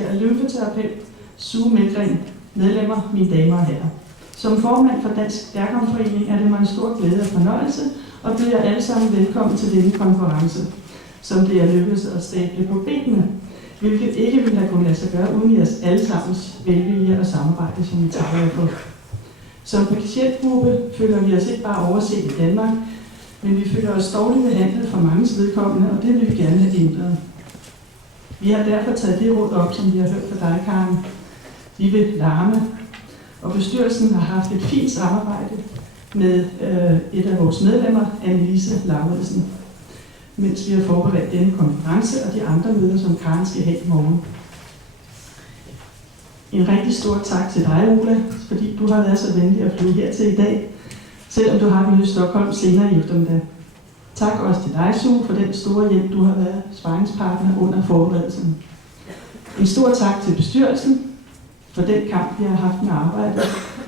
sygeplejerske og lymfeterapeut Sue Melgren, medlemmer, mine damer og herrer. Som formand for Dansk Dercum-forening er det mig en stor glæde og fornøjelse og byder jer alle sammen velkommen til denne konference, som det er lykkedes at stable på benene, hvilket ikke ville have kunnet lade sig gøre uden jeres allesammens velvilje og samarbejde, som vi tager på. Som patientgruppe føler vi os ikke bare overset i Danmark, men vi føler os dårligt behandlet for manges vedkommende, og det vil vi gerne have ændret. Vi har derfor taget det råd op, som vi har hørt fra dig, Karen. Vi vil larme, og bestyrelsen har haft et fint samarbejde med et af vores medlemmer, Annelise Lauridsen, mens vi har forberedt denne konference og de andre møder, som Karen skal have i morgen. En rigtig stor tak til dig, Ola, fordi du har været så venlig at flyve hertil i dag, selvom du har været i Stockholm senere i eftermiddag. Tak også til dig, Sue, for den store hjælp, du har været sparringspartner under forberedelsen. En stor tak til bestyrelsen for den kamp, vi har haft med arbejdet,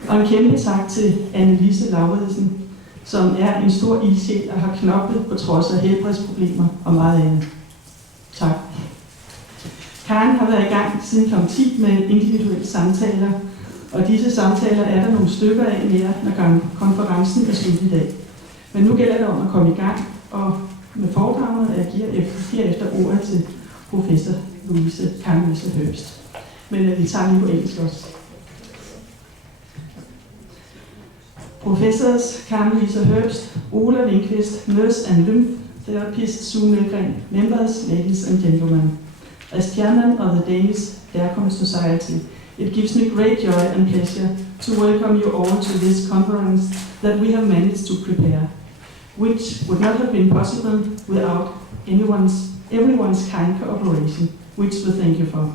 og en kæmpe tak til Annelise Lauridsen, som er en stor ildsjæl og har knoklet på trods af helbredsproblemer og meget andet. Tak. Karen har været i gang siden kl. 10 med individuelle samtaler, og disse samtaler er der nogle stykker af mere, når konferencen er slut i dag. Men nu gælder det om at komme i gang, og med foredragene jeg giver herefter ordet til professor Louise Karolinska Herbst. Men vi tager lige på engelsk også. Professors Karolinska Herbst, Ola Winqvist, nurse and lymph therapist Sue Melgren, members, ladies and gentlemen. As chairman of the Danish Dercum Society, it gives me great joy and pleasure to welcome you all to this conference that we have managed to prepare, which would not have been possible without everyone's kind cooperation, which we thank you for.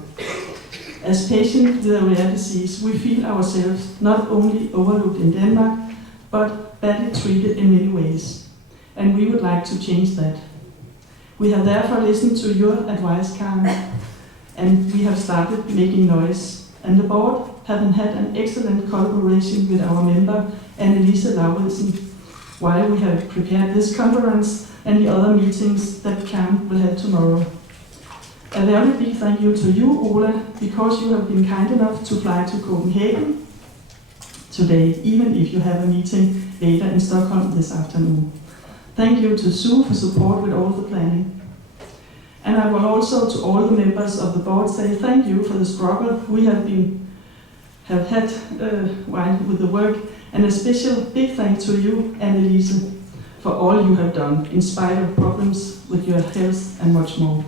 As patients with a rare disease, we feel ourselves not only overlooked in Denmark, but badly treated in many ways, and we would like to change that. We have therefore listened to your advice, Karen, and we have started making noise. And the board have had an excellent collaboration with our member, Annelise Lauridsen, while we have prepared this conference and the other meetings that Karen will have tomorrow. A very big thank you to you, Ola, because you have been kind enough to fly to Copenhagen today, even if you have a meeting later in Stockholm this afternoon. Thank you to Sue for support with all the planning. And I will also, to all the members of the board, say thank you for the struggle we have had while with the work, and a special big thank to you, Annelise, for all you have done, in spite of problems with your health and much more.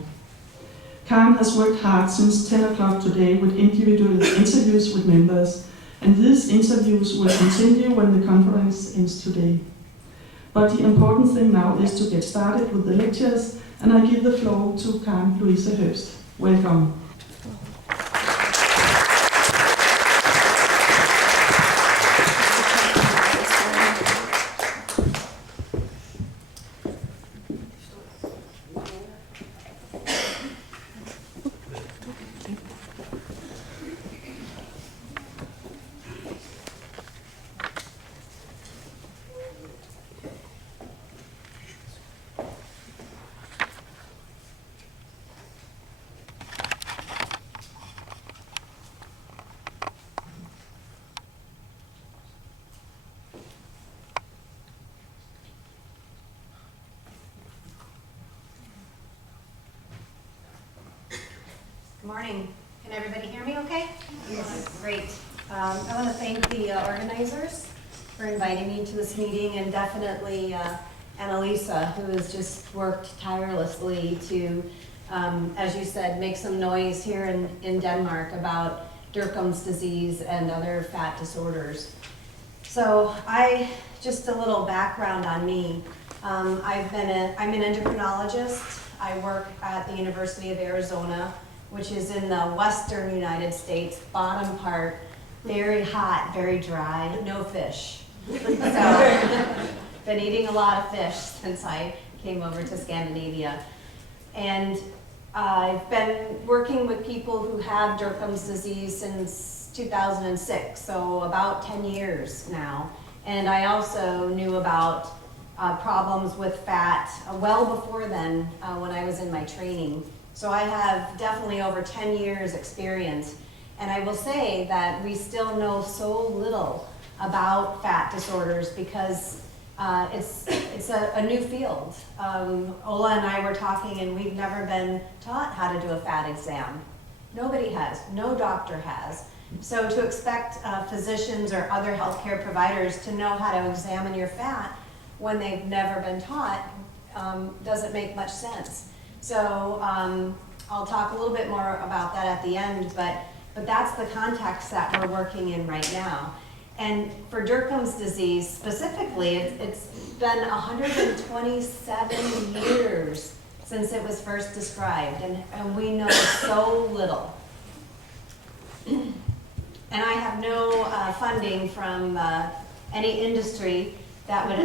Karen has worked hard since 10 o'clock today with individual interviews with members, and these interviews will continue when the conference ends today. But the important thing now is to get started with the lectures, and I give the floor to Karen Louise Herbst. Welcome. Good morning. Can everybody hear me okay? Yes. Great. I want to thank the organizers for inviting me to this meeting, and definitely Annelise, who has just worked tirelessly to, as you said, make some noise here in Denmark about Dercum's disease and other fat disorders. So just a little background on me. I'm an endocrinologist. I work at the University of Arizona, which is in the western United States, bottom part, very hot, very dry, no fish. So, been eating a lot of fish since I came over to Scandinavia. And I've been working with people who have Dercum's disease since 2006, so about 10 years now. And I also knew about problems with fat well before then when I was in my training. So I have definitely over 10 years experience. And I will say that we still know so little about fat disorders because it's a new field. Ola and I were talking and we've never been taught how to do a fat exam. Nobody has, no doctor has. So to expect physicians or other healthcare providers to know how to examine your fat when they've never been taught doesn't make much sense. So I'll talk a little bit more about that at the end, but that's the context that we're working in right now. And for Dercum's disease specifically, it's been 127 years since it was first described, and we know so little. And I have no funding from any industry that would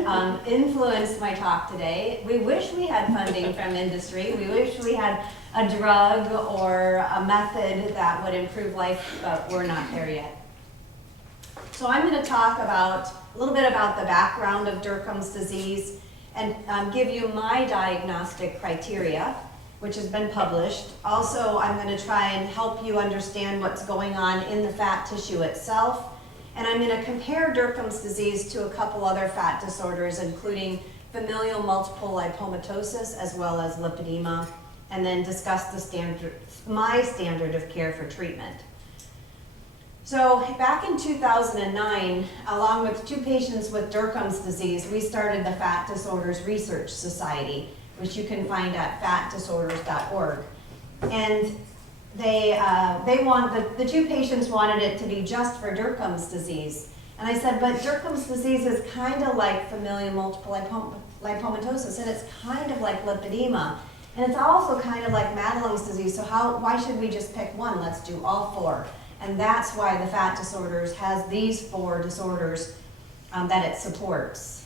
influence my talk today. We wish we had funding from industry. We wish we had a drug or a method that would improve life, but we're not there yet. So I'm going to talk a little bit about the background of Dercum's disease and give you my diagnostic criteria, which has been published. Also, I'm going to try and help you understand what's going on in the fat tissue itself. And I'm going to compare Dercum's disease to a couple other fat disorders, including familial multiple lipomatosis as well as lipedema, and then discuss my standard of care for treatment. So back in 2009, along with 2 patients with Dercum's disease, we started the Fat Disorders Research Society, which you can find at fatdisorders.org. And the 2 patients wanted it to be just for Dercum's disease. And I said, but Dercum's disease is kind of like familial multiple lipomatosis, and it's kind of like lipedema. And it's also kind of like Madelung's disease, so why should we just pick one? Let's do all 4. And that's why the Fat Disorders has these 4 disorders that it supports.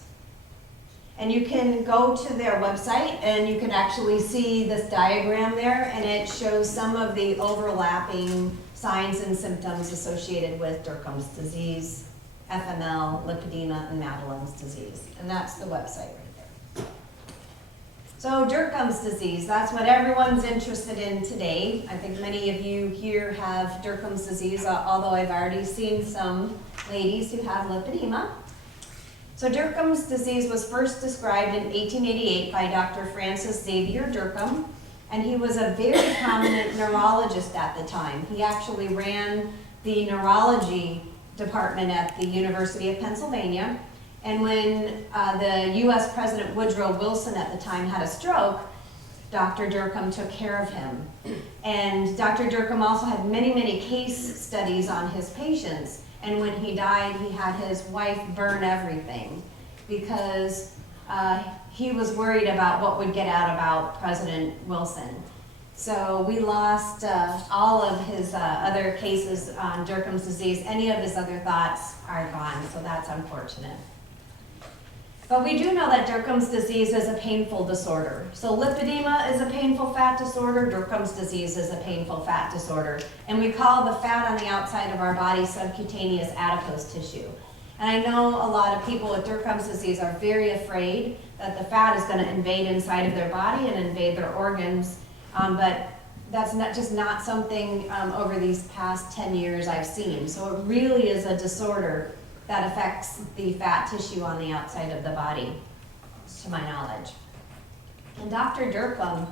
And you can go to their website and you can actually see this diagram there, and it shows some of the overlapping signs and symptoms associated with Dercum's disease, FML, lipedema, and Madelung's disease. And that's the website right there. So Dercum's disease, that's what everyone's interested in today. I think many of you here have Dercum's disease, although I've already seen some ladies who have lipedema. So Dercum's disease was first described in 1888 by Dr. Francis Xavier Dercum, and he was a very prominent neurologist at the time. He actually ran the neurology department at the University of Pennsylvania. And when the US President Woodrow Wilson at the time had a stroke, Dr. Dercum took care of him. And Dr. Dercum also had many, many case studies on his patients. And when he died, he had his wife burn everything because he was worried about what would get out about President Wilson. So we lost all of his other cases on Dercum's disease. Any of his other thoughts are gone, so that's unfortunate. But we do know that Dercum's disease is a painful disorder. So lipedema is a painful fat disorder, Dercum's disease is a painful fat disorder. And we call the fat on the outside of our body subcutaneous adipose tissue. And I know a lot of people with Dercum's disease are very afraid that the fat is going to invade inside of their body and invade their organs. But that's not something over these past 10 years I've seen. So it really is a disorder that affects the fat tissue on the outside of the body, to my knowledge. And Dr. Dercum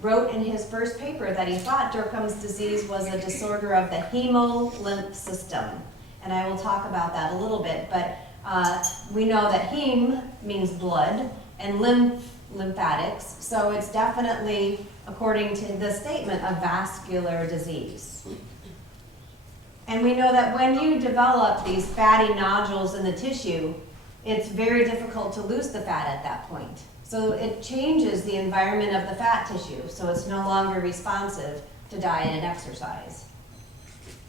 wrote in his first paper that he thought Dercum's disease was a disorder of the hemolymph system. And I will talk about that a little bit, but we know that heme means blood and lymphatics, so it's definitely, according to the statement, a vascular disease. And we know that when you develop these fatty nodules in the tissue, it's very difficult to lose the fat at that point. So it changes the environment of the fat tissue, so it's no longer responsive to diet and exercise.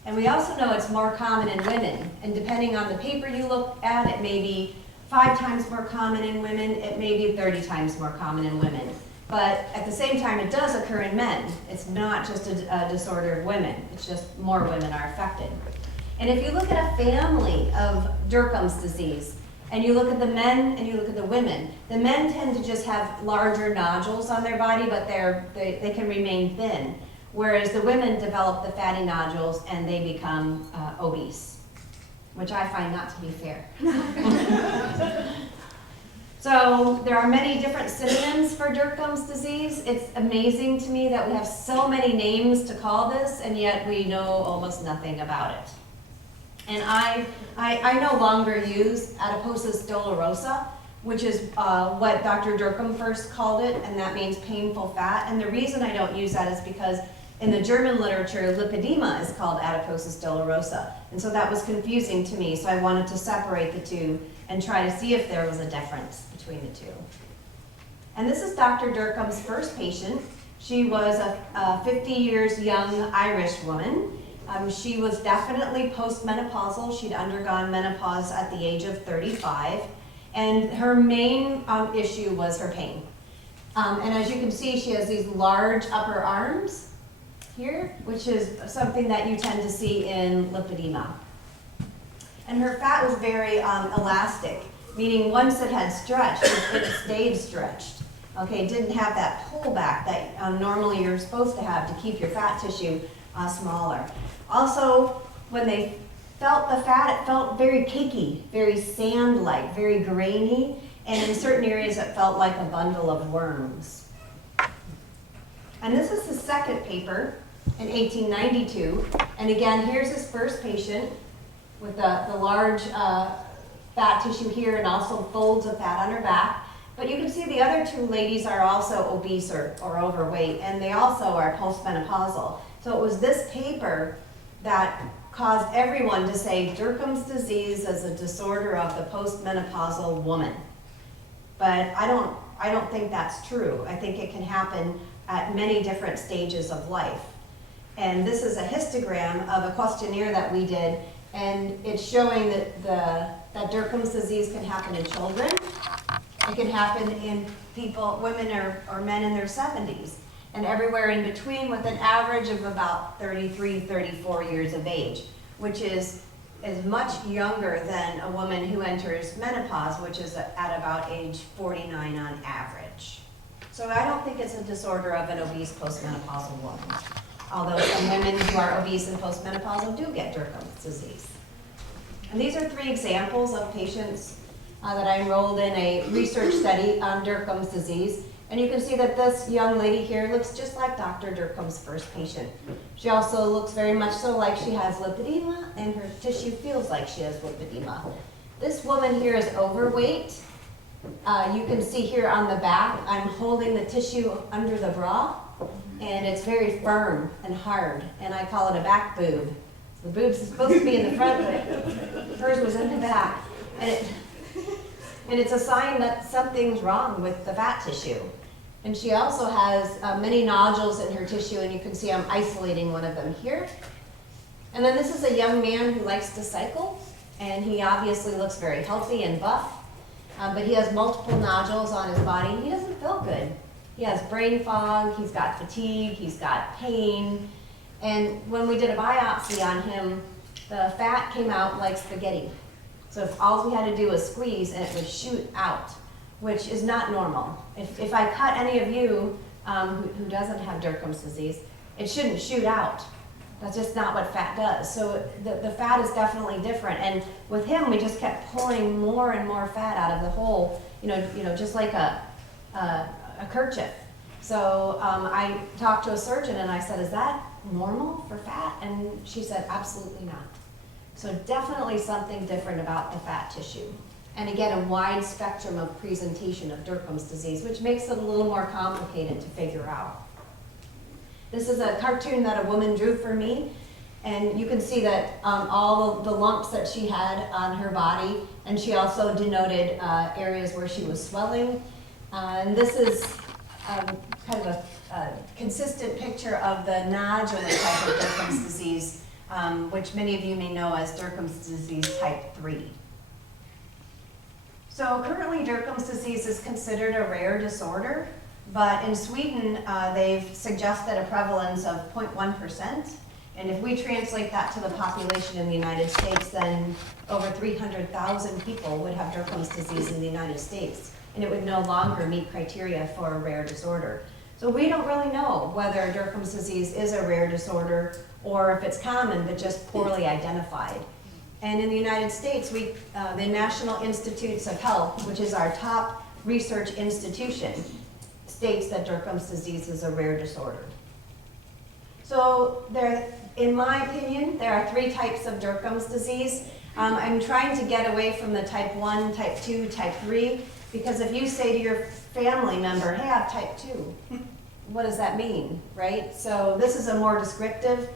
And we also know it's more common in women, and depending on the paper you look at, it may be 5 times more common in women, it may be 30 times more common in women. But at the same time, it does occur in men. It's not just a disorder of women. It's just more women are affected. And if you look at a family of Dercum's disease, And you look at the men and you look at the women. The men tend to just have larger nodules on their body, but they can remain thin. Whereas the women develop the fatty nodules and they become obese, which I find not to be fair. So there are many different synonyms for Dercum's disease. It's amazing to me that we have so many names to call this, and yet we know almost nothing about it. And I no longer use adiposis dolorosa, which is what Dr. Dercum first called it, and that means painful fat. And the reason I don't use that is because in the German literature, lipedema is called adiposis dolorosa. And so that was confusing to me, so I wanted to separate the two and try to see if there was a difference between the two. And this is Dr. Dercum's first patient. She was a 50 years young Irish woman. She was definitely postmenopausal. She'd undergone menopause at the age of 35. And her main issue was her pain. And as you can see, she has these large upper arms here, which is something that you tend to see in lipedema. And her fat was very elastic, meaning once it had stretched, it stayed stretched. Okay, it didn't have that pullback that normally you're supposed to have to keep your fat tissue smaller. Also, when they felt the fat, it felt very cakey, very sand-like, very grainy, and in certain areas it felt like a bundle of worms. And this is the second paper in 1892, and again, here's his first patient with the large fat tissue here and also folds of fat on her back. But you can see the other two ladies are also obese or overweight, and they also are postmenopausal. So it was this paper that caused everyone to say Dercum's disease is a disorder of the postmenopausal woman. But I don't think that's true. I think it can happen at many different stages of life. And this is a histogram of a questionnaire that we did, and it's showing that Dercum's disease can happen in children. It can happen in people, women or men in their 70s, and everywhere in between, with an average of about 33, 34 years of age, which is much younger than a woman who enters menopause, which is at about age 49 on average. So I don't think it's a disorder of an obese postmenopausal woman, although some women who are obese and postmenopausal do get Dercum's disease. And these are 3 examples of patients that I enrolled in a research study on Dercum's disease. And you can see that this young lady here looks just like Dr. Dercum's first patient. She also looks very much so like she has lipedema, and her tissue feels like she has lipedema. This woman here is overweight. You can see here on the back, I'm holding the tissue under the bra, and it's very firm and hard, and I call it a back boob. The boob's supposed to be in the front, but hers was in the back. And it's a sign that something's wrong with the fat tissue. And she also has many nodules in her tissue, and you can see I'm isolating one of them here. And then this is a young man who likes to cycle, and he obviously looks very healthy and buff, but he has multiple nodules on his body. He doesn't feel good. He has brain fog, he's got fatigue, he's got pain, and when we did a biopsy on him, the fat came out like spaghetti. So if all we had to do was squeeze and it would shoot out, which is not normal. If I cut any of you who doesn't have Dercum's disease, it shouldn't shoot out. That's just not what fat does. So the fat is definitely different. And with him, we just kept pulling more and more fat out of the hole, just like a kerchief. So I talked to a surgeon and I said, is that normal for fat? And she said, absolutely not. So definitely something different about the fat tissue. And again, a wide spectrum of presentation of Dercum's disease, which makes it a little more complicated to figure out. This is a cartoon that a woman drew for me, and you can see that all the lumps that she had on her body, and she also denoted areas where she was swelling. And this is kind of a consistent picture of the nodular type of Dercum's disease, which many of you may know as Dercum's disease type 3. So currently Dercum's disease is considered a rare disorder, but in Sweden they've suggested a prevalence of 0.1%, And if we translate that to the population in the United States, then over 300,000 people would have Dercum's disease in the United States, and it would no longer meet criteria for a rare disorder. So we don't really know whether Dercum's disease is a rare disorder or if it's common but just poorly identified. And in the United States, the National Institutes of Health, which is our top research institution, states that Dercum's disease is a rare disorder. So in my opinion, there are 3 types of Dercum's disease. I'm trying to get away from the type 1, type 2, type 3, because if you say to your family member, hey, I have type 2, what does that mean, right? So this is a more descriptive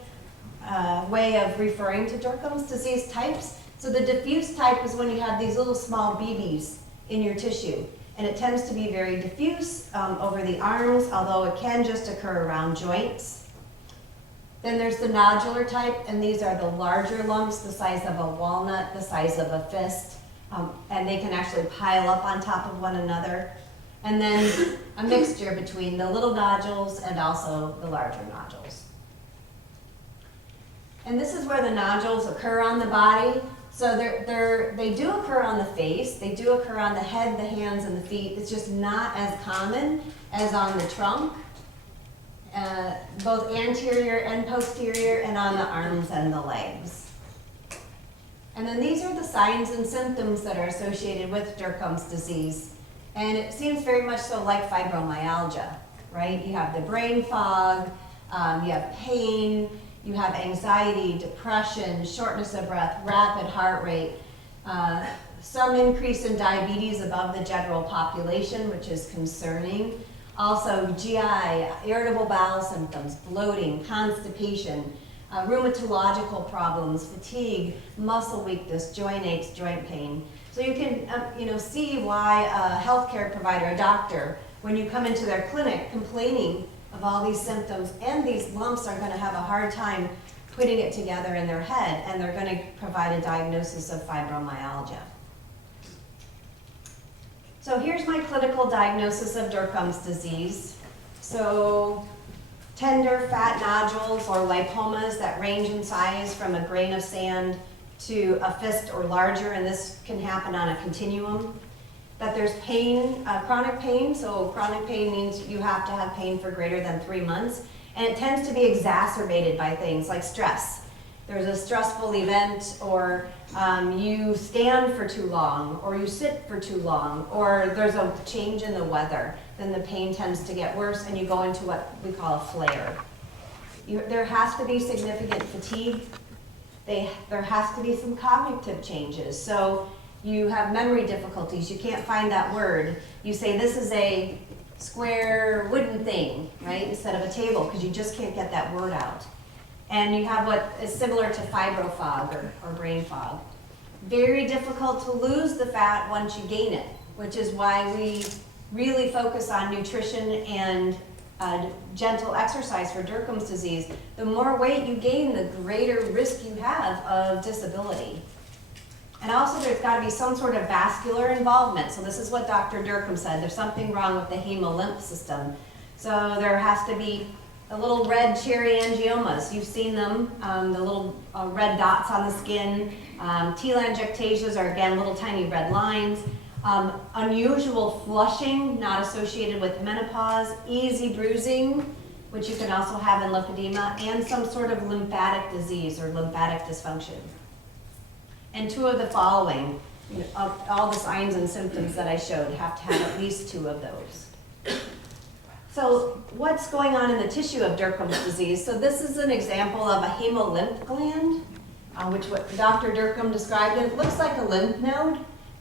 way of referring to Dercum's disease types. So the diffuse type is when you have these little small BBs in your tissue, and it tends to be very diffuse over the arms, although it can just occur around joints. Then there's the nodular type, and these are the larger lumps, the size of a walnut, the size of a fist, and they can actually pile up on top of one another. And then a mixture between the little nodules and also the larger nodules. And this is where the nodules occur on the body. So they do occur on the face, they do occur on the head, the hands, and the feet. It's just not as common as on the trunk. Both anterior and posterior, and on the arms and the legs. And then these are the signs and symptoms that are associated with Dercum's disease. And it seems very much so like fibromyalgia, right? You have the brain fog, you have pain, you have anxiety, depression, shortness of breath, rapid heart rate, some increase in diabetes above the general population, which is concerning. Also GI, irritable bowel symptoms, bloating, constipation, rheumatological problems, fatigue, muscle weakness, joint aches, joint pain. So you can see why a healthcare provider, a doctor, when you come into their clinic complaining of all these symptoms and these lumps, are going to have a hard time putting it together in their head, and they're going to provide a diagnosis of fibromyalgia. So here's my clinical diagnosis of Dercum's disease. So tender fat nodules or lipomas that range in size from a grain of sand to a fist or larger, and this can happen on a continuum. That there's pain, chronic pain, so chronic pain means you have to have pain for greater than 3 months, and it tends to be exacerbated by things like stress. There's a stressful event, or you stand for too long, or you sit for too long, or there's a change in the weather, then the pain tends to get worse and you go into what we call a flare. There has to be significant fatigue. There has to be some cognitive changes. So you have memory difficulties, you can't find that word. You say this is a square wooden thing, right, instead of a table, because you just can't get that word out. And you have what is similar to fibro fog or brain fog. Very difficult to lose the fat once you gain it, which is why we really focus on nutrition and gentle exercise for Dercum's disease. The more weight you gain, the greater risk you have of disability. And also there's got to be some sort of vascular involvement. So this is what Dr. Dercum said. There's something wrong with the hemolymph system. So there has to be the little red cherry angiomas. You've seen them, the little red dots on the skin. Telangiectasias are, again, little tiny red lines. Unusual flushing, not associated with menopause. Easy bruising, which you can also have in lipedema, and some sort of lymphatic disease or lymphatic dysfunction. And 2 of the following, all the signs and symptoms that I showed have to have at least 2 of those. So what's going on in the tissue of Dercum's disease? So this is an example of a hemolymph gland, which what Dr. Dercum described. It looks like a lymph node,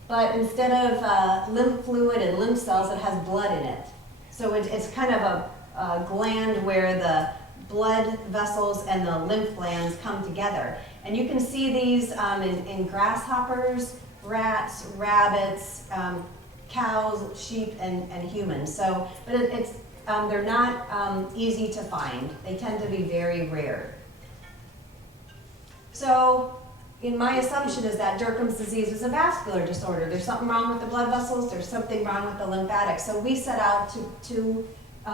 but instead of lymph fluid and lymph cells, it has blood in it. So it's kind of a gland where the blood vessels and the lymph glands come together. And you can see these in grasshoppers, rats, rabbits, cows, sheep, and humans. So, but they're not easy to find. They tend to be very rare. So, my assumption is that Dercum's disease is a vascular disorder. There's something wrong with the blood vessels. There's something wrong with the lymphatics. So we set out to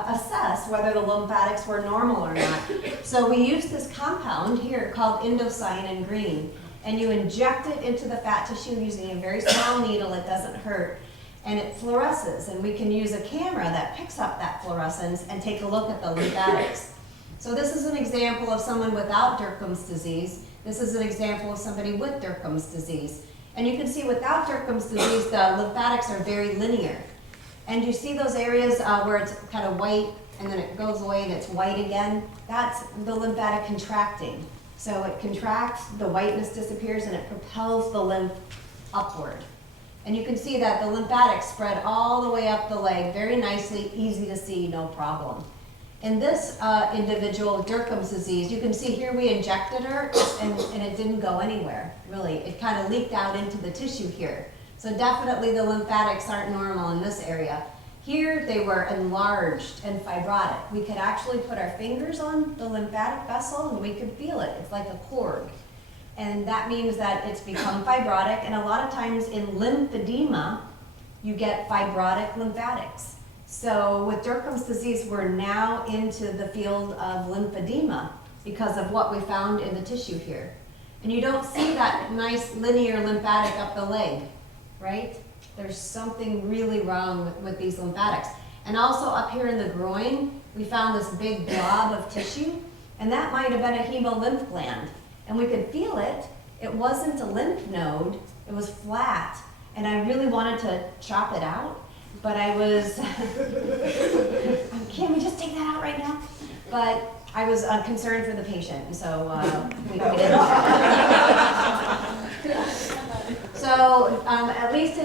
assess whether the lymphatics were normal or not. So we used this compound here called indocyanine green, and you inject it into the fat tissue using a very small needle. It doesn't hurt, and it fluoresces, and we can use a camera that picks up that fluorescence and take a look at the lymphatics. So this is an example of someone without Dercum's disease. This is an example of somebody with Dercum's disease. And you can see without Dercum's disease, the lymphatics are very linear. And you see those areas where it's kind of white and then it goes away and it's white again? That's the lymphatic contracting. So it contracts, the whiteness disappears, and it propels the lymph upward. And you can see that the lymphatics spread all the way up the leg very nicely, easy to see, no problem. In this individual, Dercum's disease, you can see here we injected her and it didn't go anywhere, really. It kind of leaked out into the tissue here. So definitely the lymphatics aren't normal in this area. Here they were enlarged and fibrotic. We could actually put our fingers on the lymphatic vessel and we could feel it. It's like a cord. And that means that it's become fibrotic, and a lot of times in lymphedema, you get fibrotic lymphatics. So with Dercum's disease, we're now into the field of lymphedema because of what we found in the tissue here. And you don't see that nice linear lymphatic up the leg, right? There's something really wrong with these lymphatics. And also up here in the groin, we found this big blob of tissue, and that might have been a hemolymph gland. And we could feel it. It wasn't a lymph node, it was flat. And I really wanted to chop it out, but I was, can we just take that out right now? But I was concerned for the patient, and so we didn't. So at least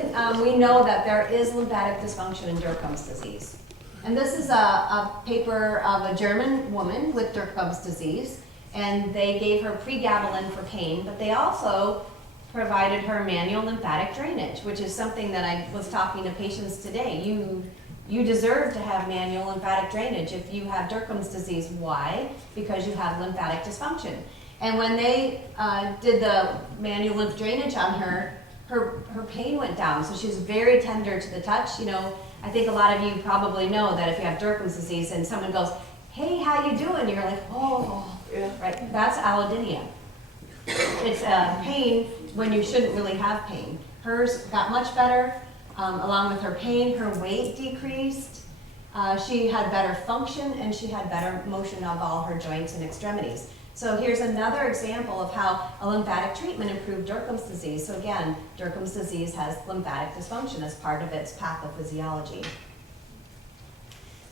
we know that there is lymphatic dysfunction in Dercum's disease. And this is a paper of a German woman with Dercum's disease, and they gave her pregabalin for pain, but they also provided her manual lymphatic drainage, which is something that I was talking to patients today. You deserve to have manual lymphatic drainage if you have Dercum's disease. Why? Because you have lymphatic dysfunction. And when they did the manual lymph drainage on her, her pain went down. So she was very tender to the touch. You know, I think a lot of you probably know that if you have Dercum's disease and someone goes, "Hey, how you doing?" You're like, "Oh," yeah. Right? That's allodynia. It's pain when you shouldn't really have pain. Hers got much better. Along with her pain, her weight decreased. She had better function, and she had better motion of all her joints and extremities. So here's another example of how a lymphatic treatment improved Dercum's disease. So again, Dercum's disease has lymphatic dysfunction as part of its pathophysiology.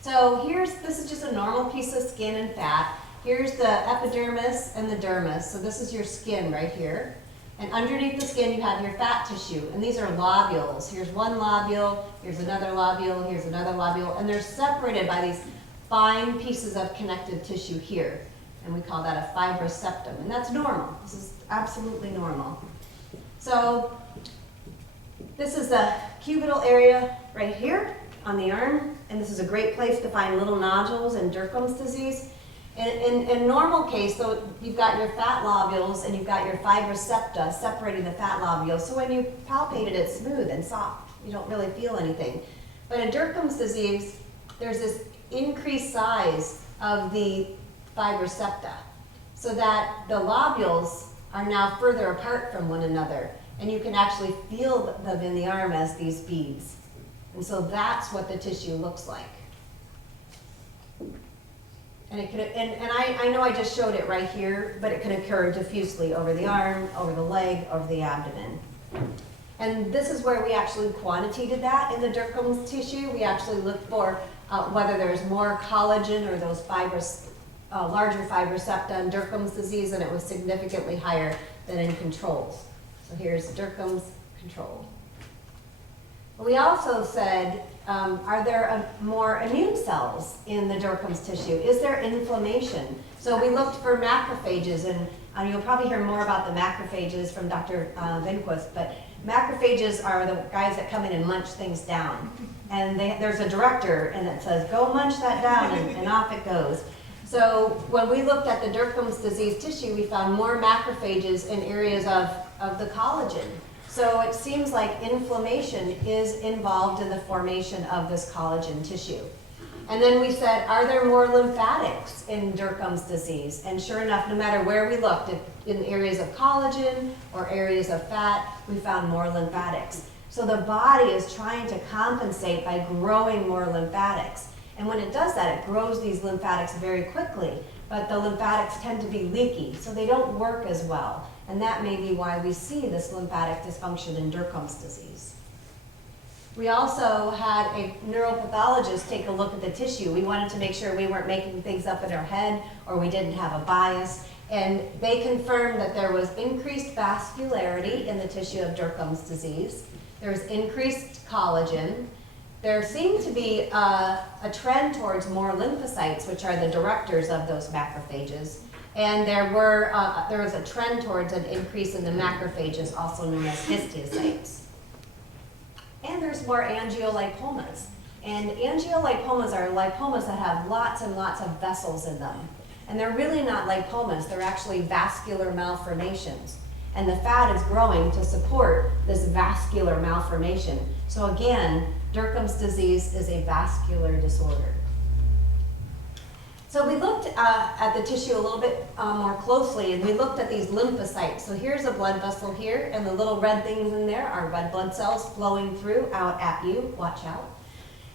So this is just a normal piece of skin and fat. Here's the epidermis and the dermis. So this is your skin right here. And underneath the skin, you have your fat tissue. And these are lobules. Here's one lobule, here's another lobule, here's another lobule. And they're separated by these fine pieces of connective tissue here. And we call that a fibrous septum. And that's normal. This is absolutely normal. So this is the cubital area right here on the arm. And this is a great place to find little nodules in Dercum's disease. In normal case, though, you've got your fat lobules and you've got your fibrous septa separating the fat lobules. So when you palpate it, it's smooth and soft. You don't really feel anything. But in Dercum's disease, there's this increased size of the fibrous septa, so that the lobules are now further apart from one another, and you can actually feel them in the arm as these beads. And so that's what the tissue looks like. And it could, and I know I just showed it right here, but it can occur diffusely over the arm, over the leg, over the abdomen. And this is where we actually quantitated that in the Dercum's tissue. We actually looked for whether there's more collagen or those fibrous, larger fibrous septa in Dercum's disease, and it was significantly higher than in controls. So here's Dercum's control. We also said, are there more immune cells in the Dercum's tissue? Is there inflammation? So we looked for macrophages, and you'll probably hear more about the macrophages from Dr. Winqvist, but macrophages are the guys that come in and munch things down. And there's a director, and it says, go munch that down, and off it goes. So when we looked at the Dercum's disease tissue, we found more macrophages in areas of the collagen. So it seems like inflammation is involved in the formation of this collagen tissue. And then we said, are there more lymphatics in Dercum's disease? And sure enough, no matter where we looked, in areas of collagen or areas of fat, we found more lymphatics. So the body is trying to compensate by growing more lymphatics. And when it does that, it grows these lymphatics very quickly, but the lymphatics tend to be leaky, so they don't work as well. And that may be why we see this lymphatic dysfunction in Dercum's disease. We also had a neuropathologist take a look at the tissue. We wanted to make sure we weren't making things up in our head or we didn't have a bias. And they confirmed that there was increased vascularity in the tissue of Dercum's disease. There was increased collagen. There seemed to be a trend towards more lymphocytes, which are the directors of those macrophages. And there was a trend towards an increase in the macrophages, also known as histiocytes. And there's more angiolipomas. And angiolipomas are lipomas that have lots and lots of vessels in them. And they're really not lipomas, they're actually vascular malformations. And the fat is growing to support this vascular malformation. So again, Dercum's disease is a vascular disorder. So we looked at the tissue a little bit more closely, and we looked at these lymphocytes. So here's a blood vessel here, and the little red things in there are red blood cells flowing through out at you. Watch out.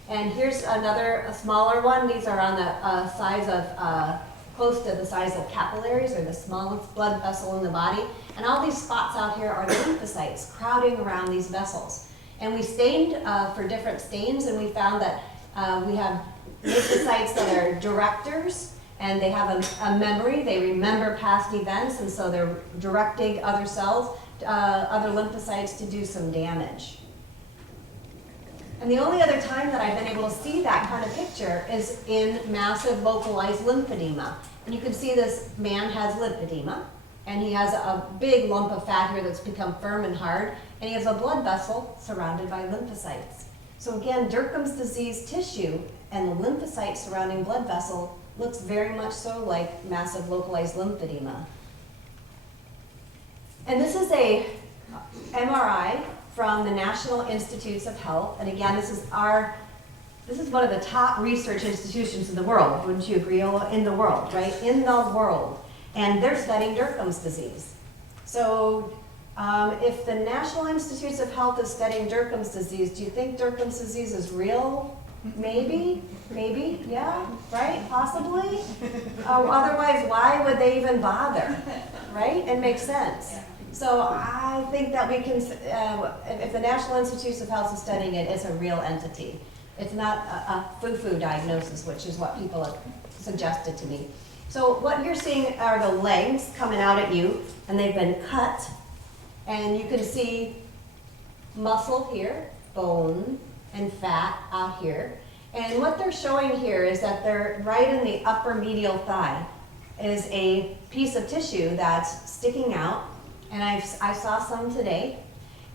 And here's another, a smaller one. These are on the size of, close to the size of capillaries, or the smallest blood vessel in the body. And all these spots out here are the lymphocytes crowding around these vessels. And we stained for different stains, and we found that we have lymphocytes that are directors, and they have a memory. They remember past events, and so they're directing other cells, other lymphocytes to do some damage. And the only other time that I've been able to see that kind of picture is in massive localized lymphedema. And you can see this man has lipedema, and he has a big lump of fat here that's become firm and hard, and he has a blood vessel surrounded by lymphocytes. So again, Dercum's disease tissue and the lymphocyte surrounding blood vessel looks very much so like massive localized lymphedema. And this is a MRI from the National Institutes of Health. And again, this is one of the top research institutions in the world, wouldn't you agree? In the world, right? In the world. And they're studying Dercum's disease. So if the National Institutes of Health is studying Dercum's disease, do you think Dercum's disease is real? Maybe, yeah, right, possibly. Otherwise, why would they even bother, right? It makes sense. So I think that we can, if the National Institutes of Health is studying it, it's a real entity. It's not a foo-foo diagnosis, which is what people have suggested to me. So what you're seeing are the legs coming out at you, and they've been cut, and you can see muscle here, bone, and fat out here. And what they're showing here is that they're right in the upper medial thigh is a piece of tissue that's sticking out, and I saw some today,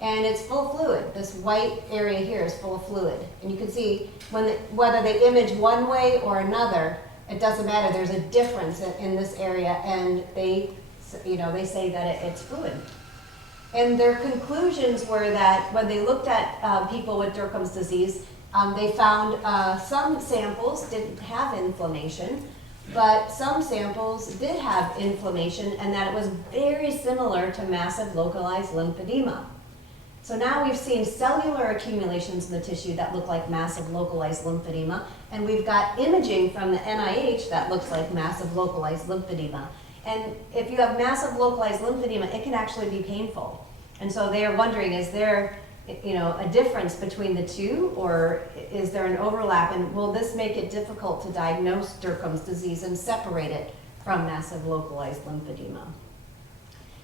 and it's full of fluid. This white area here is full of fluid. And you can see whether they image one way or another, it doesn't matter. There's a difference in this area, and they say that it's fluid. And their conclusions were that when they looked at people with Dercum's disease, they found some samples didn't have inflammation, but some samples did have inflammation, and that it was very similar to massive localized lymphedema. So now we've seen cellular accumulations in the tissue that look like massive localized lymphedema, and we've got imaging from the NIH that looks like massive localized lymphedema. And if you have massive localized lymphedema, it can actually be painful. And so they are wondering, is there a difference between the two, or is there an overlap, and will this make it difficult to diagnose Dercum's disease and separate it from massive localized lymphedema?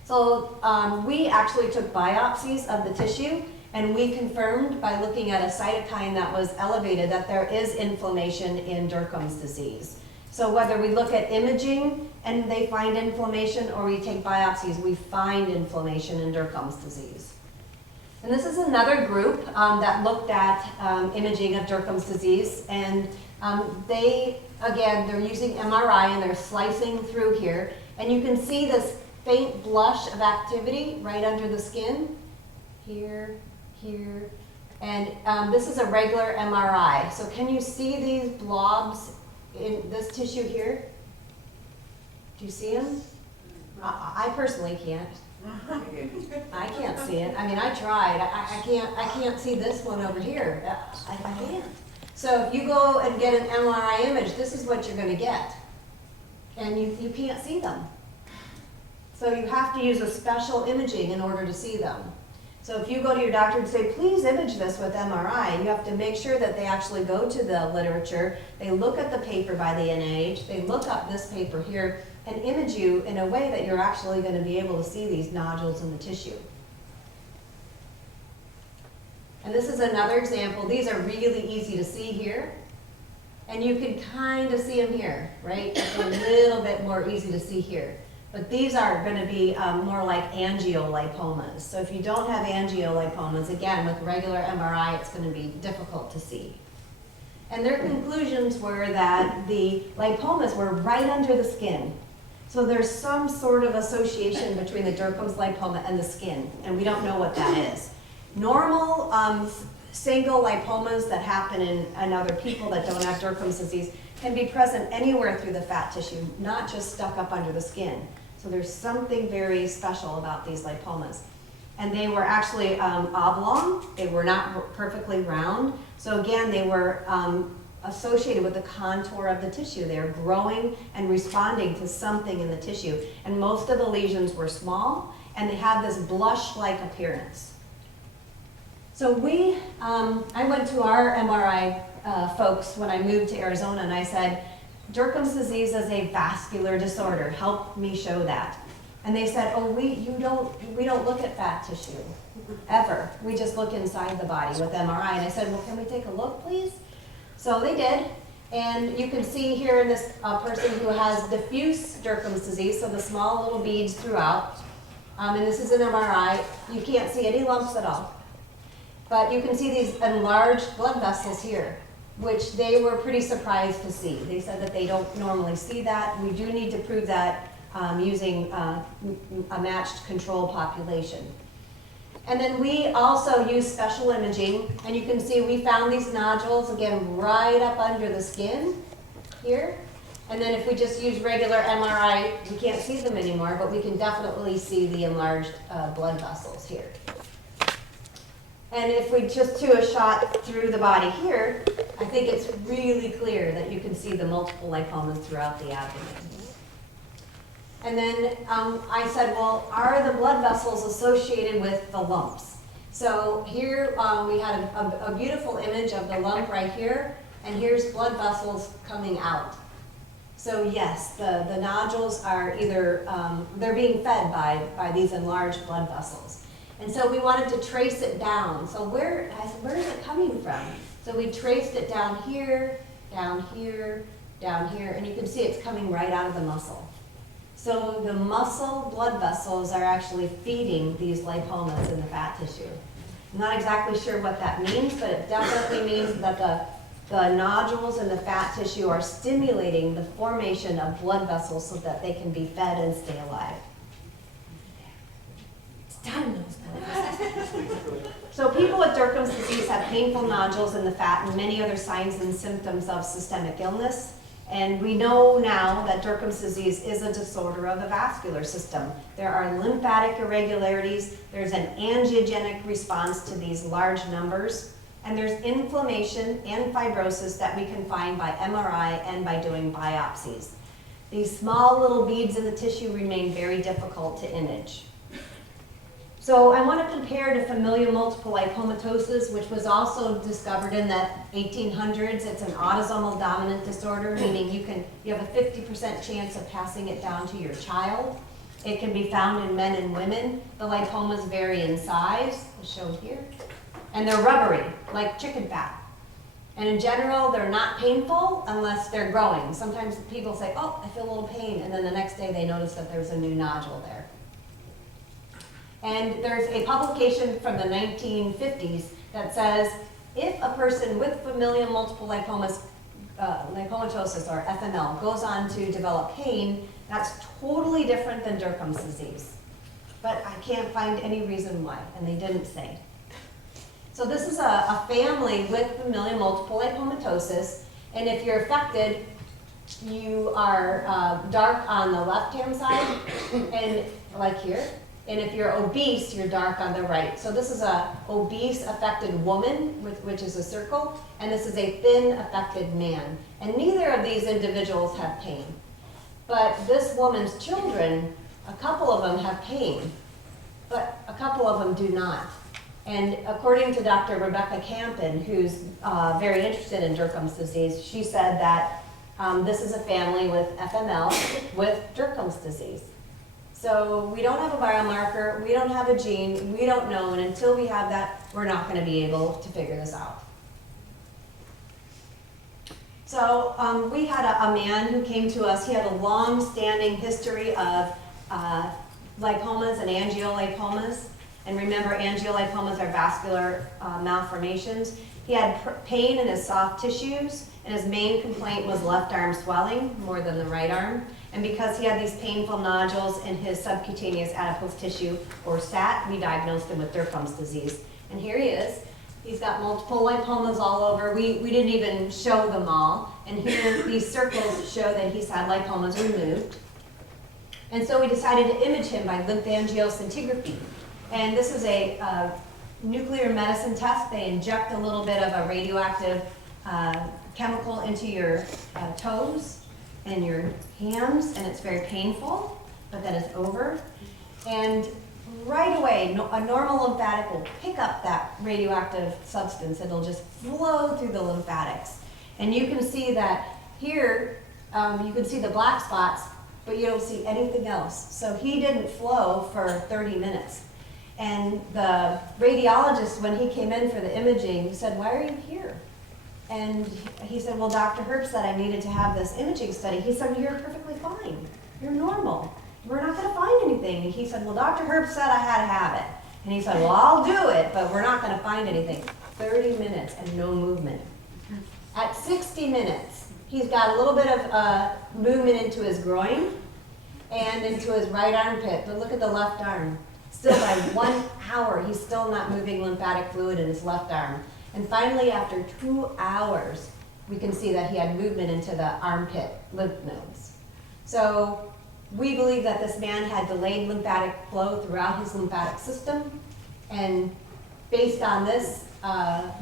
So we actually took biopsies of the tissue, and we confirmed by looking at a cytokine that was elevated that there is inflammation in Dercum's disease. So whether we look at imaging and they find inflammation, or we take biopsies, we find inflammation in Dercum's disease. And this is another group that looked at imaging of Dercum's disease, and they're using MRI, and they're slicing through here, and you can see this faint blush of activity right under the skin, here, And this is a regular MRI. So can you see these blobs in this tissue here? Do you see them? I personally can't. I can't see it. I mean, I tried. I can't see this one over here. I can't. So if you go and get an MRI image, this is what you're going to get. And you can't see them. So you have to use a special imaging in order to see them. So if you go to your doctor and say, please image this with MRI, you have to make sure that they actually go to the literature, they look at the paper by the NIH, they look up this paper here, and image you in a way that you're actually going to be able to see these nodules in the tissue. And this is another example. These are really easy to see here. And you can kind of see them here, right? It's a little bit more easy to see here. But these are going to be more like angiolipomas. So if you don't have angiolipomas, again, with regular MRI, it's going to be difficult to see. And their conclusions were that the lipomas were right under the skin. So there's some sort of association between the Dercum's lipoma and the skin, and we don't know what that is. Normal single lipomas that happen in other people that don't have Dercum's disease can be present anywhere through the fat tissue, not just stuck up under the skin. So there's something very special about these lipomas. And they were actually oblong. They were not perfectly round. So again, they were associated with the contour of the tissue. They were growing and responding to something in the tissue. And most of the lesions were small, and they had this blush-like appearance. So I went to our MRI folks when I moved to Arizona, and I said, Dercum's disease is a vascular disorder. Help me show that. And they said, oh, we don't look at fat tissue, ever. We just look inside the body with MRI. And I said, well, can we take a look, please? So they did. And you can see here in this person who has diffuse Dercum's disease, so the small little beads throughout. And this is an MRI. You can't see any lumps at all. But you can see these enlarged blood vessels here, which they were pretty surprised to see. They said that they don't normally see that. We do need to prove that using a matched control population. And then we also use special imaging, and you can see we found these nodules, again, right up under the skin here. And then if we just use regular MRI, we can't see them anymore, but we can definitely see the enlarged blood vessels here. And if we just do a shot through the body here, I think it's really clear that you can see the multiple lipomas throughout the abdomen. And then I said, well, are the blood vessels associated with the lumps? So here we had a beautiful image of the lump right here, and here's blood vessels coming out. So yes, the nodules are either, they're being fed by these enlarged blood vessels. And so we wanted to trace it down. So where is it coming from? So we traced it down here, down here, down here, and you can see it's coming right out of the muscle. So the muscle blood vessels are actually feeding these lipomas in the fat tissue. I'm not exactly sure what that means, but it definitely means that the nodules in the fat tissue are stimulating the formation of blood vessels so that they can be fed and stay alive. It's done. So people with Dercum's disease have painful nodules in the fat and many other signs and symptoms of systemic illness. And we know now that Dercum's disease is a disorder of the vascular system. There are lymphatic irregularities, there's an angiogenic response to these large numbers, and there's inflammation and fibrosis that we can find by MRI and by doing biopsies. These small little beads in the tissue remain very difficult to image. So I want to compare to familial multiple lipomatosis, which was also discovered in the 1800s. It's an autosomal dominant disorder, meaning you have a 50% chance of passing it down to your child. It can be found in men and women. The lipomas vary in size, as shown here. And they're rubbery, like chicken fat. And in general, they're not painful unless they're growing. Sometimes people say, oh, I feel a little pain, and then the next day they notice that there's a new nodule there. And there's a publication from the 1950s that says, if a person with familial multiple lipomatosis, or FML, goes on to develop pain, that's totally different than Dercum's disease. But I can't find any reason why, and they didn't say. So this is a family with familial multiple lipomatosis, and if you're affected, you are dark on the left-hand side, and like here. And if you're obese, you're dark on the right. So this is a obese affected woman, which is a circle, and this is a thin affected man. And neither of these individuals have pain. But this woman's children, a couple of them have pain, but a couple of them do not. And according to Dr. Rebecca Campen, who's very interested in Dercum's disease, she said that this is a family with FML with Dercum's disease. So we don't have a biomarker, we don't have a gene, we don't know, and until we have that, we're not going to be able to figure this out. So we had a man who came to us. He had a long-standing history of lipomas and angiolipomas. And remember, angiolipomas are vascular malformations. He had pain in his soft tissues, and his main complaint was left arm swelling more than the right arm. And because he had these painful nodules in his subcutaneous adipose tissue, or SAT, we diagnosed him with Dercum's disease. And here he is. He's got multiple lipomas all over. We didn't even show them all. And here, these circles show that he's had lipomas removed. And so we decided to image him by lymphangioscintigraphy. And this is a nuclear medicine test. They inject a little bit of a radioactive chemical into your toes and your hands, and it's very painful, but then it's over. And right away, a normal lymphatic will pick up that radioactive substance. It'll just flow through the lymphatics. And you can see that here, you can see the black spots, but you don't see anything else. So he didn't flow for 30 minutes. And the radiologist, when he came in for the imaging, said, "Why are you here?" And he said, "Well, Dr. Herbst said I needed to have this imaging study." He said, "You're perfectly fine. You're normal. We're not going to find anything." And he said, "Well, Dr. Herbst said I had to have it." And he said, "Well, I'll do it, but we're not going to find anything." 30 minutes and no movement. At 60 minutes, he's got a little bit of movement into his groin and into his right armpit. But look at the left arm. Still by 1 hour, he's still not moving lymphatic fluid in his left arm. And finally, after 2 hours, we can see that he had movement into the armpit lymph nodes. So we believe that this man had delayed lymphatic flow throughout his lymphatic system. And based on this,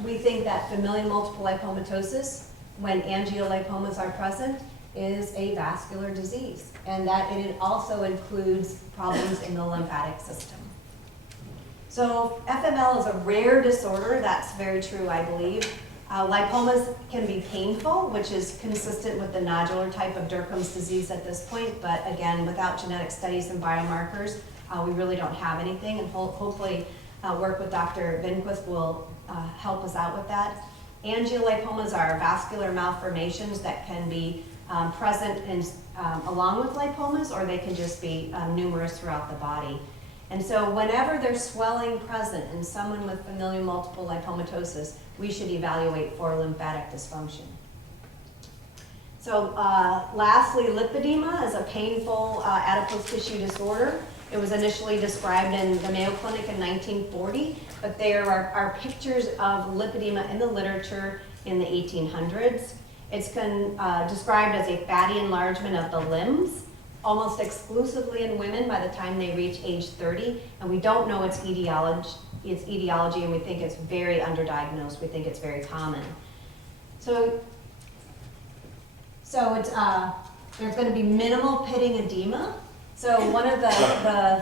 we think that familial multiple lipomatosis, when angiolipomas are present, is a vascular disease, and that it also includes problems in the lymphatic system. So FML is a rare disorder. That's very true, I believe. Lipomas can be painful, which is consistent with the nodular type of Dercum's disease at this point, but again, without genetic studies and biomarkers, we really don't have anything, and hopefully work with Dr. Winqvist will help us out with that. Angiolipomas are vascular malformations that can be present along with lipomas, or they can just be numerous throughout the body. And so whenever there's swelling present in someone with familial multiple lipomatosis, we should evaluate for lymphatic dysfunction. So lastly, lipedema is a painful adipose tissue disorder. It was initially described in the Mayo Clinic in 1940, but there are pictures of lipedema in the literature in the 1800s. It's described as a fatty enlargement of the limbs, almost exclusively in women by the time they reach age 30, and we don't know its etiology, and we think it's very underdiagnosed. We think it's very common. So it's, there's going to be minimal pitting edema. So one of the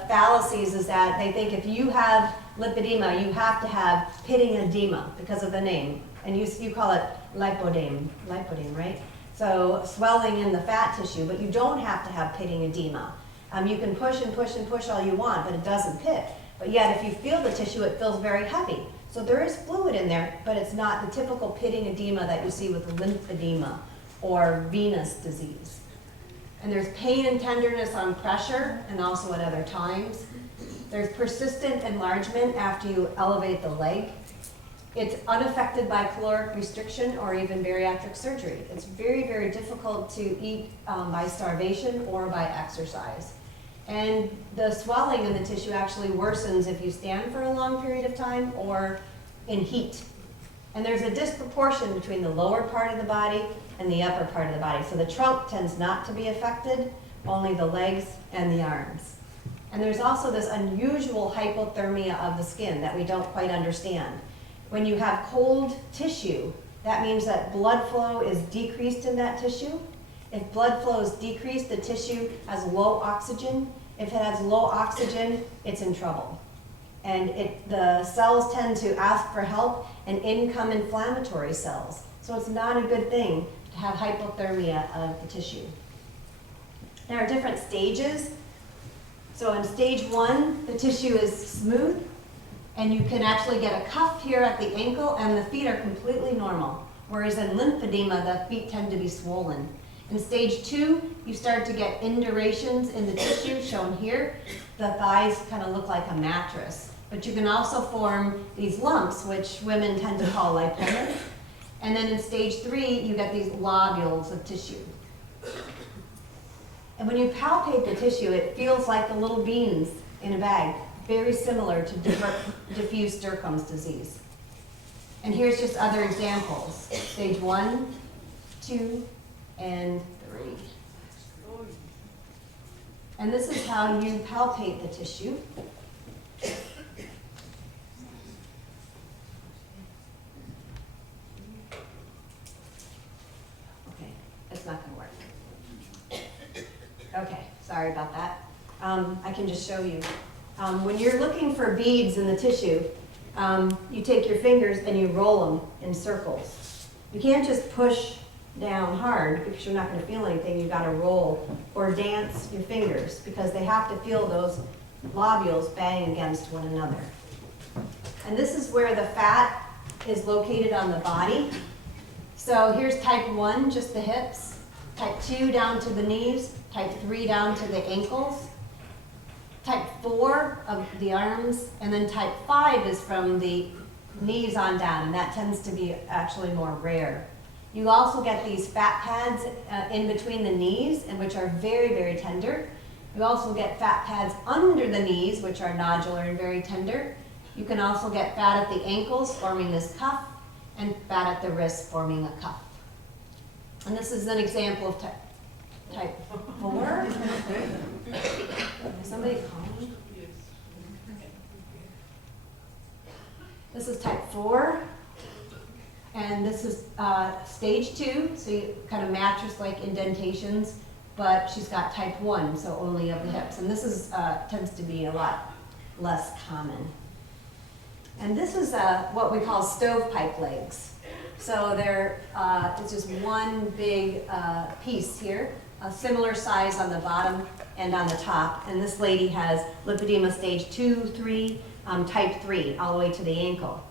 fallacies is that they think if you have lipedema, you have to have pitting edema because of the name, and you call it lipedema, right? So swelling in the fat tissue, but you don't have to have pitting edema. You can push and push and push all you want, but it doesn't pit. But yet if you feel the tissue, it feels very heavy. So there is fluid in there, but it's not the typical pitting edema that you see with lymphedema or venous disease. And there's pain and tenderness on pressure and also at other times. There's persistent enlargement after you elevate the leg. It's unaffected by caloric restriction or even bariatric surgery. It's very, very difficult to eat by starvation or by exercise. And the swelling in the tissue actually worsens if you stand for a long period of time or in heat. And there's a disproportion between the lower part of the body and the upper part of the body. So the trunk tends not to be affected, only the legs and the arms. And there's also this unusual hypothermia of the skin that we don't quite understand. When you have cold tissue, that means that blood flow is decreased in that tissue. If blood flow is decreased, the tissue has low oxygen. If it has low oxygen, it's in trouble. And the cells tend to ask for help, and in come inflammatory cells. So it's not a good thing to have hypothermia of the tissue. There are different stages. So in stage 1, the tissue is smooth, and you can actually get a cuff here at the ankle, and the feet are completely normal. Whereas in lymphedema, the feet tend to be swollen. In stage 2, you start to get indurations in the tissue, shown here. The thighs kind of look like a mattress. But you can also form these lumps, which women tend to call lipedema. And then in stage 3, you get these lobules of tissue. And when you palpate the tissue, it feels like the little beans in a bag, very similar to diffuse Dercum's disease. And here's just other examples. Stage 1, 2, and 3. And this is how you palpate the tissue. Okay, it's not going to work. Okay, sorry about that. I can just show you. When you're looking for beads in the tissue, you take your fingers and you roll them in circles. You can't just push down hard because you're not going to feel anything. You've got to roll or dance your fingers because they have to feel those lobules bang against one another. And this is where the fat is located on the body. So here's type 1, just the hips. Type 2 down to the knees. Type 3 down to the ankles. Type 4 of the arms. And then type 5 is from the knees on down, and that tends to be actually more rare. You also get these fat pads in between the knees, and which are very, very tender. You also get fat pads under the knees, which are nodular and very tender. You can also get fat at the ankles, forming this cuff, and fat at the wrists, forming a cuff. And this is an example of type 4. Somebody call me? This is type 4. And this is stage 2, so you kind of mattress-like indentations, but she's got type 1, so only of the hips. And this is tends to be a lot less common. And this is what we call stovepipe legs. So it's just one big piece here, a similar size on the bottom and on the top. And this lady has lipedema stage 2, 3, type 3, all the way to the ankle.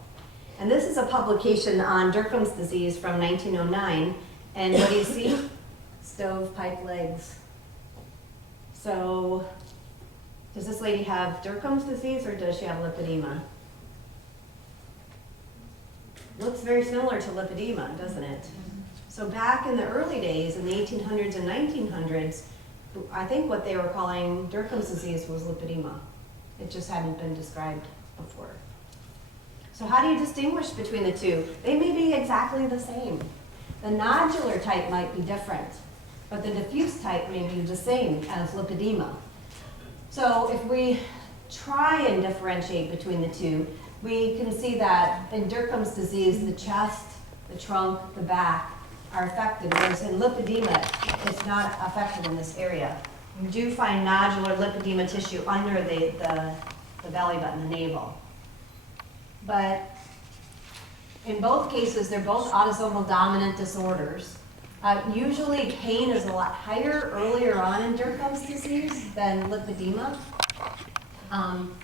And this is a publication on Dercum's disease from 1909. And what do you see? Stovepipe legs. So does this lady have Dercum's disease or does she have lipedema? Looks very similar to lipedema, doesn't it? So back in the early days, in the 1800s and 1900s, I think what they were calling Dercum's disease was lipedema. It just hadn't been described before. So how do you distinguish between the two? They may be exactly the same. The nodular type might be different, but the diffuse type may be the same as lipedema. So if we try and differentiate between the two, we can see that in Dercum's disease, the chest, the trunk, the back are affected, whereas in lipedema, it's not affected in this area. You do find nodular lipedema tissue under the belly button, the navel. But in both cases, they're both autosomal dominant disorders. Usually pain is a lot higher earlier on in Dercum's disease than lipedema.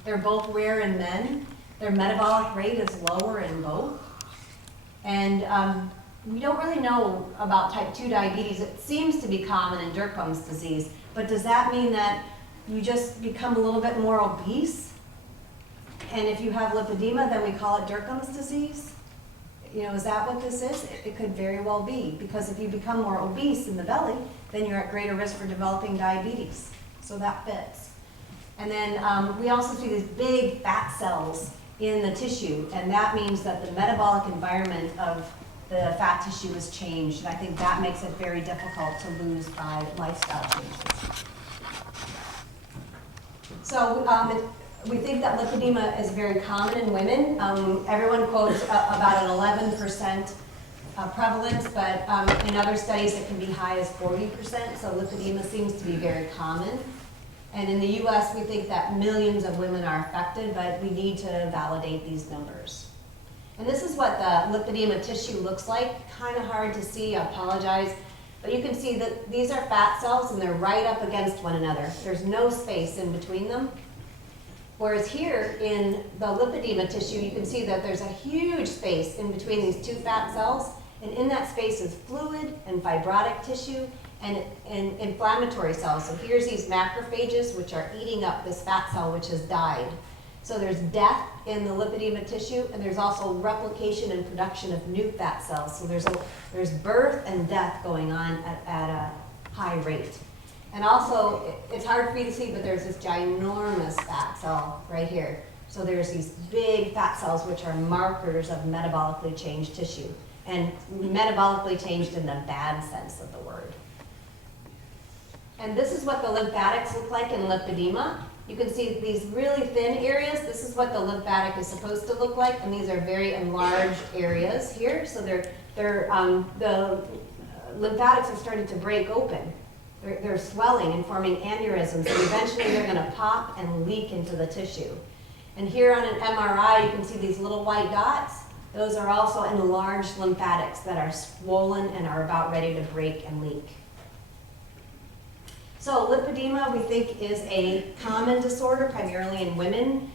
They're both rare in men. Their metabolic rate is lower in both. And we don't really know about type 2 diabetes. It seems to be common in Dercum's disease, but does that mean that you just become a little bit more obese? And if you have lipedema, then we call it Dercum's disease? You know, is that what this is? It could very well be, because if you become more obese in the belly, then you're at greater risk for developing diabetes. So that fits. And then we also see these big fat cells in the tissue, and that means that the metabolic environment of the fat tissue has changed, and I think that makes it very difficult to lose by lifestyle changes. So we think that lipedema is very common in women. Everyone quotes about an 11% prevalence, but in other studies it can be high as 40%, so lipedema seems to be very common. And in the US, we think that millions of women are affected, but we need to validate these numbers. And this is what the lipedema tissue looks like. Kind of hard to see, I apologize. But you can see that these are fat cells and they're right up against one another. There's no space in between them. Whereas here in the lipedema tissue, you can see that there's a huge space in between these two fat cells. And in that space is fluid and fibrotic tissue and inflammatory cells. So here's these macrophages which are eating up this fat cell which has died. So there's death in the lipedema tissue, and there's also replication and production of new fat cells. So there's birth and death going on at a high rate. And also, it's hard for you to see, but there's this ginormous fat cell right here. So there's these big fat cells which are markers of metabolically changed tissue. And metabolically changed in the bad sense of the word. And this is what the lymphatics look like in lipedema. You can see these really thin areas. This is what the lymphatic is supposed to look like, and these are very enlarged areas here. So the lymphatics are starting to break open. They're swelling and forming aneurysms, and eventually they're going to pop and leak into the tissue. And here on an MRI, you can see these little white dots. Those are also enlarged lymphatics that are swollen and are about ready to break and leak. So lipedema, we think, is a common disorder, primarily in women.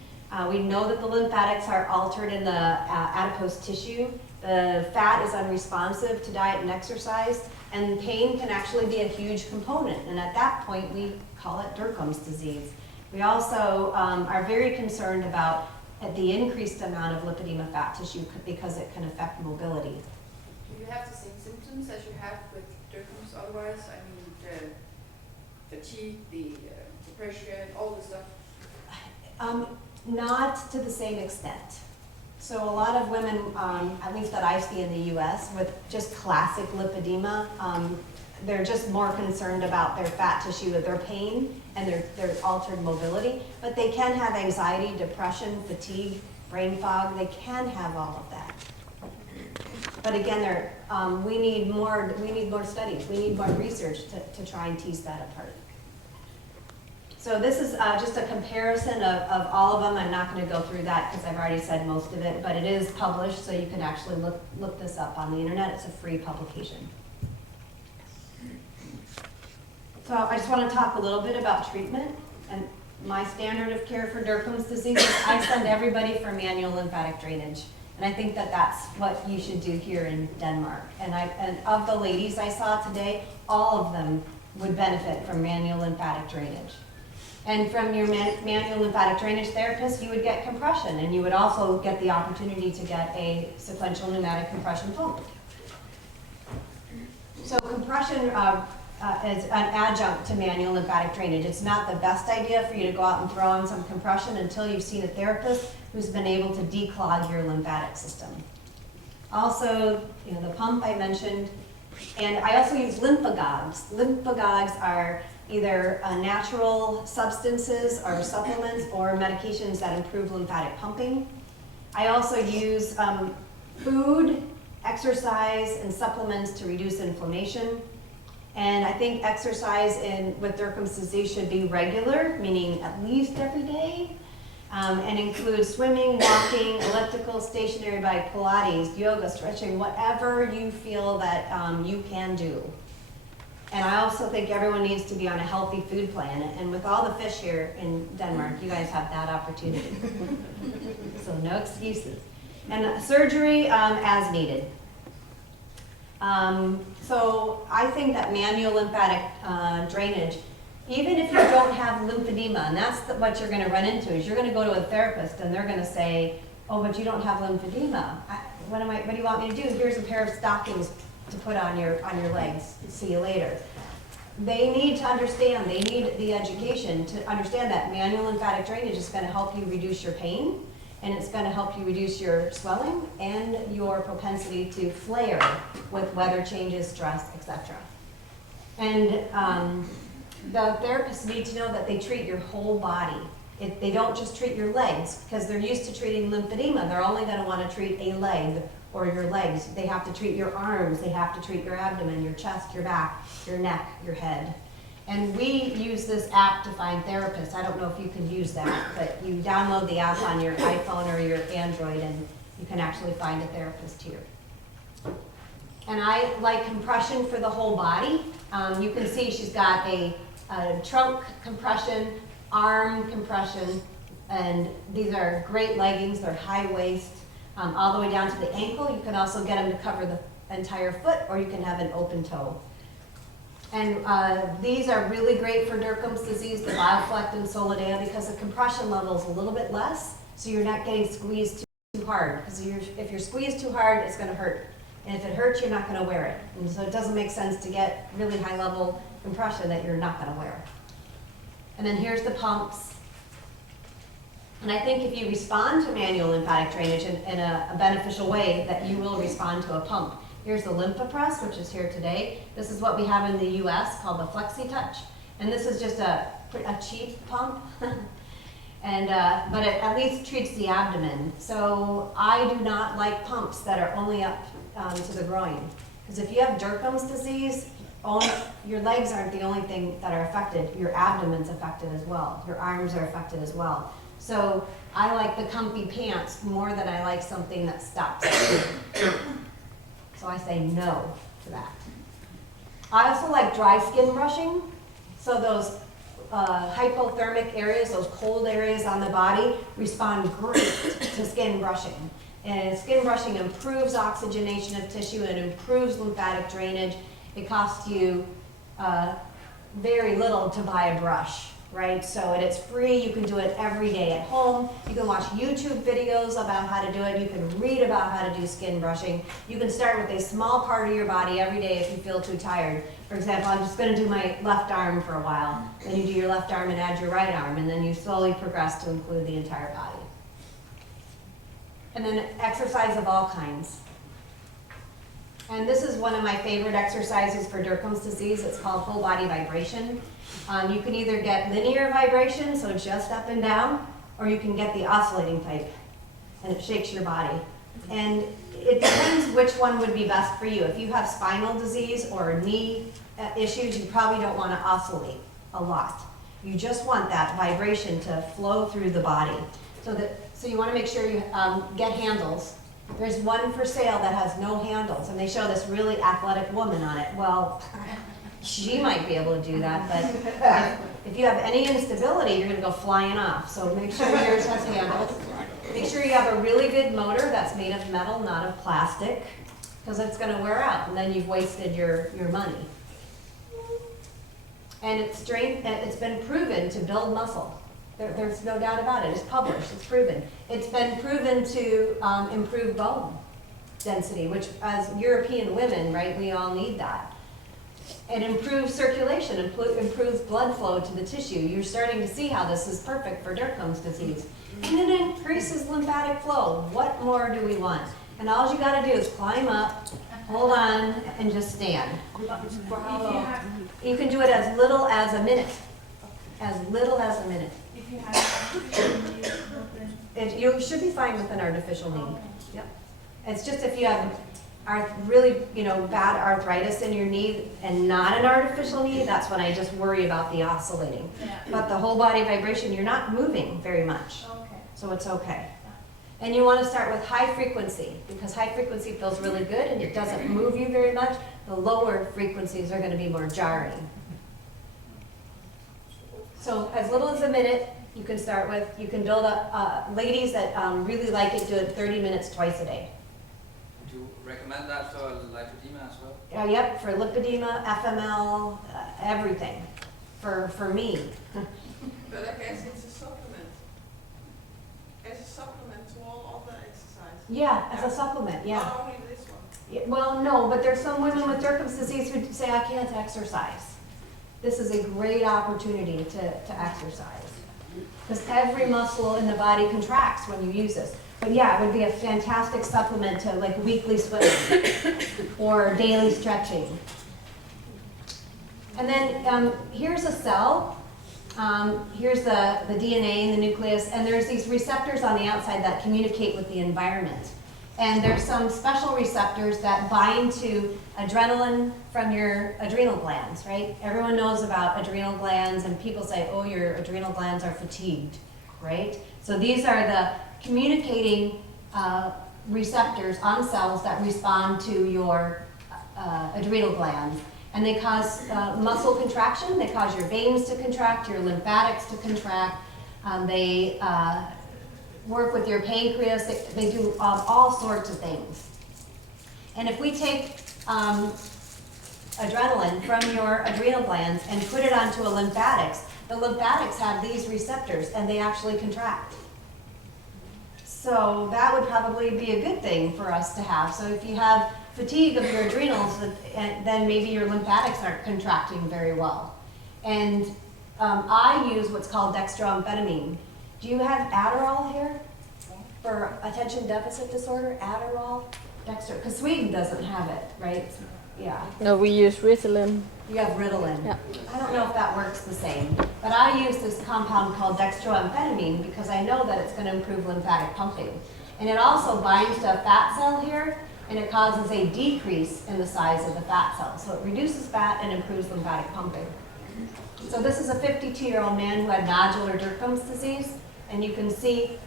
We know that the lymphatics are altered in the adipose tissue. The fat is unresponsive to diet and exercise, and pain can actually be a huge component. And at that point, we call it Dercum's disease. We also are very concerned about the increased amount of lipedema fat tissue because it can affect mobility. Do you have the same symptoms as you have with Dercum's otherwise? I mean, the fatigue, the depression, all the stuff? Not to the same extent. So a lot of women, at least that I see in the US, with just classic lipedema, they're just more concerned about their fat tissue, their pain, and their altered mobility. But they can have anxiety, depression, fatigue, brain fog. They can have all of that. But again, we need more studies. We need more research to try and tease that apart. So this is just a comparison of all of them. I'm not going to go through that because I've already said most of it, but it is published, so you can actually look this up on the internet. It's a free publication. So I just want to talk a little bit about treatment. And my standard of care for Dercum's disease is I send everybody for manual lymphatic drainage. And I think that that's what you should do here in Denmark. And of the ladies I saw today, all of them would benefit from manual lymphatic drainage. And from your manual lymphatic drainage therapist, you would get compression, and you would also get the opportunity to get a sequential pneumatic compression pump. So compression is an adjunct to manual lymphatic drainage. It's not the best idea for you to go out and throw on some compression until you've seen a therapist who's been able to declog your lymphatic system. Also, the pump I mentioned, and I also use lymphagogues. Lymphagogues are either natural substances or supplements or medications that improve lymphatic pumping. I also use food, exercise, and supplements to reduce inflammation. And I think exercise with Dercum's disease should be regular, meaning at least every day, and include swimming, walking, elliptical, stationary bike, Pilates, yoga, stretching, whatever you feel that you can do. And I also think everyone needs to be on a healthy food plan. And with all the fish here in Denmark, you guys have that opportunity. So no excuses. And surgery as needed. So I think that manual lymphatic drainage, even if you don't have lymphedema, and that's what you're going to run into, is you're going to go to a therapist and they're going to say, oh, but you don't have lymphedema. What do you want me to do? Here's a pair of stockings to put on your legs. See you later. They need to understand, they need the education to understand that manual lymphatic drainage is going to help you reduce your pain, and it's going to help you reduce your swelling and your propensity to flare with weather changes, stress, etc. And the therapists need to know that they treat your whole body. They don't just treat your legs, because they're used to treating lymphedema. They're only going to want to treat a leg or your legs. They have to treat your arms, they have to treat your abdomen, your chest, your back, your neck, your head. And we use this app to find therapists. I don't know if you can use that, but you download the app on your iPhone or your Android and you can actually find a therapist here. And I like compression for the whole body. You can see she's got a trunk compression, arm compression, and these are great leggings. They're high waist, all the way down to the ankle. You can also get them to cover the entire foot, or you can have an open toe. And these are really great for Dercum's disease, the Bioflect and Solidea, because the compression level is a little bit less, so you're not getting squeezed too hard. Because if you're squeezed too hard, it's going to hurt. And if it hurts, you're not going to wear it. And so it doesn't make sense to get really high level compression that you're not going to wear. And then here's the pumps. And I think if you respond to manual lymphatic drainage in a beneficial way, that you will respond to a pump. Here's the LymphaPress, which is here today. This is what we have in the US called the FlexiTouch. And this is just a cheap pump. And, but it at least treats the abdomen. So I do not like pumps that are only up to the groin. Because if you have Dercum's disease, your legs aren't the only thing that are affected. Your abdomen's affected as well. Your arms are affected as well. So I like the comfy pants more than I like something that stops it. So I say no to that. I also like dry skin brushing. So those hypothermic areas, those cold areas on the body, respond great to skin brushing. And skin brushing improves oxygenation of tissue and improves lymphatic drainage. It costs you very little to buy a brush, right? So it's free. You can do it every day at home. You can watch YouTube videos about how to do it. You can read about how to do skin brushing. You can start with a small part of your body every day if you feel too tired. For example, I'm just going to do my left arm for a while. Then you do your left arm and add your right arm, and then you slowly progress to include the entire body. And then exercise of all kinds. And this is one of my favorite exercises for Dercum's disease. It's called whole body vibration. You can either get linear vibration, so just up and down, or you can get the oscillating type, and it shakes your body. And it depends which one would be best for you. If you have spinal disease or knee issues, you probably don't want to oscillate a lot. You just want that vibration to flow through the body. So you want to make sure you get handles. There's one for sale that has no handles, and they show this really athletic woman on it. Well, she might be able to do that, but if you have any instability, you're going to go flying off. So make sure yours has handles. Make sure you have a really good motor that's made of metal, not of plastic, because it's going to wear out, and then you've wasted your money. And it's been proven to build muscle. There's no doubt about it. It's published. It's proven. It's been proven to improve bone density, which as European women, right, we all need that. It improves circulation, improves blood flow to the tissue. You're starting to see how this is perfect for Dercum's disease. And it increases lymphatic flow. What more do we want? And all you got to do is climb up, hold on, and just stand. For how long? You can do it as little as a minute. As little as a minute. If you have artificial knee, then You should be fine with an artificial knee. okay. Yep. It's just if you have really, bad arthritis in your knee and not an artificial knee, that's when I just worry about the oscillating. Yeah. But the whole body vibration, you're not moving very much, Okay. so it's okay. And you want to start with high frequency, because high frequency feels really good and it doesn't move you very much. The lower frequencies are going to be more jarring. So as little as a minute, you can start with. You can build up, ladies that really like it, do it 30 minutes twice a day. Do you recommend that for lipedema as well? Yep, for lipedema, FML, everything, for me. But I guess it's a supplement. As a supplement to all other exercises. Yeah, as a supplement, yeah. Not only this one. Yeah, well, no, but there's some women with Dercum's disease who say, I can't exercise. This is a great opportunity to exercise. because every muscle in the body contracts when you use this. But yeah, it would be a fantastic supplement to like weekly swimming or daily stretching. And then here's a cell. Here's the DNA in the nucleus, and there's these receptors on the outside that communicate with the environment. And there's some special receptors that bind to adrenaline from your adrenal glands, right? Everyone knows about adrenal glands, and people say, oh, your adrenal glands are fatigued, right? So these are the communicating receptors on cells that respond to your adrenal glands. And they cause muscle contraction, they cause your veins to contract, your lymphatics to contract, they work with your pancreas, they do all sorts of things. And if we take adrenaline from your adrenal glands and put it onto a lymphatics, the lymphatics have these receptors and they actually contract. So that would probably be a good thing for us to have. So if you have fatigue of your adrenals, then maybe your lymphatics aren't contracting very well. And I use what's called dextroamphetamine. Do you have Adderall here for attention deficit disorder? Adderall, Dextro, because Sweden doesn't have it, right? Yeah. No, we use Ritalin. You have Ritalin. Yeah. I don't know if that works the same, but I use this compound called dextroamphetamine because I know that it's going to improve lymphatic pumping. And it also binds to a fat cell here, and it causes a decrease in the size of the fat cell. So it reduces fat and improves lymphatic pumping. So this is a 52-year-old man who had nodular Dercum's disease, and you can see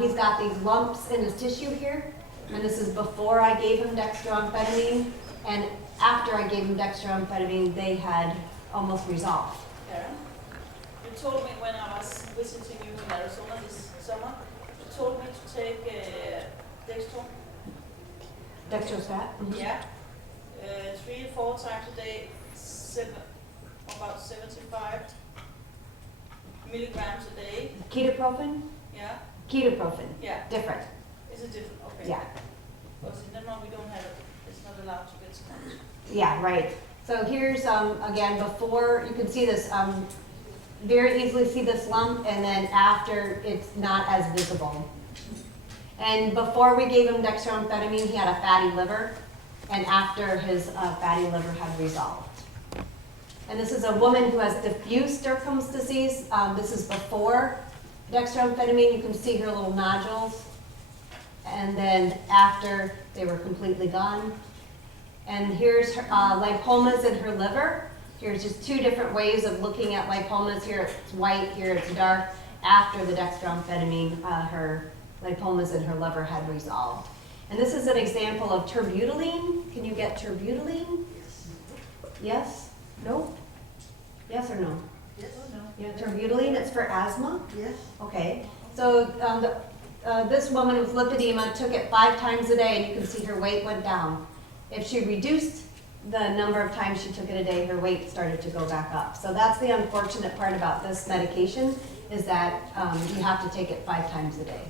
he's got these lumps in his tissue here, and this is before I gave him dextroamphetamine, and after I gave him dextroamphetamine, they had almost resolved. Karen, you told me when I was visiting you in Arizona this summer, you told me to take dextro. Dextrostat? Mhm. Yeah. 3 or 4 times a day, about 75 milligrams a day. Ketoprofen? Yeah. Ketoprofen. Yeah. Different. Is it different? Okay. Yeah. Because in Denmark we don't have it. It's not allowed to get so much. Yeah, right. So here's, again, before, you can see this, very easily see this lump, and then after, it's not as visible. And before we gave him dextroamphetamine, he had a fatty liver, and after his fatty liver had resolved. And this is a woman who has diffuse Dercum's disease. This is before dextroamphetamine. You can see her little nodules. And then after, they were completely gone. And here's her, lipomas in her liver. Here's just 2 different ways of looking at lipomas. Here it's white, here it's dark. After the dextroamphetamine, her lipomas in her liver had resolved. And this is an example of terbutaline. Can you get terbutaline? Yes? No? Yes or no? Yes. No. Yeah, terbutaline, it's for asthma? Yes. Okay. So this woman with lipedema took it 5 times a day, and you can see her weight went down. If she reduced the number of times she took it a day, her weight started to go back up. So that's the unfortunate part about this medication, is that you have to take it 5 times a day.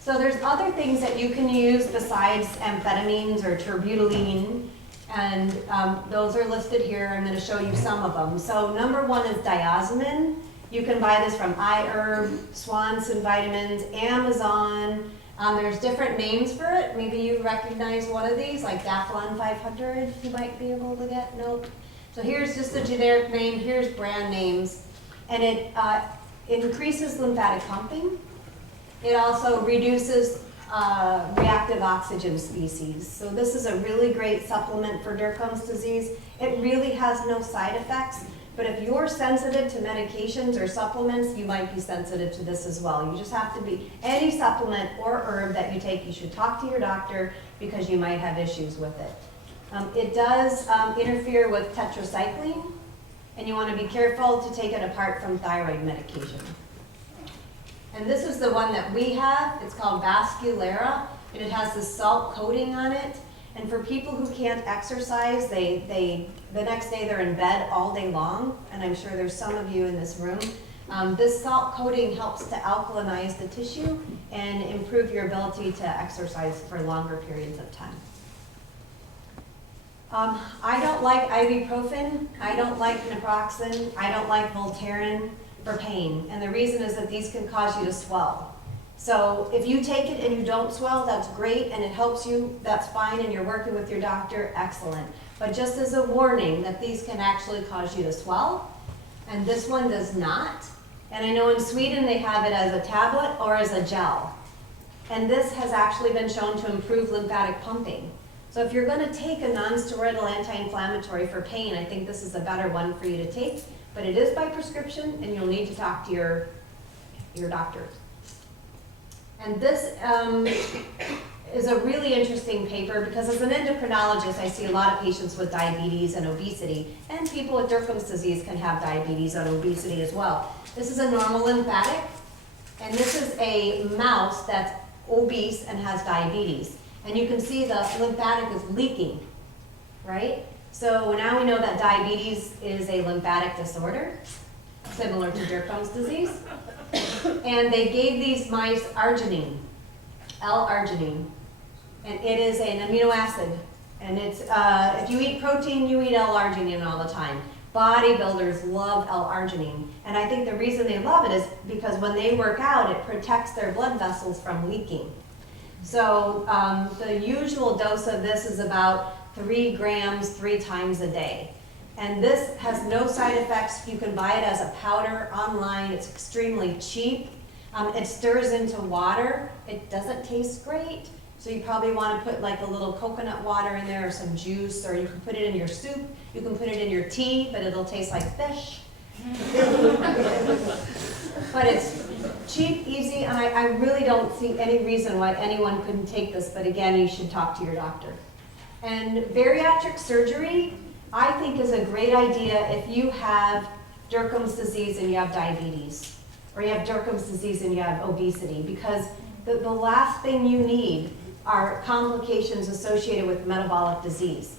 So there's other things that you can use besides amphetamines or terbutaline, and those are listed here. I'm going to show you some of them. So number 1 is diazomin. You can buy this from iHerb, Swanson Vitamins, Amazon. There's different names for it. Maybe you recognize one of these, like Daflon 500 you might be able to get. Nope. So here's just the generic name. Here's brand names. And it increases lymphatic pumping. It also reduces reactive oxygen species. So this is a really great supplement for Dercum's disease. It really has no side effects, but if you're sensitive to medications or supplements, you might be sensitive to this as well. You just have to be, any supplement or herb that you take, you should talk to your doctor because you might have issues with it. It does interfere with tetracycline, and you want to be careful to take it apart from thyroid medication. And this is the one that we have. It's called Vasculera, and it has this salt coating on it. And for people who can't exercise, the next day they're in bed all day long, and I'm sure there's some of you in this room. This salt coating helps to alkalinize the tissue and improve your ability to exercise for longer periods of time. I don't like ibuprofen. I don't like naproxen. I don't like Voltaren. for pain. And the reason is that these can cause you to swell. So if you take it and you don't swell, that's great, and it helps you, that's fine, and you're working with your doctor, excellent. But just as a warning that these can actually cause you to swell, and this one does not. And I know in Sweden they have it as a tablet or as a gel. And this has actually been shown to improve lymphatic pumping. So if you're going to take a non-steroidal anti-inflammatory for pain, I think this is a better one for you to take. But it is by prescription, and you'll need to talk to your doctor. And this is a really interesting paper because as an endocrinologist, I see a lot of patients with diabetes and obesity, and people with Dercum's disease can have diabetes and obesity as well. This is a normal lymphatic, and this is a mouse that's obese and has diabetes. And you can see the lymphatic is leaking, right? So now we know that diabetes is a lymphatic disorder, similar to Dercum's disease. And they gave these mice arginine, L-arginine, and it is an amino acid. And it's, if you eat protein, you eat L-arginine all the time. Bodybuilders love L-arginine. And I think the reason they love it is because when they work out, it protects their blood vessels from leaking. So the usual dose of this is about 3 grams 3 times a day. And this has no side effects. You can buy it as a powder online. It's extremely cheap. It stirs into water. It doesn't taste great. So you probably want to put like a little coconut water in there or some juice, or you can put it in your soup. You can put it in your tea, but it'll taste like fish. But it's cheap, easy, and I really don't see any reason why anyone couldn't take this. But again, you should talk to your doctor. And bariatric surgery, I think, is a great idea if you have Dercum's disease and you have diabetes, or you have Dercum's disease and you have obesity, because the last thing you need are complications associated with metabolic disease.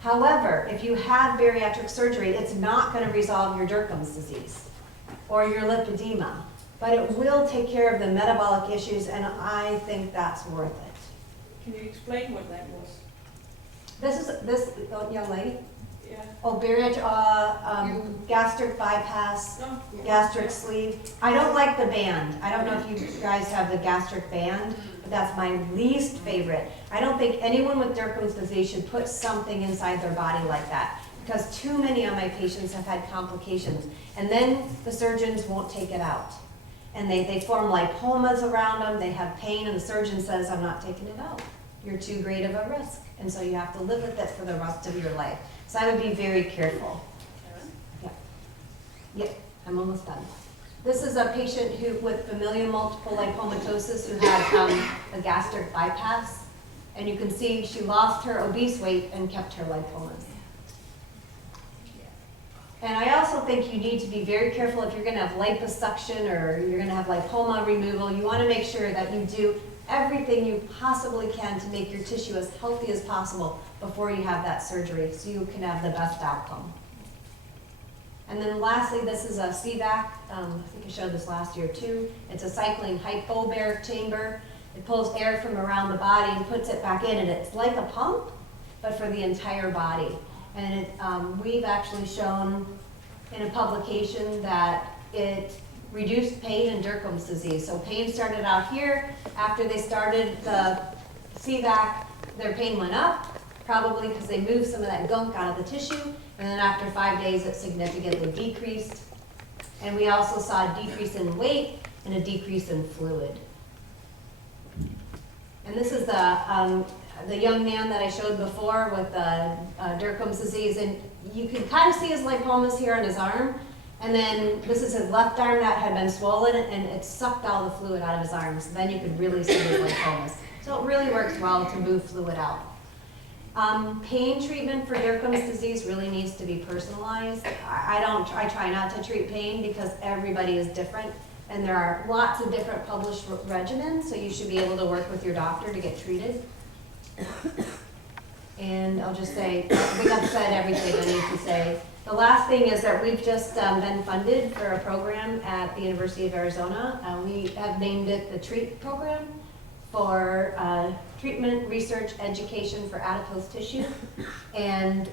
However, if you have bariatric surgery, it's not going to resolve your Dercum's disease or your lipedema, but it will take care of the metabolic issues, and I think that's worth it. Can you explain what that was? This young lady? Yeah. Oh, bariatric, gastric bypass, No. gastric sleeve. I don't like the band. I don't know if you guys have the gastric band, but that's my least favorite. I don't think anyone with Dercum's disease should put something inside their body like that, because too many of my patients have had complications, and then the surgeons won't take it out. And they form lipomas around them, they have pain, and the surgeon says, I'm not taking it out. You're too great of a risk, and so you have to live with it for the rest of your life. So I would be very careful. Yep, I'm almost done. This is a patient who with familial multiple lipomatosis who had a gastric bypass. And you can see she lost her obese weight and kept her lipomas. And I also think you need to be very careful if you're going to have liposuction or you're going to have lipoma removal. You want to make sure that you do everything you possibly can to make your tissue as healthy as possible before you have that surgery, so you can have the best outcome. And then lastly, this is a CVAC. I think I showed this last year too. It's a cycling hypobaric chamber. It pulls air from around the body and puts it back in, and it's like a pump, but for the entire body. And we've actually shown in a publication that it reduced pain in Dercum's disease. So pain started out here. After they started the CVAC, their pain went up, probably because they moved some of that gunk out of the tissue. And then after 5 days, it significantly decreased. And we also saw a decrease in weight and a decrease in fluid. And this is the young man that I showed before with Dercum's disease. And you can kind of see his lipomas here on his arm. And then this is his left arm that had been swollen, and it sucked all the fluid out of his arms. So then you could really see his lipomas. So it really works well to move fluid out. Pain treatment for Dercum's disease really needs to be personalized. I try not to treat pain because everybody is different, and there are lots of different published regimens, so you should be able to work with your doctor to get treated. And I'll just say, I think I've said everything I need to say. The last thing is that we've just been funded for a program at the University of Arizona. We have named it the TREAT program for treatment, research, education for adipose tissue. And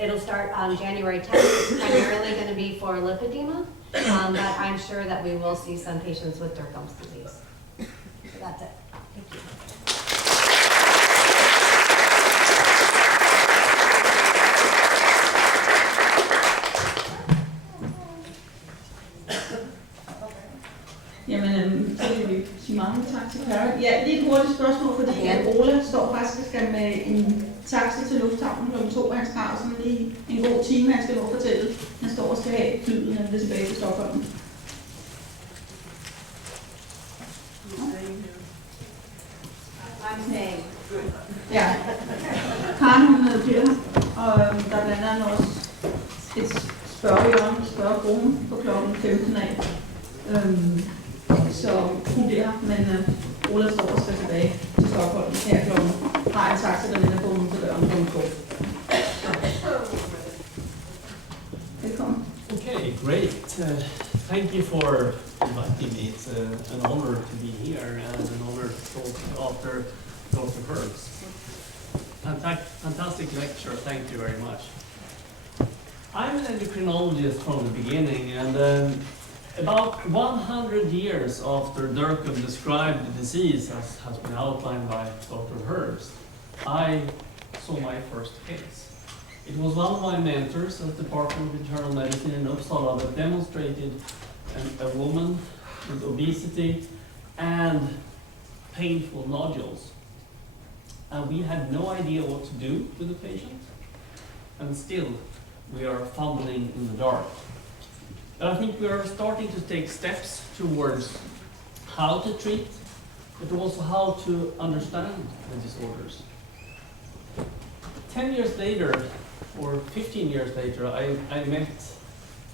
it'll start on January 10th. It's primarily going to be for lipedema. but I'm sure that we will see some patients with Dercum's disease. So that's it. Thank you. Jamen, så vil vi sige mange tak til Karen. Ja, lige et hurtigt spørgsmål, fordi Ola står faktisk og skal med en taxa til lufthavnen kl. 2, han har sådan lige en god time, han skal nå at fortælle. Han står og skal have flyet, når han er tilbage til Stockholm. I'm staying. Ja, Karen hun bliver her, og der er blandt andet også et spørgegruppe på klokken 15 af. Så hun bliver her, men Ola står og skal tilbage til Stockholm her klokken. Har en taxa, der vender på ude på døren klokken 2. Velkommen. Okay, great. Thank you for inviting me. It's an honor to be here and an honor to talk after Dr. Herbst. Fantastic lecture, thank you very much. I'm an endocrinologist from the beginning, and about 100 years after Dercum described the disease as has been outlined by Dr. Herbst, I saw my first case. It was one of my mentors at the Department of Internal Medicine in Uppsala that demonstrated a woman with obesity and painful nodules. And we had no idea what to do with the patient, and still we are fumbling in the dark. But I think we are starting to take steps towards how to treat, but also how to understand the disorders. 10 years later, or 15 years later, I met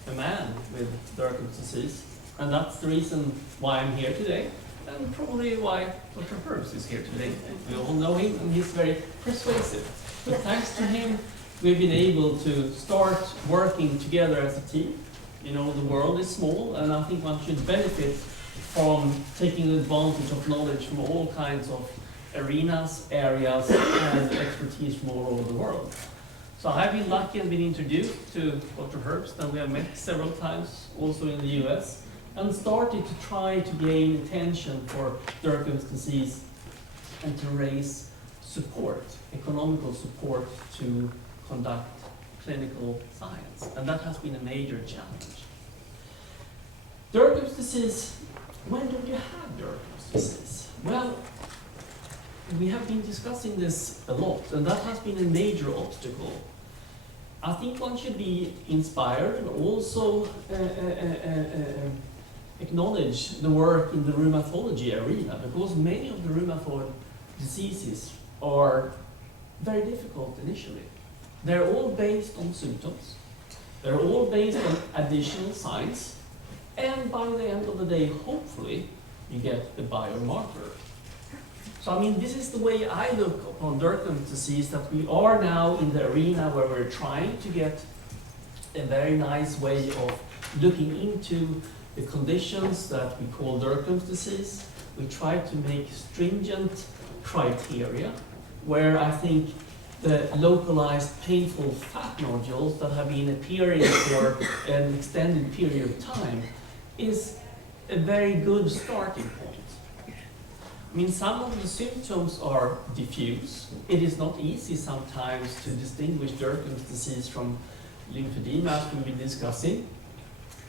a man with Dercum's disease, and that's the reason why I'm here today, and probably why Dr. Herbst is here today. We all know him, and he's very persuasive. But thanks to him, we've been able to start working together as a team. You know, the world is small, and I think one should benefit from taking advantage of knowledge from all kinds of arenas, areas, and expertise from all over the world. So I've been lucky and been introduced to Dr. Herbst, and we have met several times also in the US, and started to try to gain attention for Dercum's disease and to raise support, economical support to conduct clinical science. And that has been a major challenge. Dercum's disease, when do you have Dercum's disease? Well, we have been discussing this a lot, and that has been a major obstacle. I think one should be inspired and also acknowledge the work in the rheumatology arena, because many of the rheumatoid diseases are very difficult initially. They're all based on symptoms, they're all based on additional signs, and by the end of the day, hopefully, you get a biomarker. So I mean, this is the way I look upon Dercum's disease, that we are now in the arena where we're trying to get a very nice way of looking into the conditions that we call Dercum's disease. We try to make stringent criteria, where I think the localized painful fat nodules that have been appearing for an extended period of time is a very good starting point. I mean, some of the symptoms are diffuse. It is not easy sometimes to distinguish Dercum's disease from lymphedema, as we've been discussing.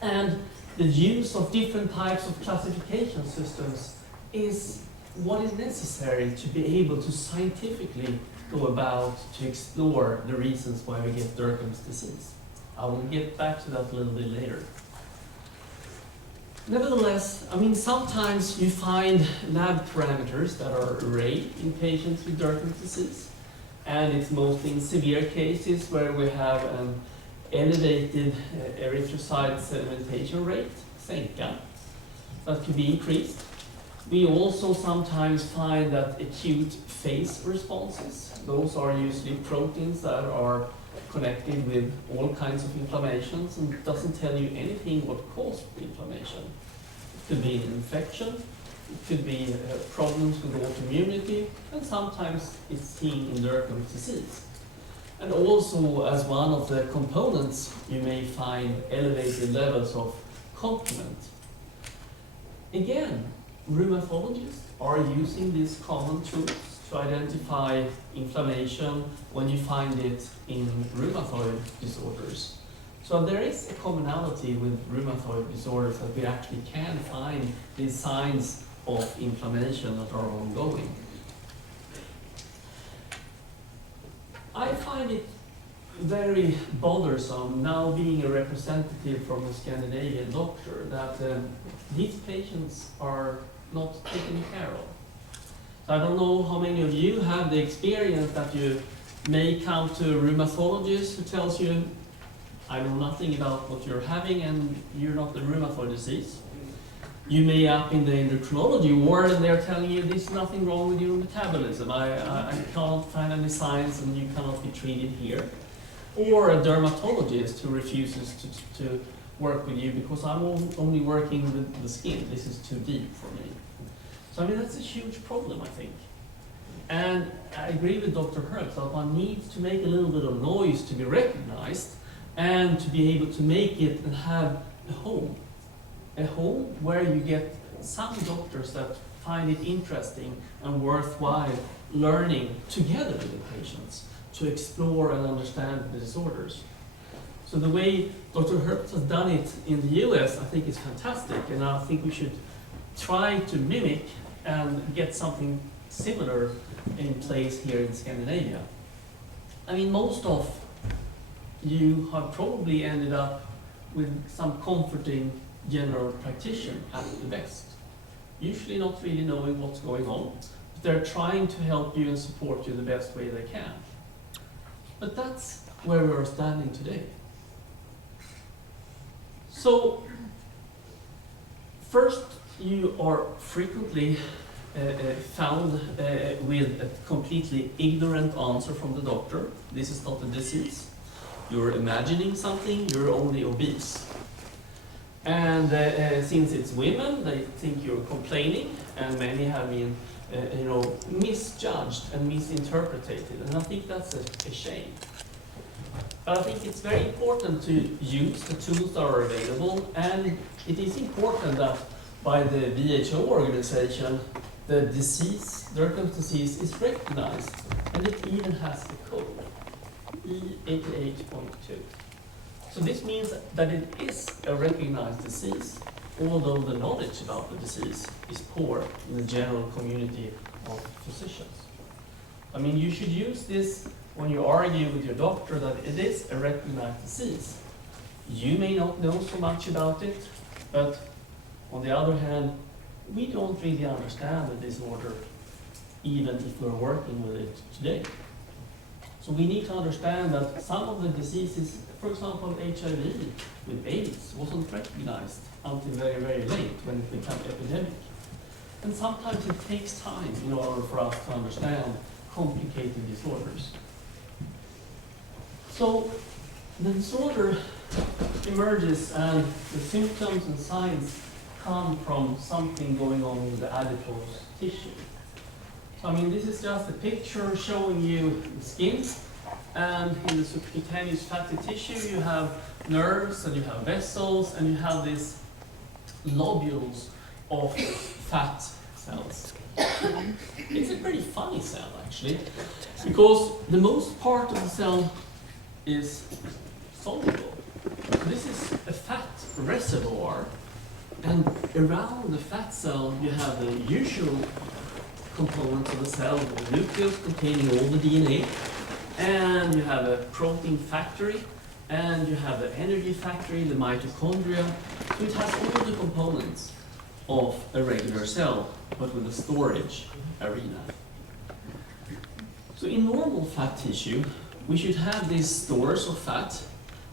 And the use of different types of classification systems is what is necessary to be able to scientifically go about to explore the reasons why we get Dercum's disease. I will get back to that a little bit later. Nevertheless, I mean, sometimes you find lab parameters that are arrayed in patients with Dercum's disease, and it's mostly in severe cases where we have an elevated erythrocyte sedimentation rate, SENCA, that can be increased. We also sometimes find that acute phase responses, those are usually proteins that are connected with all kinds of inflammations, and it doesn't tell you anything what caused the inflammation. It could be an infection, it could be problems with autoimmunity, and sometimes it's seen in Dercum's disease. And also, as one of the components, you may find elevated levels of complement. Again, rheumatologists are using these common tools to identify inflammation when you find it in rheumatoid disorders. So there is a commonality with rheumatoid disorders that we actually can find these signs of inflammation that are ongoing. I find it very bothersome now being a representative from a Scandinavian doctor that these patients are not taken care of. So I don't know how many of you have the experience that you may come to a rheumatologist who tells you, I know nothing about what you're having and you're not the rheumatoid disease. You may up in the endocrinology ward and they're telling you there's nothing wrong with your metabolism. I can't find any signs and you cannot be treated here. Or a dermatologist who refuses to work with you because I'm only working with the skin. This is too deep for me. So I mean, that's a huge problem, I think. And I agree with Dr. Herbst that one needs to make a little bit of noise to be recognized and to be able to make it and have a home where you get some doctors that find it interesting and worthwhile learning together with the patients to explore and understand the disorders. So the way Dr. Herbst has done it in the US, I think is fantastic, and I think we should try to mimic and get something similar in place here in Scandinavia. I mean, most of you have probably ended up with some comforting general practitioner at the best. Usually not really knowing what's going on, but they're trying to help you and support you the best way they can. But that's where we are standing today. So, first, you are frequently found with a completely ignorant answer from the doctor. This is not a disease. You're imagining something, you're only obese. And since it's women, they think you're complaining, and many have been misjudged and misinterpreted, and I think that's a shame. But I think it's very important to use the tools that are available, and it is important that by the WHO organization, the disease, Dercum's disease, is recognized, and it even has a code, E88.2. So this means that it is a recognized disease, although the knowledge about the disease is poor in the general community of physicians. I mean, you should use this when you argue with your doctor that it is a recognized disease. You may not know so much about it, but on the other hand, we don't really understand the disorder, even if we're working with it today. So we need to understand that some of the diseases, for example, HIV with AIDS, wasn't recognized until very, very late when it became epidemic. And sometimes it takes time in order for us to understand complicated disorders. So the disorder emerges and the symptoms and signs come from something going on with the adipose tissue. So I mean, this is just a picture showing you the skin, and in the subcutaneous fatty tissue you have nerves and you have vessels and you have these lobules of fat cells. It's a pretty funny cell actually, because the most part of the cell is soluble. This is a fat reservoir, and around the fat cell you have the usual components of the cell, the nucleus containing all the DNA, and you have a protein factory, and you have the energy factory, the mitochondria. So it has all the components of a regular cell, but with a storage arena. So in normal fat tissue, we should have these stores of fat,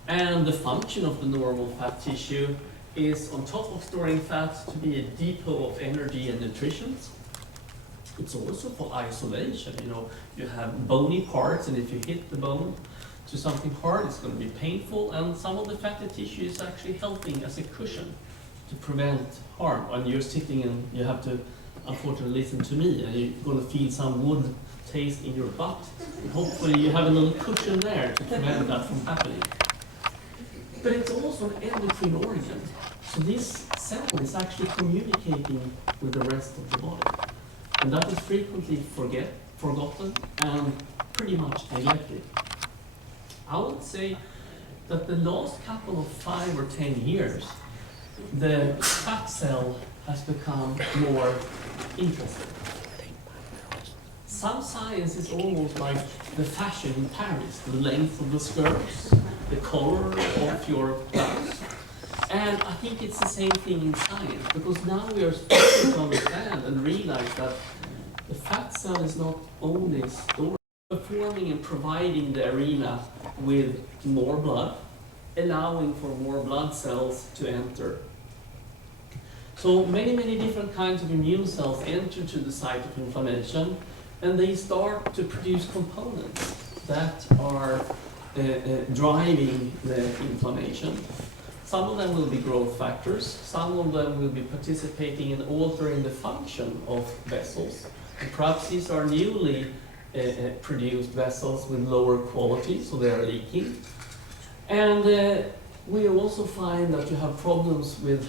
and the function of the normal fat tissue is, on top of storing fat, to be a depot of energy and nutrition. It's also for isolation. You know, you have bony parts, and if you hit the bone to something hard, it's going to be painful, and some of the fatty tissue is actually helping as a cushion to prevent harm. When you're sitting and you have to, unfortunately, listen to me, and you're going to feel some wood taste in your butt, and hopefully you have a little cushion there to prevent that from happening. But it's also an endocrine organ. So this cell is actually communicating with the rest of the body. And that is frequently forgotten and pretty much neglected. I would say that the last couple of 5 or 10 years, the fat cell has become more interesting. Some science is almost like the fashion in Paris, the length of the skirts, the color of your blouse. And I think it's the same thing in science, because now we are starting to understand and realize that the fat cell is not only storing, performing and providing the arena with more blood, allowing for more blood cells to enter. So many different kinds of immune cells enter to the site of inflammation, and they start to produce components that are driving the inflammation. Some of them will be growth factors, some of them will be participating in altering the function of vessels. And perhaps these are newly produced vessels with lower quality, so they are leaking. And we also find that you have problems with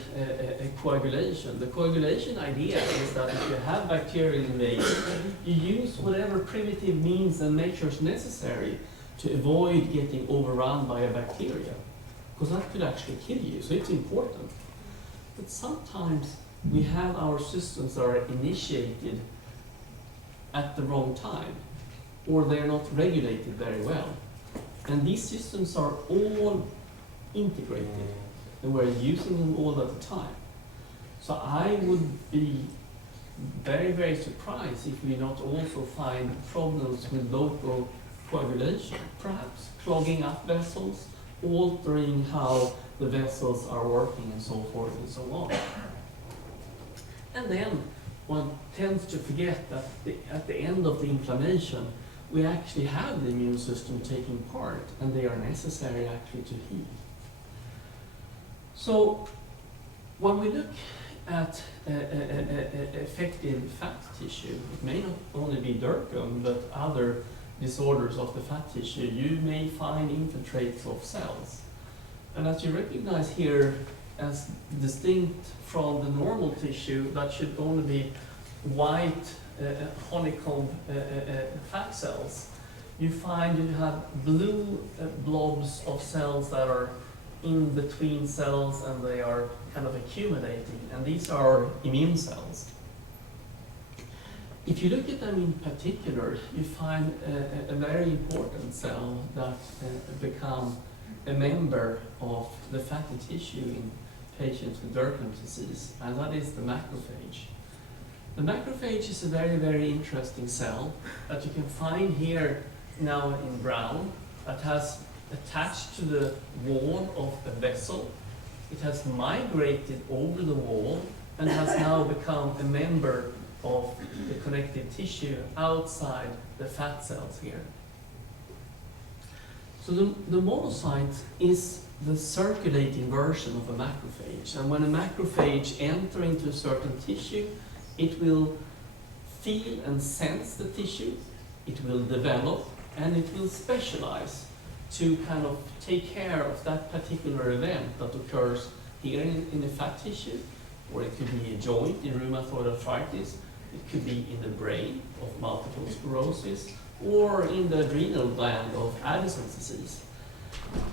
coagulation. The coagulation idea is that if you have bacterial invasion, you use whatever primitive means and measures necessary to avoid getting overrun by a bacteria, because that could actually kill you, so it's important. But sometimes we have our systems that are initiated at the wrong time, or they're not regulated very well. And these systems are all integrated, and we're using them all at the time. So I would be very surprised if we not also find problems with local coagulation, perhaps clogging up vessels, altering how the vessels are working and so forth and so on. And then one tends to forget that at the end of the inflammation, we actually have the immune system taking part, and they are necessary actually to heal. So when we look at affected fat tissue, it may not only be Dercum, but other disorders of the fat tissue, you may find infiltrates of cells. And as you recognize here, as distinct from the normal tissue, that should only be white honeycomb fat cells, you find you have blue blobs of cells that are in between cells, and they are kind of accumulating, and these are immune cells. If you look at them in particular, you find a very important cell that become a member of the fatty tissue in patients with Dercum disease, and that is the macrophage. The macrophage is a very interesting cell that you can find here now in brown, that has attached to the wall of a vessel. It has migrated over the wall and has now become a member of the connective tissue outside the fat cells here. So the monocyte is the circulating version of a macrophage, and when a macrophage enters into a certain tissue, it will feel and sense the tissue, it will develop, and it will specialize to kind of take care of that particular event that occurs here in the fat tissue, or it could be a joint in rheumatoid arthritis, it could be in the brain of multiple sclerosis, or in the adrenal gland of Addison's disease.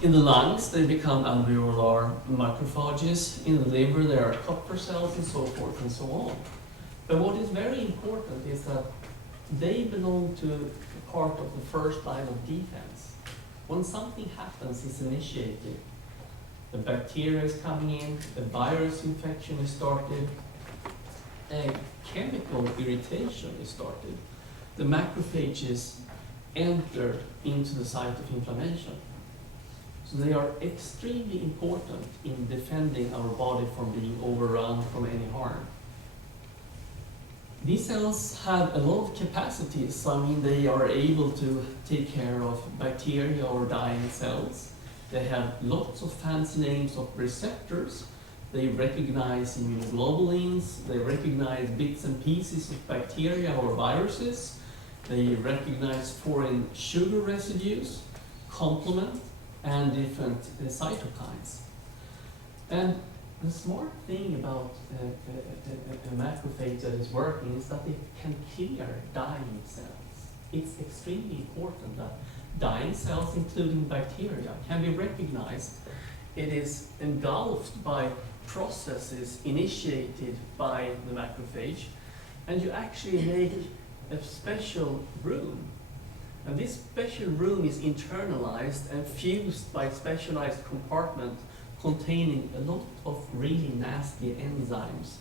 In the lungs, they become alveolar macrophages. In the liver, there are Kupffer cells and so forth and so on. But what is very important is that they belong to part of the first line of defense. When something happens, it's initiated. The bacteria is coming in, the virus infection is started, a chemical irritation is started. The macrophages enter into the site of inflammation. So they are extremely important in defending our body from being overrun from any harm. These cells have a lot of capacities. So, I mean, they are able to take care of bacteria or dying cells. They have lots of fancy names of receptors. They recognize immunoglobulins. They recognize bits and pieces of bacteria or viruses. They recognize foreign sugar residues, complement, and different cytokines. And the smart thing about a macrophage that is working is that it can clear dying cells. It's extremely important that dying cells, including bacteria, can be recognized. It is engulfed by processes initiated by the macrophage, and you actually make a special room. And this special room is internalized and fused by a specialized compartment containing a lot of really nasty enzymes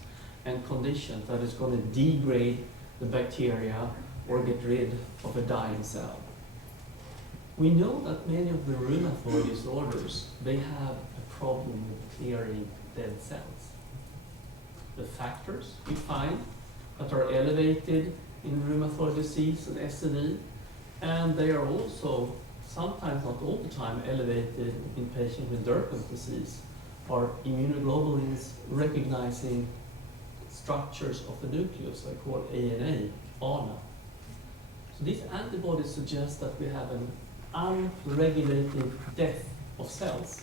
and conditions that is going to degrade the bacteria or get rid of a dying cell. We know that many of the rheumatoid disorders, they have a problem with clearing dead cells. The factors we find that are elevated in rheumatoid disease and SLE, and they are also, sometimes not all the time, elevated in patients with Dercum disease, are immunoglobulins recognizing structures of the nucleus, they call ANA. So these antibodies suggest that we have an unregulated death of cells.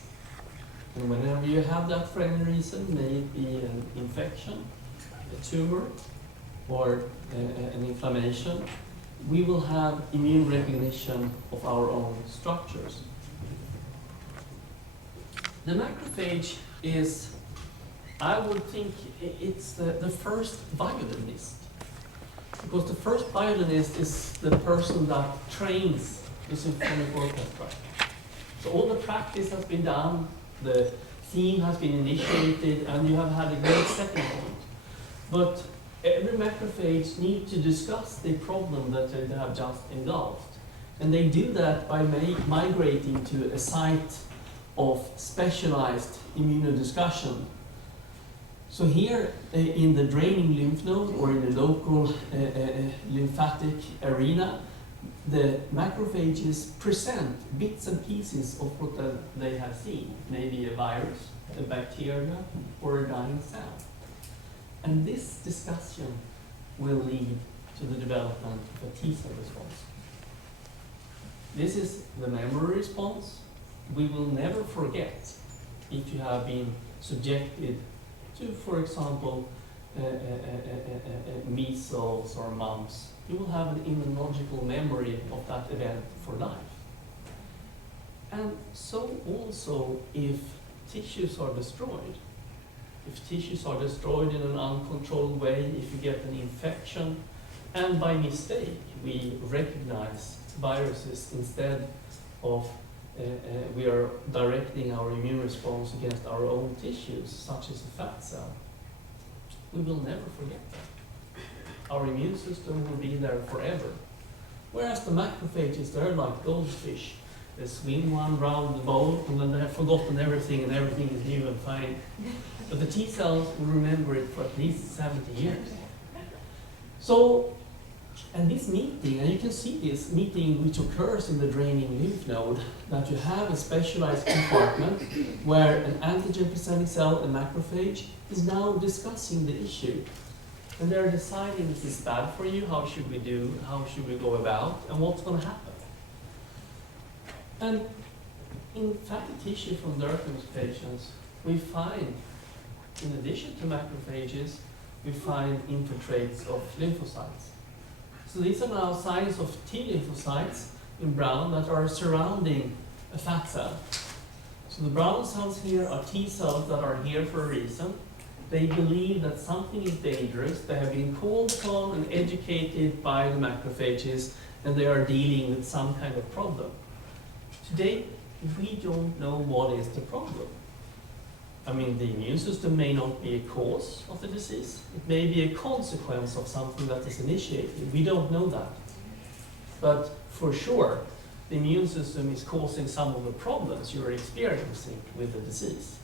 And whenever you have that for any reason, may it be an infection, a tumor, or an inflammation, we will have immune recognition of our own structures. The macrophage is, I would think, it's the first violinist. Because the first violinist is the person that trains the symphonic orchestra. So all the practice has been done, the theme has been initiated, and you have had a great setting point. But every macrophage needs to discuss the problem that they have just engulfed. And they do that by migrating to a site of specialized immunodiscussion. So here in the draining lymph node or in the local lymphatic arena, the macrophages present bits and pieces of what they have seen, maybe a virus, a bacteria, or a dying cell. And this discussion will lead to the development of a T-cell response. This is the memory response. We will never forget if you have been subjected to, for example, measles or mumps. You will have an immunological memory of that event for life. And so also if tissues are destroyed. If tissues are destroyed in an uncontrolled way, if you get an infection, and by mistake we recognize viruses instead of we are directing our immune response against our own tissues, such as a fat cell, we will never forget that. Our immune system will be there forever. Whereas the macrophages, they're like goldfish. They swim one round the bowl and then they have forgotten everything and everything is new and fine. But the T cells will remember it for at least 70 years. So, and this meeting, and you can see this meeting which occurs in the draining lymph node, that you have a specialized compartment where an antigen-presenting cell, a macrophage, is now discussing the issue. And they're deciding, is this bad for you? How should we do? How should we go about? And what's going to happen? And in fatty tissue from Dercum's patients, we find, in addition to macrophages, we find infiltrates of lymphocytes. So these are now signs of T lymphocytes in brown that are surrounding a fat cell. So the brown cells here are T cells that are here for a reason. They believe that something is dangerous. They have been called upon and educated by the macrophages, and they are dealing with some kind of problem. Today, we don't know what is the problem. I mean, the immune system may not be a cause of the disease. It may be a consequence of something that is initiated. We don't know that. But for sure, the immune system is causing some of the problems you're experiencing with the disease.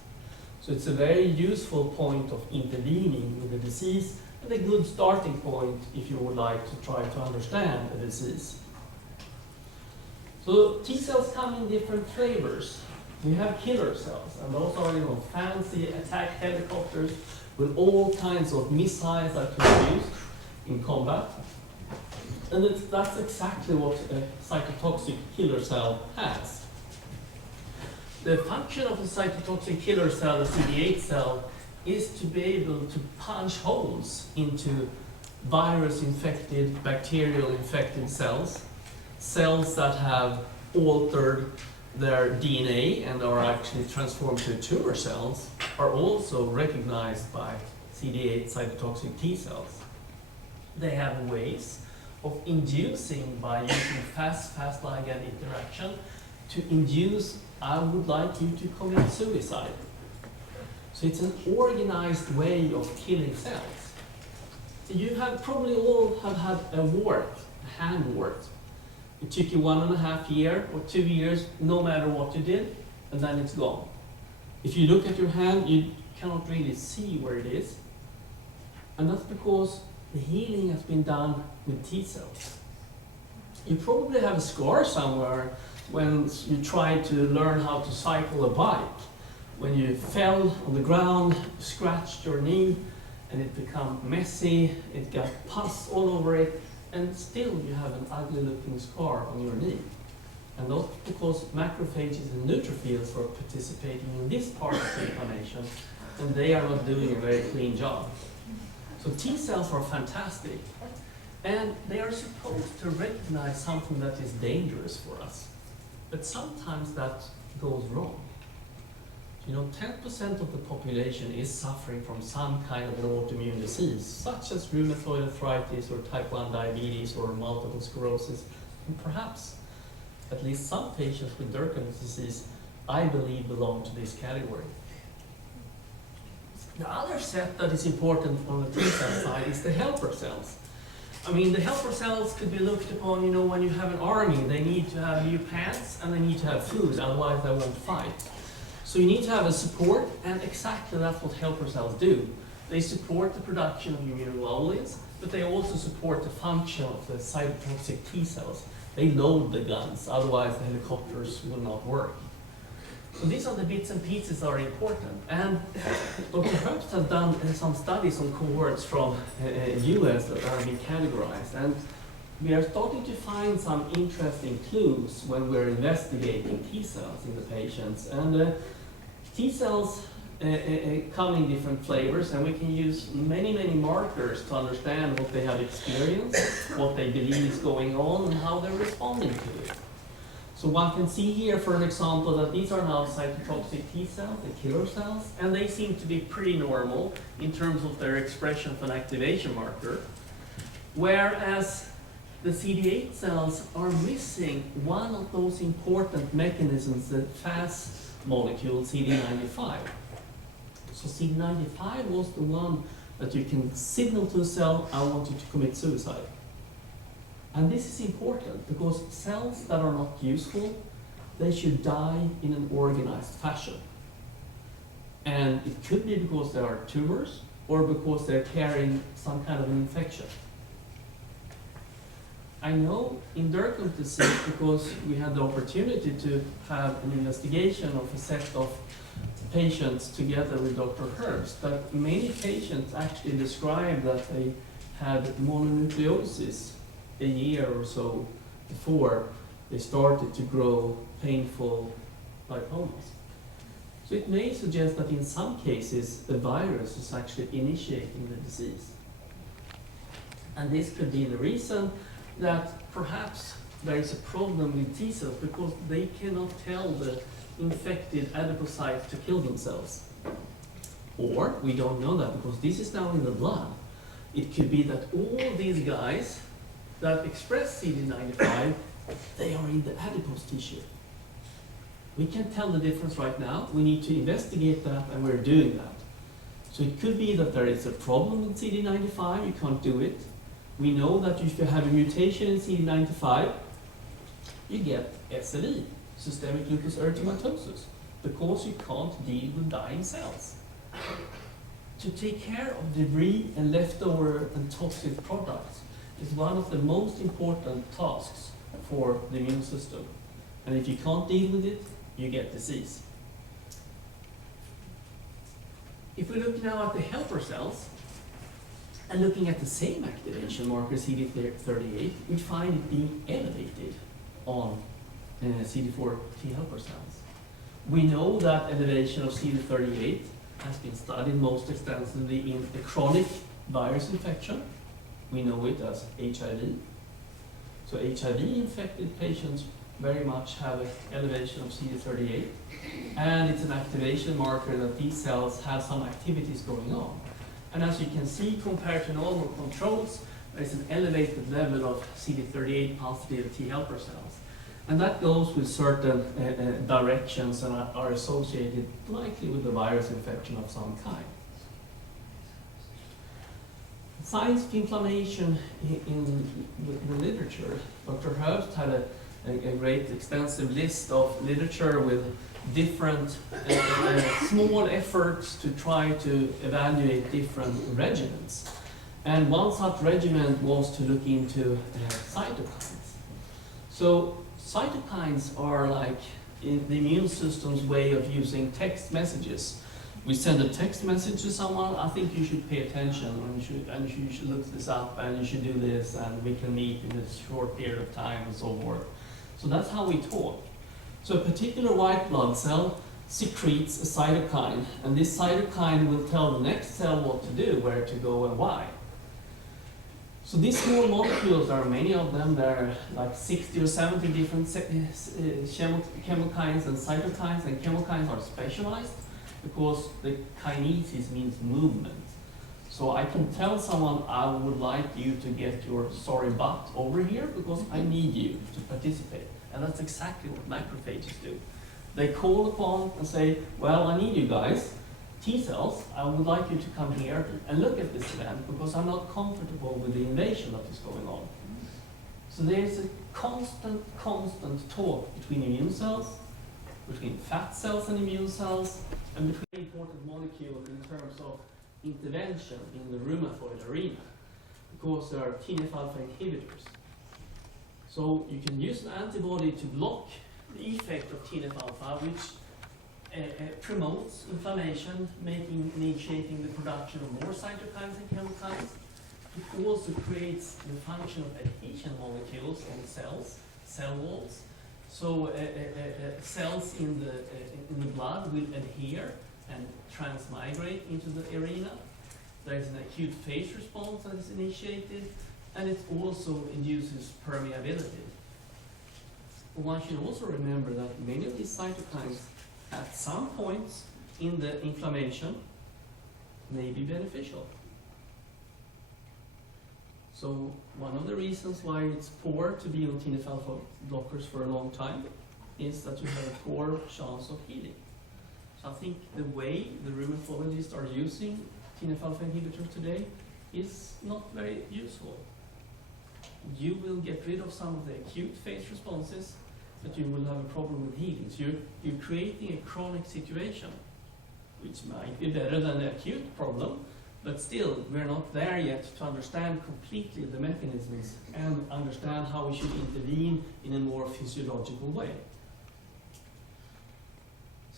So it's a very useful point of intervening with the disease and a good starting point if you would like to try to understand a disease. So T cells come in different flavors. We have killer cells, and those are fancy attack helicopters with all kinds of missiles that can be used in combat. And that's exactly what a cytotoxic killer cell has. The function of a cytotoxic killer cell, a CD8 cell, is to be able to punch holes into virus-infected, bacterial-infected cells, cells that have altered their DNA and are actually transformed to tumor cells, are also recognized by CD8 cytotoxic T cells. They have ways of inducing, by using fast ligand interaction, to induce, I would like you to commit suicide. So it's an organized way of killing cells. So you have probably all have had a wart, a hand wart. It took you 1.5 years or 2 years, no matter what you did, and then it's gone. If you look at your hand, you cannot really see where it is. And that's because the healing has been done with T cells. You probably have a scar somewhere when you tried to learn how to cycle a bike. When you fell on the ground, scratched your knee, and it became messy, it got pus all over it, and still you have an ugly looking scar on your knee. And not because macrophages and neutrophils are participating in this part of the inflammation, and they are not doing a very clean job. So T cells are fantastic, and they are supposed to recognize something that is dangerous for us. But sometimes that goes wrong. You know, 10% of the population is suffering from some kind of an autoimmune disease, such as rheumatoid arthritis or type 1 diabetes or multiple sclerosis, and perhaps at least some patients with Dercum's disease, I believe, belong to this category. The other set that is important on the T cell side is the helper cells. I mean, the helper cells could be looked upon, you know, when you have an army, they need to have new pants and they need to have food, otherwise they won't fight. So you need to have a support, and exactly that's what helper cells do. They support the production of immunoglobulins, but they also support the function of the cytotoxic T cells. They load the guns, otherwise the helicopters will not work. So these are the bits and pieces that are important. And Dr. Herbst has done some studies on cohorts from US that are being categorized. And we are starting to find some interesting clues when we're investigating T cells in the patients. And T cells come in different flavors, and we can use many markers to understand what they have experienced, what they believe is going on, and how they're responding to it. So one can see here, for an example, that these are now cytotoxic T cells, the killer cells, and they seem to be pretty normal in terms of their expression of an activation marker, whereas the CD8 cells are missing one of those important mechanisms, the Fas molecule, CD95. So CD95 was the one that you can signal to a cell, I want you to commit suicide. And this is important because cells that are not useful, they should die in an organized fashion. And it could be because there are tumors or because they're carrying some kind of an infection. I know in Dercum's disease, because we had the opportunity to have an investigation of a set of patients together with Dr. Herbst, that many patients actually described that they had mononucleosis a year or so before they started to grow painful lipomas. So it may suggest that in some cases the virus is actually initiating the disease. And this could be the reason that perhaps there is a problem with T cells because they cannot tell the infected adipocytes to kill themselves. Or we don't know that because this is now in the blood. It could be that all these guys that express CD95, they are in the adipose tissue. We can't tell the difference right now. We need to investigate that, and we're doing that. So it could be that there is a problem with CD95, you can't do it. We know that if you have a mutation in CD95, you get SLE, systemic lupus erythematosus, because you can't deal with dying cells. To take care of debris and leftover and toxic products is one of the most important tasks for the immune system. And if you can't deal with it, you get disease. If we look now at the helper cells, and looking at the same activation marker, CD38, we find it being elevated on CD4 T helper cells. We know that elevation of CD38 has been studied most extensively in a chronic virus infection. We know it as HIV. So HIV-infected patients very much have an elevation of CD38, and it's an activation marker that these cells have some activities going on. And as you can see, compared to normal controls, there's an elevated level of CD38 positive T helper cells. And that goes with certain directions and are associated likely with a virus infection of some kind. Signs of inflammation in the literature. Dr. Herbst had a great extensive list of literature with different small efforts to try to evaluate different regimens. And one such regimen was to look into cytokines. So cytokines are like in the immune system's way of using text messages. We send a text message to someone, I think you should pay attention, and you should look this up, and you should do this, and we can meet in this short period of time, and so forth. So that's how we talk. So a particular white blood cell secretes a cytokine, and this cytokine will tell the next cell what to do, where to go, and why. So these small molecules, there are many of them, there are like 60 or 70 different chemokines and cytokines, and chemokines are specialized because the kinesis means movement. So I can tell someone, I would like you to get your sorry butt over here because I need you to participate. And that's exactly what macrophages do. They call upon and say, well, I need you guys, T cells, I would like you to come here and look at this event because I'm not comfortable with the invasion that is going on. So there's a constant talk between immune cells, between fat cells and immune cells, and between important molecules in terms of intervention in the rheumatoid arena, because there are TNF-alpha inhibitors. So you can use an antibody to block the effect of TNF-alpha, which promotes inflammation, initiating the production of more cytokines and chemokines. It also creates the function of adhesion molecules on cells, cell walls. So cells in the blood will adhere and transmigrate into the arena. There is an acute phase response that is initiated, and it also induces permeability. One should also remember that many of these cytokines at some points in the inflammation may be beneficial. So one of the reasons why it's poor to be on TNF-alpha blockers for a long time is that you have a poor chance of healing. So I think the way the rheumatologists are using TNF-alpha inhibitors today is not very useful. You will get rid of some of the acute phase responses, but you will have a problem with healing. So you're creating a chronic situation, which might be better than the acute problem, but still, we're not there yet to understand completely the mechanisms and understand how we should intervene in a more physiological way.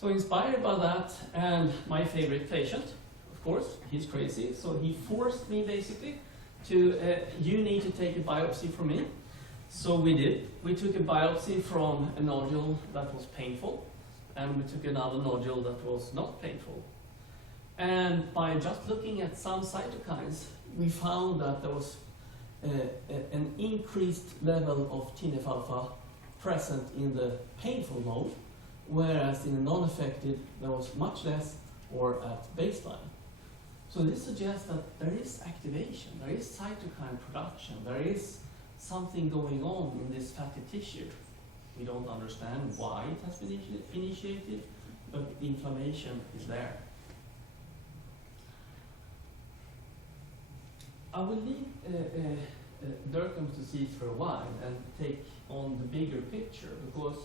So inspired by that, and my favorite patient, of course, he's crazy, so he forced me basically to, you need to take a biopsy from me. So we did. We took a biopsy from a nodule that was painful, and we took another nodule that was not painful. And by just looking at some cytokines, we found that there was an increased level of TNF-alpha present in the painful mode, whereas in the non-affected, there was much less or at baseline. So this suggests that there is activation, there is cytokine production, there is something going on in this fatty tissue. We don't understand why it has been initiated, but the inflammation is there. I will leave Dercum's disease for a while and take on the bigger picture, because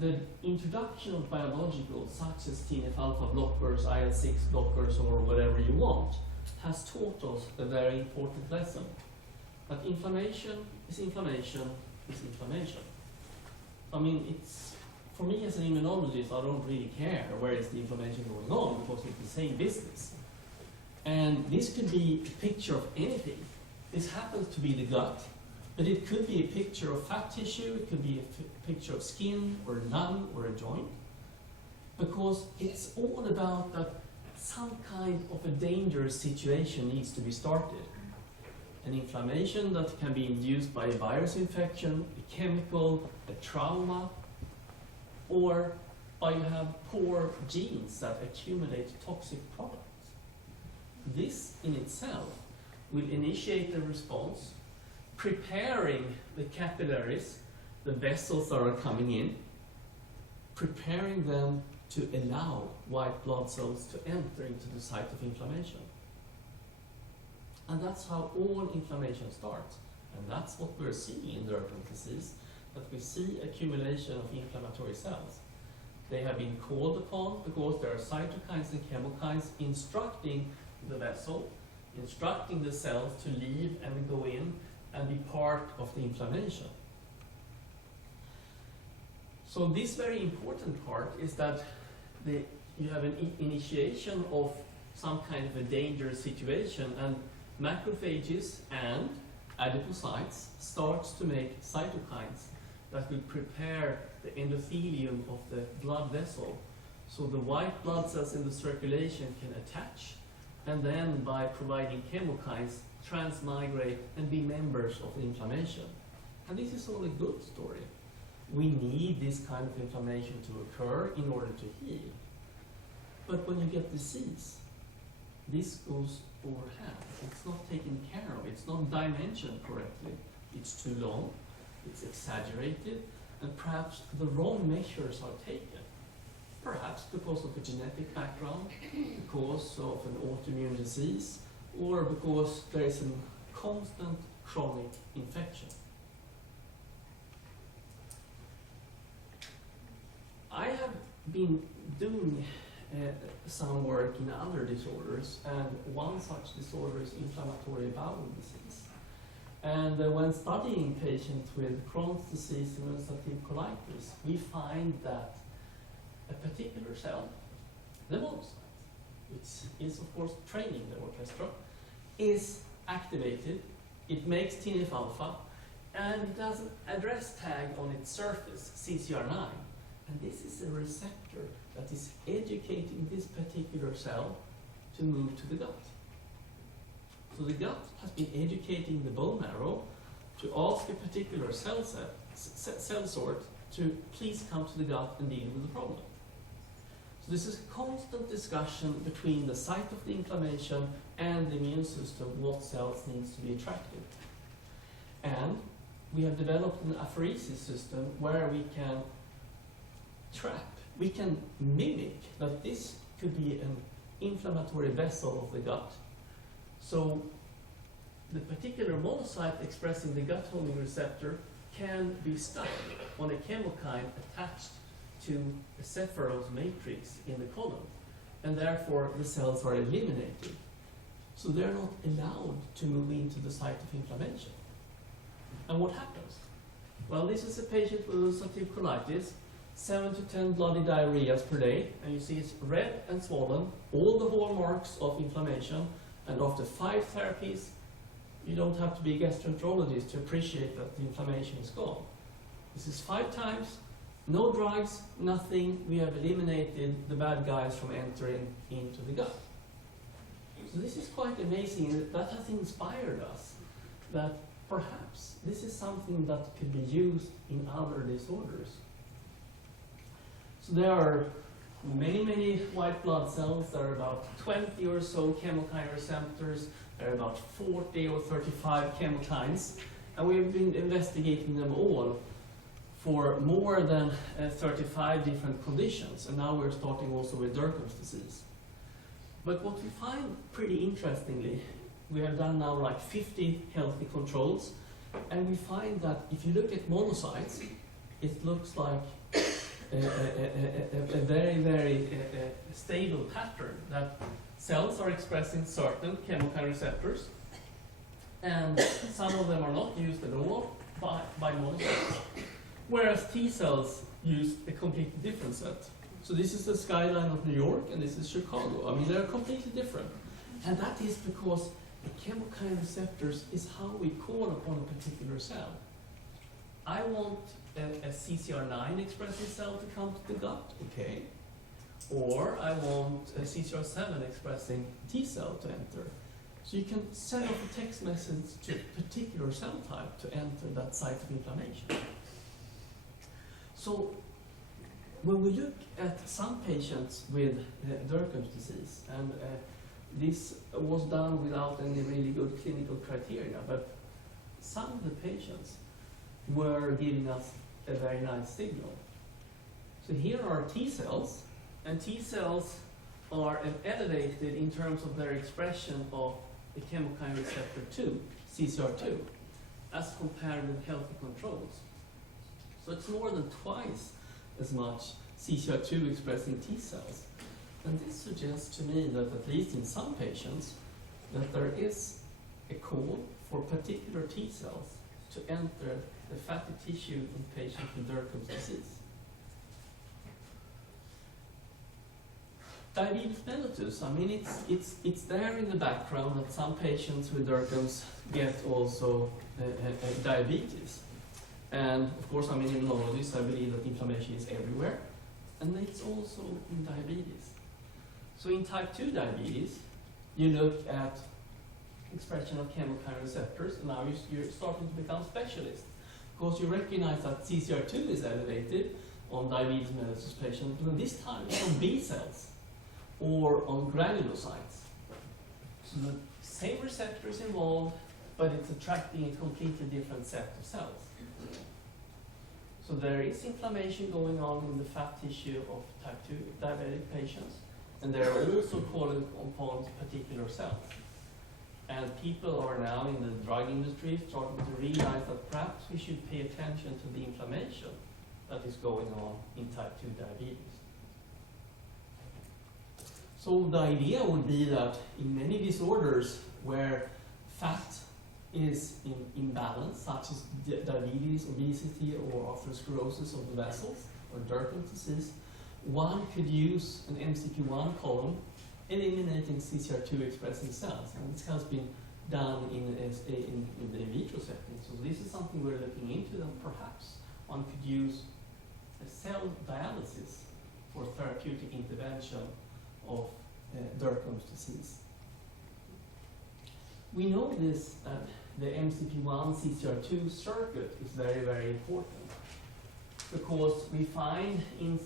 the introduction of biologicals such as TNF-alpha blockers, IL-6 blockers, or whatever you want, has taught us a very important lesson. That inflammation is inflammation is inflammation. I mean, it's, for me as an immunologist, I don't really care where is the inflammation going on, because it's the same business. And this could be a picture of anything. This happens to be the gut, but it could be a picture of fat tissue, it could be a picture of skin, or a lung, or a joint. because it's all about that some kind of a dangerous situation needs to be started. An inflammation that can be induced by a virus infection, a chemical, a trauma, or by you have poor genes that accumulate toxic products. This in itself will initiate a response, preparing the capillaries, the vessels that are coming in, preparing them to allow white blood cells to enter into the site of inflammation. And that's how all inflammation starts. And that's what we're seeing in Dercum disease, that we see accumulation of inflammatory cells. They have been called upon because there are cytokines and chemokines instructing the vessel, instructing the cells to leave and go in and be part of the inflammation. So this very important part is that you have an initiation of some kind of a dangerous situation, and macrophages and adipocytes starts to make cytokines that will prepare the endothelium of the blood vessel, so the white blood cells in the circulation can attach, and then by providing chemokines transmigrate and be members of the inflammation. And this is all a good story. We need this kind of inflammation to occur in order to heal. But when you get disease, this goes overhead. It's not taken care of. It's not dimensioned correctly. It's too long. It's exaggerated. And perhaps the wrong measures are taken. Perhaps because of a genetic background, because of an autoimmune disease, or because there is a constant chronic infection. I have been doing some work in other disorders, and one such disorder is inflammatory bowel disease. And when studying patients with Crohn's disease and ulcerative colitis, we find that a particular cell, the monocyte, which is of course training the orchestra, is activated. It makes TNF-alpha, and it has an address tag on its surface, CCR9. And this is a receptor that is educating this particular cell to move to the gut. So the gut has been educating the bone marrow to ask a particular cell sort to please come to the gut and deal with the problem. So this is a constant discussion between the site of the inflammation and the immune system, what cells needs to be attracted. And we have developed an apheresis system where we can we can mimic that this could be an inflammatory vessel of the gut. So the particular monocyte expressing the gut homing receptor can be stuck on a chemokine attached to a Sephiroth matrix in the colon, and therefore the cells are eliminated. So they're not allowed to move into the site of inflammation. And what happens? Well, this is a patient with ulcerative colitis, 7 to 10 bloody diarrheas per day, and you see it's red and swollen, all the hallmarks of inflammation, and after 5 therapies, you don't have to be a gastroenterologist to appreciate that the inflammation is gone. This is 5 times, no drugs, nothing, we have eliminated the bad guys from entering into the gut. So this is quite amazing, and that has inspired us that perhaps this is something that could be used in other disorders. So there are many white blood cells. There are about 20 or so chemokine receptors. There are about 40 or 35 chemokines. And we've been investigating them all for more than 35 different conditions. And now we're starting also with Dercum's disease. But what we find pretty interestingly, we have done now like 50 healthy controls. And we find that if you look at monocytes, it looks like a very stable pattern, that cells are expressing certain chemokine receptors, and some of them are not used at all by monocytes, whereas T cells use a completely different set. So this is the skyline of New York, and this is Chicago. I mean, they're completely different. And that is because the chemokine receptors is how we call upon a particular cell. I want a CCR9 expressing cell to come to the gut, okay. or I want a CCR7 expressing T cell to enter. So you can send off a text message to a particular cell type to enter that site of inflammation. So when we look at some patients with Dercum's disease, and this was done without any really good clinical criteria, but some of the patients were giving us a very nice signal. So here are T cells, and T cells are elevated in terms of their expression of the chemokine receptor 2, CCR2, as compared with healthy controls. So it's more than twice as much CCR2 expressing T cells. And this suggests to me that at least in some patients, that there is a call for particular T cells to enter the fatty tissue in patients with Dercum's disease. Diabetes mellitus, I mean, it's there in the background that some patients with Dercum's get also diabetes. And of course, I'm an immunologist, I believe that inflammation is everywhere, and it's also in diabetes. So in type 2 diabetes, you look at expression of chemokine receptors, and now you're starting to become specialists, because you recognize that CCR2 is elevated on diabetes mellitus patients, but this time it's on B cells or on granulocytes. So the same receptors involved, but it's attracting a completely different set of cells. So there is inflammation going on in the fat tissue of type 2 diabetic patients, and they're also calling upon particular cells. And people are now in the drug industry starting to realize that perhaps we should pay attention to the inflammation that is going on in type 2 diabetes. So the idea would be that in many disorders where fat is in imbalance, such as diabetes, obesity, or atherosclerosis of the vessels, or Dercum's disease, one could use an MCP1 column eliminating CCR2 expressing cells. And this has been done in the in vitro setting. So this is something we're looking into, and perhaps one could use a cell dialysis for therapeutic intervention of Dercum's disease. We know this, the MCP1 CCR2 circuit is very, very important, because we find in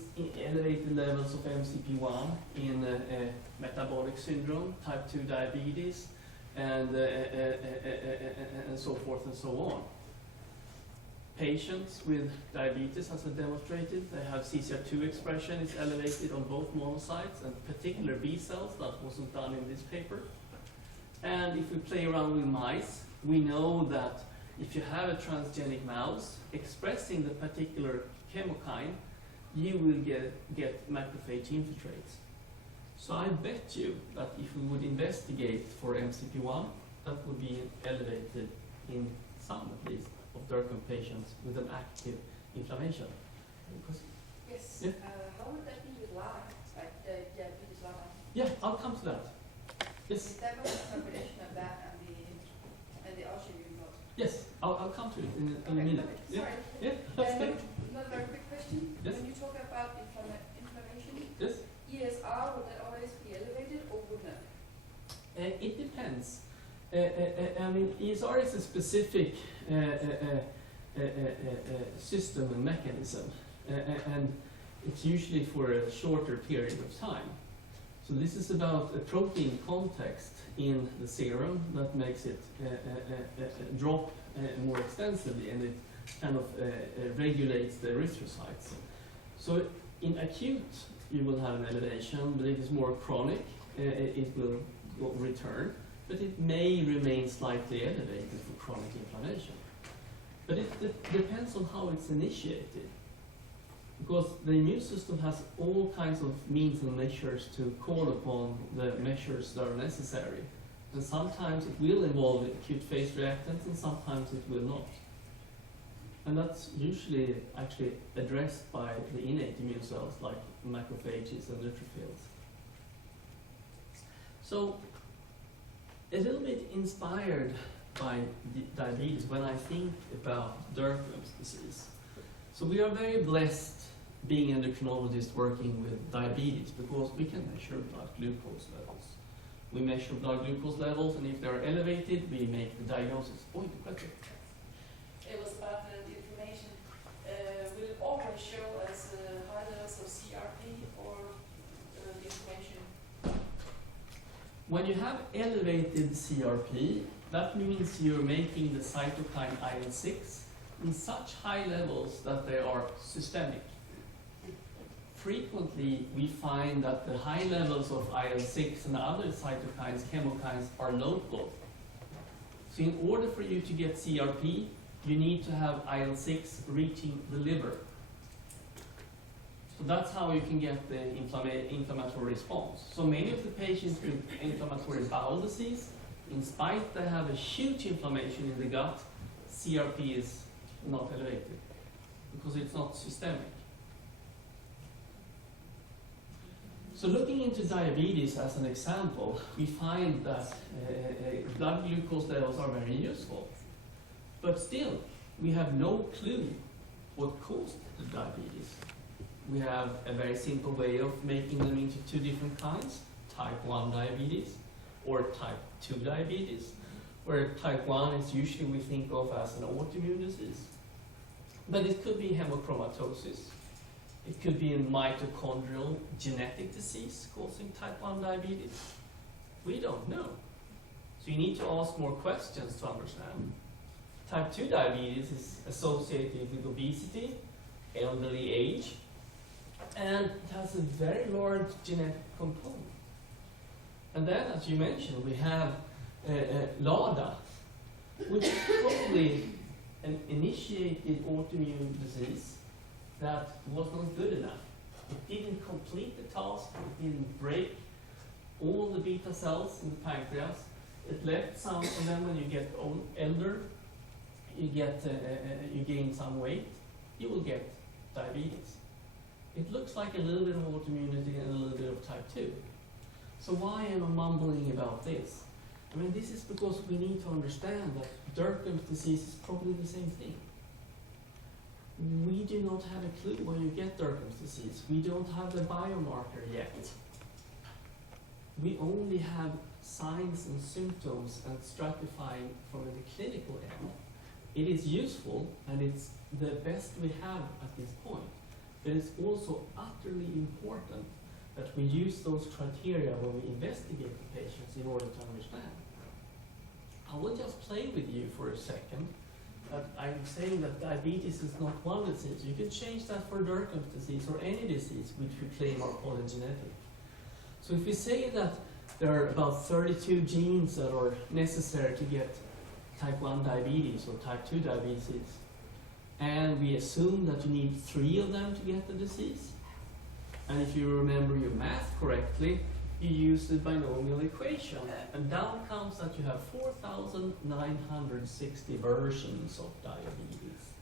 elevated levels of MCP1 in metabolic syndrome, type 2 diabetes, and so forth and so on. Patients with diabetes, as I demonstrated, they have CCR2 expression is elevated on both monocytes and particular B cells. That wasn't done in this paper. And if we play around with mice, we know that if you have a transgenic mouse expressing the particular chemokine, you will get macrophage infiltrates. So I bet you that if we would investigate for MCP1, that would be elevated in some, at least, of Dercum patients with an active inflammation. Yes. Yeah? How would that be with Lyme, like the diabetes Lyme? Yeah, I'll come to that. Yes. Is that was a combination of that and the autoimmune blood? Yes, I'll come to it in a minute. Perfect. Yeah. Sorry. Yeah, that's good. Another very quick question. Yes. When you talk about inflammation, Yes. ESR, would that always be elevated or would not? It depends. I mean, ESR is a specific system and mechanism, and it's usually for a shorter period of time. So this is about a protein context in the serum that makes it drop more extensively, and it kind of regulates the erythrocytes. So in acute, you will have an elevation, but if it's more chronic, it will return, but it may remain slightly elevated for chronic inflammation. But it depends on how it's initiated, because the immune system has all kinds of means and measures to call upon the measures that are necessary. And sometimes it will involve acute phase reactants, and sometimes it will not. And that's usually actually addressed by the innate immune cells like macrophages and neutrophils. So, a little bit inspired by diabetes when I think about Dercum's disease. So we are very blessed being endocrinologist working with diabetes, because we can measure blood glucose levels. We measure blood glucose levels, and if they are elevated, we make the diagnosis. Oj, It was about the inflammation. Will it always show as high levels of CRP or the inflammation? When you have elevated CRP, that means you're making the cytokine IL-6 in such high levels that they are systemic. Frequently, we find that the high levels of IL-6 and other cytokines, chemokines, are local. So in order for you to get CRP, you need to have IL-6 reaching the liver. So that's how you can get the inflammatory response. So many of the patients with inflammatory bowel disease, in spite they have a huge inflammation in the gut, CRP is not elevated because it's not systemic. So looking into diabetes as an example, we find that blood glucose levels are very useful. But still, we have no clue what caused the diabetes. We have a very simple way of making them into two different kinds, type 1 diabetes or type 2 diabetes, where type 1 is usually we think of as an autoimmune disease. But it could be hemochromatosis. It could be a mitochondrial genetic disease causing type 1 diabetes. We don't know. So you need to ask more questions to understand. Type 2 diabetes is associated with obesity, elderly age, and it has a very large genetic component. And then, as you mentioned, we have LADA, which is probably an initiated autoimmune disease that was not good enough. It didn't complete the task, it didn't break all the beta cells in the pancreas. It left some, and then when you get older, you gain some weight, you will get diabetes. It looks like a little bit of autoimmunity and a little bit of type 2. So why am I mumbling about this? I mean, this is because we need to understand that Dercum's disease is probably the same thing. We do not have a clue when you get Dercum's disease. We don't have the biomarker yet. We only have signs and symptoms and stratifying from the clinical end. It is useful and it's the best we have at this point. But it's also utterly important that we use those criteria when we investigate the patients in order to understand. I will just play with you for a second. I'm saying that diabetes is not one disease. You can change that for Dercum's disease or any disease which we claim are polygenetic. So if we say that there are about 32 genes that are necessary to get type 1 diabetes or type 2 diabetes, and we assume that you need 3 of them to get the disease, and if you remember your math correctly, you use the binomial equation, and down comes that you have 4,960 versions of diabetes.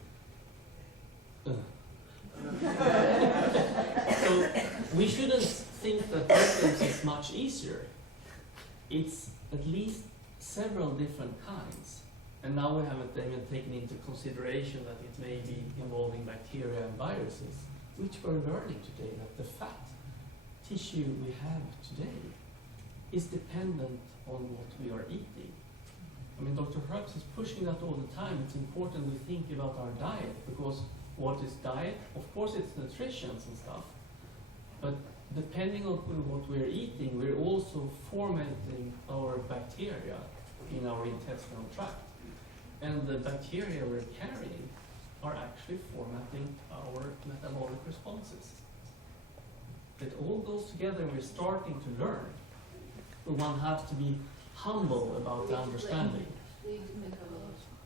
So we shouldn't think that Dercum's is much easier. It's at least several different kinds. And now we haven't even taken into consideration that it may be involving bacteria and viruses, which we're learning today, that the fat tissue we have today is dependent on what we are eating. I mean, Dr. Herbst is pushing that all the time. It's important we think about our diet, because what is diet? Of course it's nutrition and stuff, but depending on what we're eating, we're also fermenting our bacteria in our intestinal tract. And the bacteria we're carrying are actually formatting our metabolic responses. It all goes together and we're starting to learn. But one has to be humble about the understanding.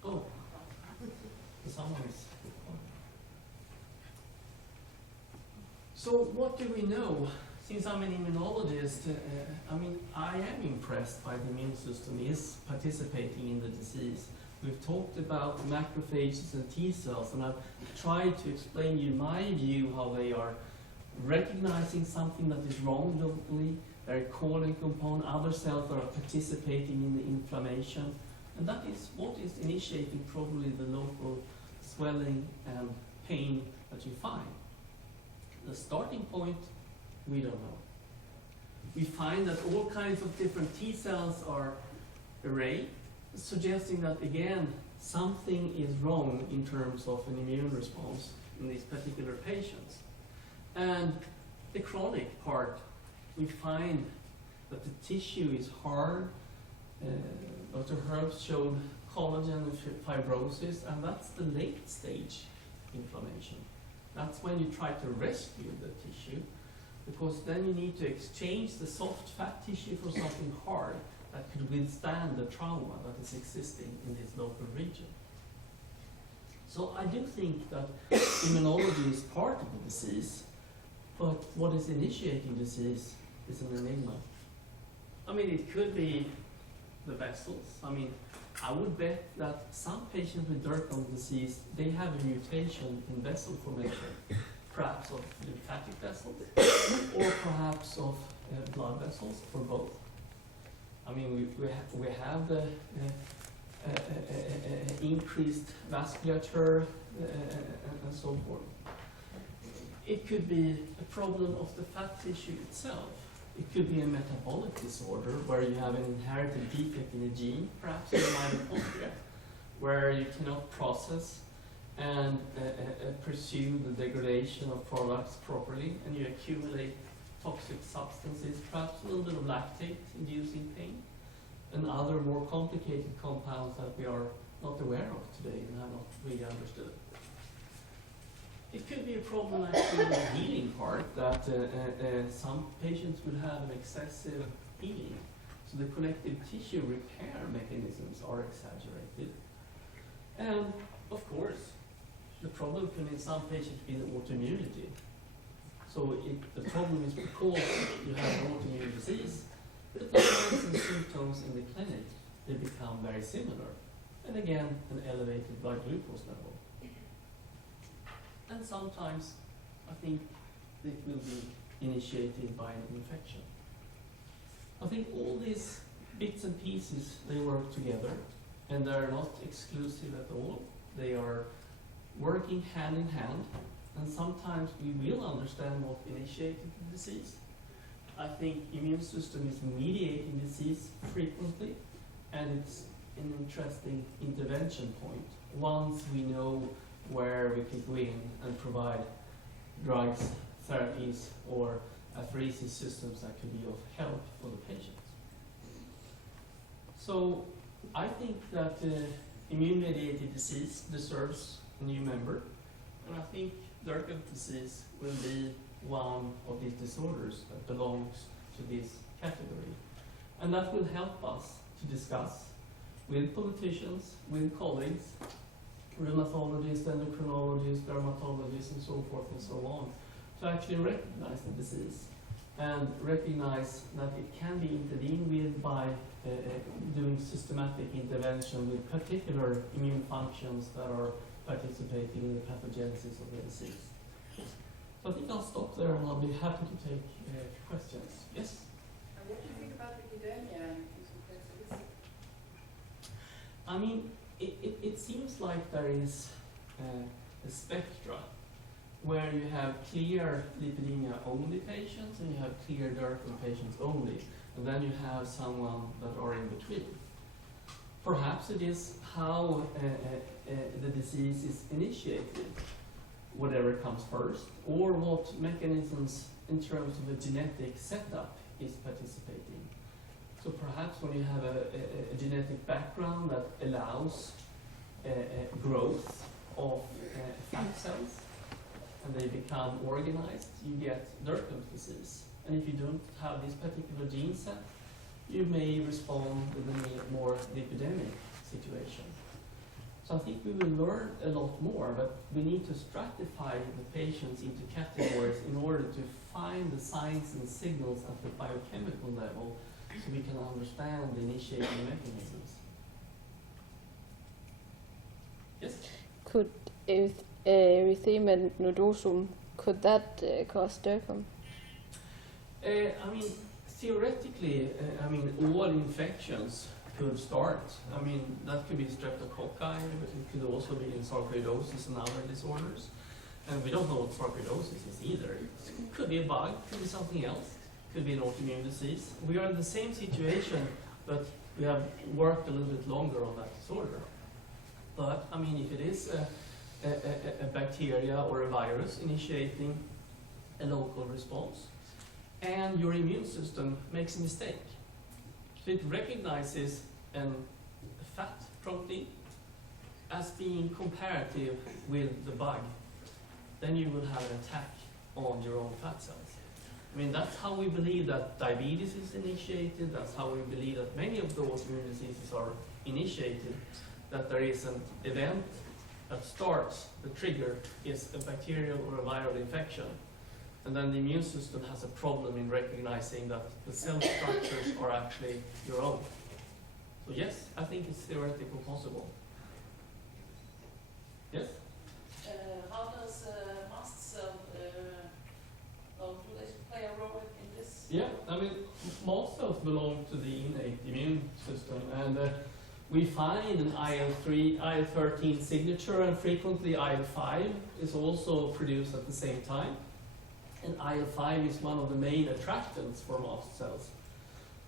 Oh, someone is. So what do we know? Since I'm an immunologist, I am impressed by the immune system is participating in the disease. We've talked about macrophages and T cells, and I've tried to explain you my view how they are recognizing something that is wrong locally, they're calling component, other cells that are participating in the inflammation, and that is what is initiating probably the local swelling and pain that you find. The starting point, we don't know. We find that all kinds of different T cells are arrayed, suggesting that again, something is wrong in terms of an immune response in these particular patients. And the chronic part, we find that the tissue is hard. Dr. Herbst showed collagen and fibrosis, and that's the late stage inflammation. That's when you try to rescue the tissue, because then you need to exchange the soft fat tissue for something hard that could withstand the trauma that is existing in this local region. So I do think that immunology is part of the disease, but what is initiating disease is an enigma. I mean, it could be the vessels. I mean, I would bet that some patients with Dercum disease, they have a mutation in vessel formation, perhaps of lymphatic vessels, or perhaps of blood vessels, or both. I mean, we have the increased vasculature and so forth. It could be a problem of the fat tissue itself. It could be a metabolic disorder where you have an inherited defect in a gene, perhaps in mitochondria, where you cannot process and pursue the degradation of products properly, and you accumulate toxic substances, perhaps a little bit of lactate inducing pain, and other more complicated compounds that we are not aware of today and have not really understood. It could be a problem actually in the healing part, that some patients would have an excessive healing. So the connective tissue repair mechanisms are exaggerated. And of course, the problem can in some patients be the autoimmunity. So the problem is because you have an autoimmune disease, but the signs and symptoms in the clinic, they become very similar. And again, an elevated blood glucose level. And sometimes, I think it will be initiated by an infection. I think all these bits and pieces, they work together, and they're not exclusive at all. They are working hand in hand, and sometimes we will understand what initiated the disease. I think immune system is mediating disease frequently, and it's an interesting intervention point once we know where we can go in and provide drugs, therapies, or apheresis systems that can be of help for the patients. So I think that immune-mediated disease deserves a new member, and I think Dercum disease will be one of these disorders that belongs to this category. And that will help us to discuss with politicians, with colleagues, rheumatologists, endocrinologists, dermatologists, and so forth and so on, to actually recognize the disease and recognize that it can be intervened with by doing systematic intervention with particular immune functions that are participating in the pathogenesis of the disease. So I think I'll stop there, and I'll be happy to take questions. Yes? And what do you think about lipedema and this? I mean, it seems like there is a spectra where you have clear lipedema only patients and you have clear Dercum patients only, and then you have someone that are in between. Perhaps it is how the disease is initiated, whatever comes first, or what mechanisms in terms of a genetic setup is participating. So perhaps when you have a genetic background that allows growth of fat cells and they become organized, you get Dercum disease. And if you don't have this particular gene set, you may respond with a more lipidemic situation. So I think we will learn a lot more, but we need to stratify the patients into categories in order to find the signs and signals at the biochemical level so we can understand the initiating mechanisms. Yes? Could erythema nodosum, could that cause Dercum? I mean, theoretically, all infections could start. I mean, that could be streptococci, but it could also be in sarcoidosis and other disorders. And we don't know what sarcoidosis is either. It could be a bug, could be something else, could be an autoimmune disease. We are in the same situation, but we have worked a little bit longer on that disorder. But, I mean, if it is a bacteria or a virus initiating a local response, and your immune system makes a mistake, so it recognizes a fat protein as being comparative with the bug, then you will have an attack on your own fat cells. I mean, that's how we believe that diabetes is initiated, that's how we believe that many of the autoimmune diseases are initiated, that there is an event that starts, the trigger is a bacterial or a viral infection, and then the immune system has a problem in recognizing that the cell structures are actually your own. So yes, I think it's theoretically possible. Yes? How does mast cell, do they play a role in this? Yeah, I mean, most cells belong to the innate immune system, and we find an IL-3, IL-13 signature, and frequently IL-5 is also produced at the same time. And IL-5 is one of the main attractants for mast cells.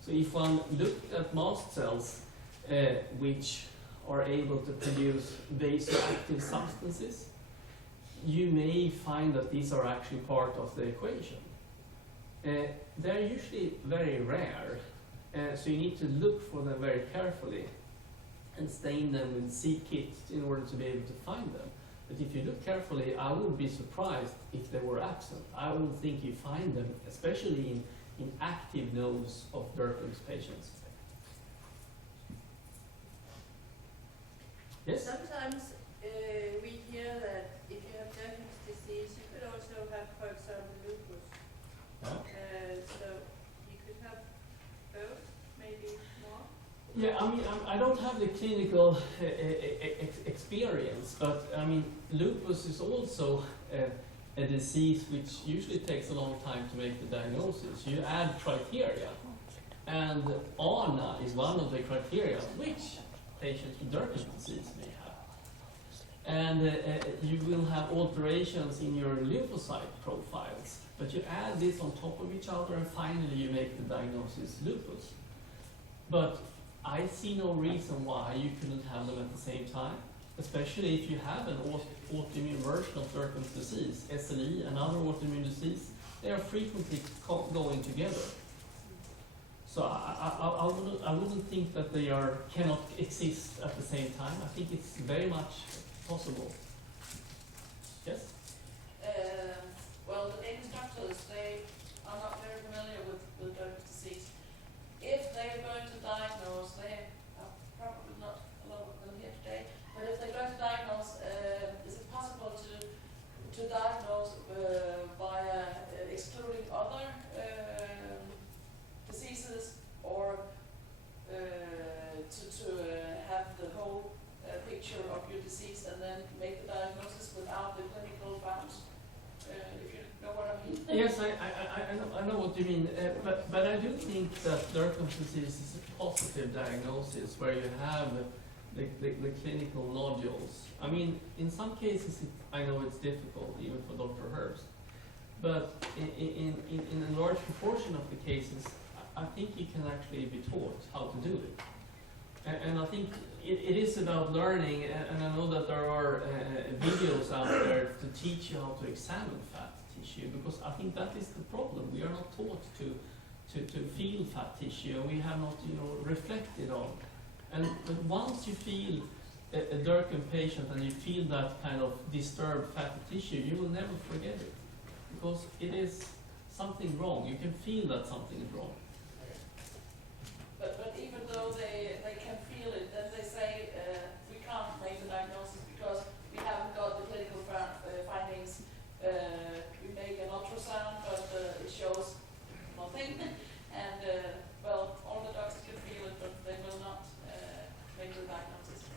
So if one looked at mast cells, which are able to produce vasoactive substances, you may find that these are actually part of the equation. They're usually very rare, so you need to look for them very carefully and stain them with C-kits in order to be able to find them. But if you look carefully, I would be surprised if they were absent. I would think you find them, especially in active nodes of Dercum's patients. Yes? Sometimes we hear that if you have Dercum's disease, you could also have, for example, lupus. Yeah. So you could have both, maybe more. Yeah, I mean, I don't have the clinical experience, but I mean, lupus is also a disease which usually takes a long time to make the diagnosis. You add criteria, and ANA is one of the criteria which patients with Dercum's disease may have. And you will have alterations in your lymphocyte profiles, but you add this on top of each other, and finally you make the diagnosis lupus. But I see no reason why you couldn't have them at the same time, especially if you have an autoimmune version of Dercum's disease, SLE, another autoimmune disease. They are frequently going together. So I wouldn't think that they cannot exist at the same time. I think it's very much possible. Yes? Well, the Danish doctors, they are not very familiar with Dercum's disease. If they are going to diagnose, they are probably not a lot of them here today, but if they're going to diagnose, is it possible to diagnose via excluding other diseases, or to have the whole picture of your disease and then make the diagnosis without the clinical grounds? If you know what I mean. Yes, I know what you mean, but I do think that Dercum's disease is a positive diagnosis where you have the clinical nodules. I mean, in some cases, I know it's difficult, even for Dr. Herbst, but in a large proportion of the cases, I think you can actually be taught how to do it. And I think it is about learning, and I know that there are videos out there to teach you how to examine fat tissue, because I think that is the problem. We are not taught to feel fat tissue, and we have not, reflected on. But once you feel a Dercum patient and you feel that kind of disturbed fatty tissue, you will never forget it, because it is something wrong. You can feel that something is wrong. But even though they can feel it, then they say we can't make the diagnosis because we haven't got the clinical findings. We make an ultrasound, but it shows nothing. And well, all the doctors can feel it, but they will not make the diagnosis.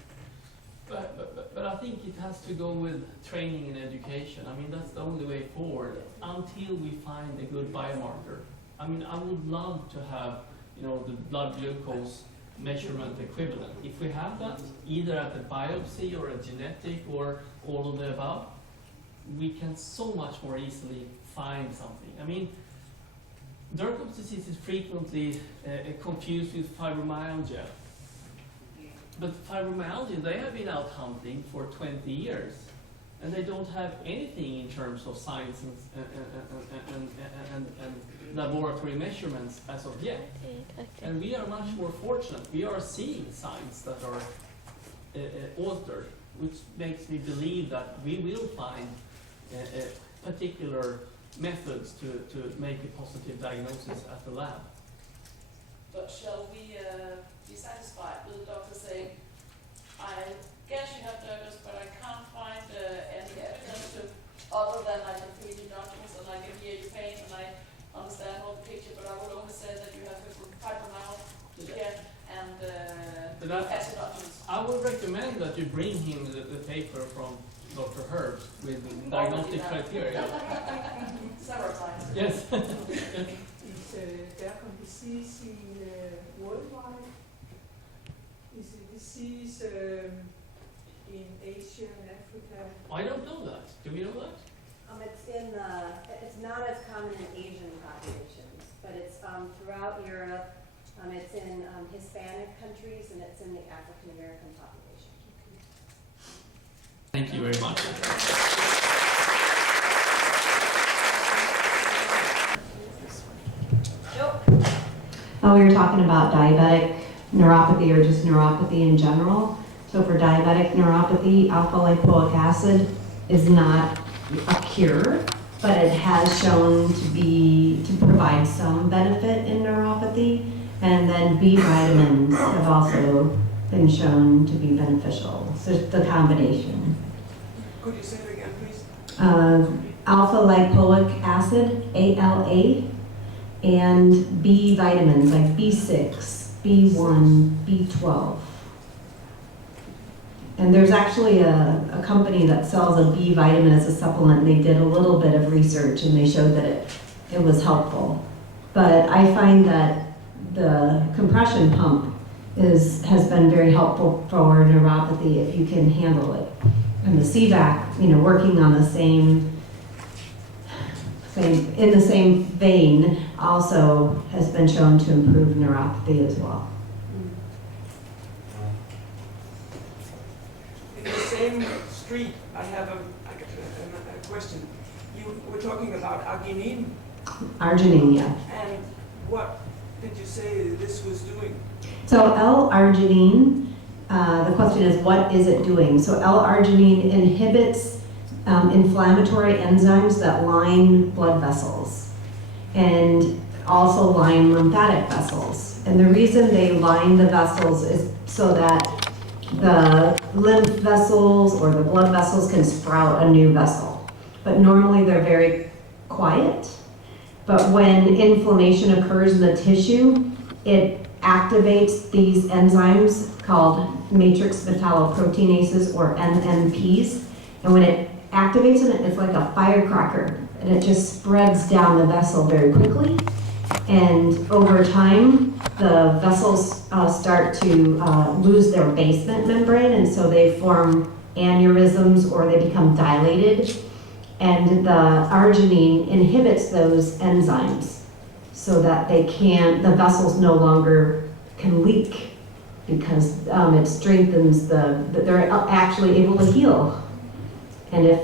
But I think it has to go with training and education. I mean, that's the only way forward until we find a good biomarker. I mean, I would love to have the blood glucose measurement equivalent. If we have that, either at a biopsy or a genetic or all of the above, we can so much more easily find something. I mean, Dercum's disease is frequently confused with fibromyalgia. But fibromyalgia, they have been out hunting for 20 years, and they don't have anything in terms of science and laboratory measurements as of yet. And we are much more fortunate. We are seeing signs that are altered, which makes me believe that we will find particular methods to make a positive diagnosis at the lab. But shall we be satisfied with the doctor saying, I guess you have Dercum, but I can't find any evidence to, other than I can feel your nodules and I can hear your pain and I understand all the picture, but I would only say that you have fibromyalgia and acid nodules. I would recommend that you bring him the paper from Dr. Herbst with diagnostic criteria. Several times. Yes. Is Dercum disease worldwide? Is the disease in Asia and Africa? I don't know that. Do we know that? It's not as common in Asian populations, but it's throughout Europe. It's in Hispanic countries and it's in the African American population. Thank you very much. We were talking about diabetic neuropathy or just neuropathy in general. So for diabetic neuropathy, alpha-lipoic acid is not a cure, but it has shown to provide some benefit in neuropathy. And then B vitamins have also been shown to be beneficial. So it's the combination. Could you say it again, please? Alpha-lipoic acid, ALA, and B vitamins like B6, B1, B12. And there's actually a company that sells a B vitamin as a supplement. They did a little bit of research and they showed that it was helpful. But I find that the compression pump has been very helpful for neuropathy if you can handle it. And the CVAC, working on the same in the same vein, also has been shown to improve neuropathy as well. In the same street, I have a question. You were talking about arginine. Arginine, yeah. And what did you say this was doing? So L-arginine, the question is, what is it doing? So L-arginine inhibits inflammatory enzymes that line blood vessels and also line lymphatic vessels. And the reason they line the vessels is so that the lymph vessels or the blood vessels can sprout a new vessel. But normally they're very quiet. But when inflammation occurs in the tissue, it activates these enzymes called matrix metalloproteinases or MMPs. And when it activates it, it's like a firecracker. And it just spreads down the vessel very quickly. And over time, the vessels start to lose their basement membrane, and so they form aneurysms or they become dilated. And the arginine inhibits those enzymes so that the vessels no longer can leak, because it strengthens they're actually able to heal. And if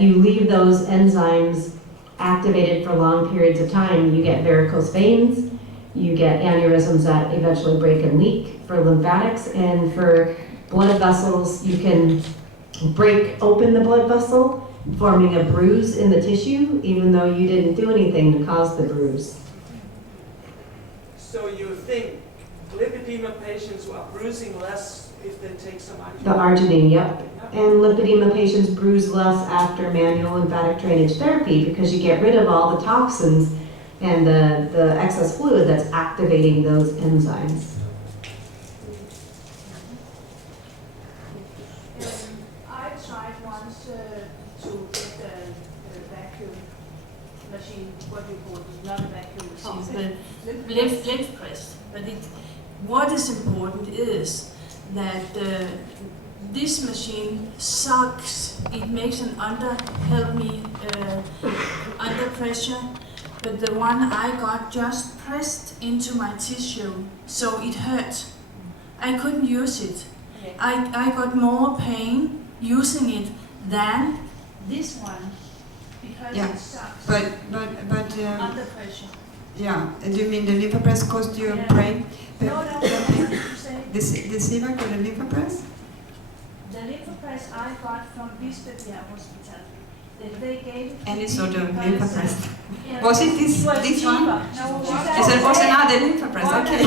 you leave those enzymes activated for long periods of time, you get varicose veins, you get aneurysms that eventually break and leak for lymphatics, and for blood vessels, you can break open the blood vessel, forming a bruise in the tissue, even though you didn't do anything to cause the bruise. So you think lipedema patients who are bruising less if they take some arginine? The arginine, yep. And lipedema patients bruise less after manual lymphatic drainage therapy because you get rid of all the toxins and the excess fluid that's activating those enzymes. I tried once to get the vacuum machine, what do you call it, not a vacuum machine, the lymph press. But what is important is that this machine sucks. It makes an help me under pressure. But the one I got just pressed into my tissue, so it hurt. I couldn't use it. I got more pain using it than this one because it sucks But under pressure. yeah, do you mean the Lipedema caused you pain? No, that's what you say. The Sivac or the Lipedema? The Lipedema I got from Lipedema Hospital. They gave it Any sort of because, Lipedema? yeah, Was it this one? cheaper. Is it was another Lipedema? Okay.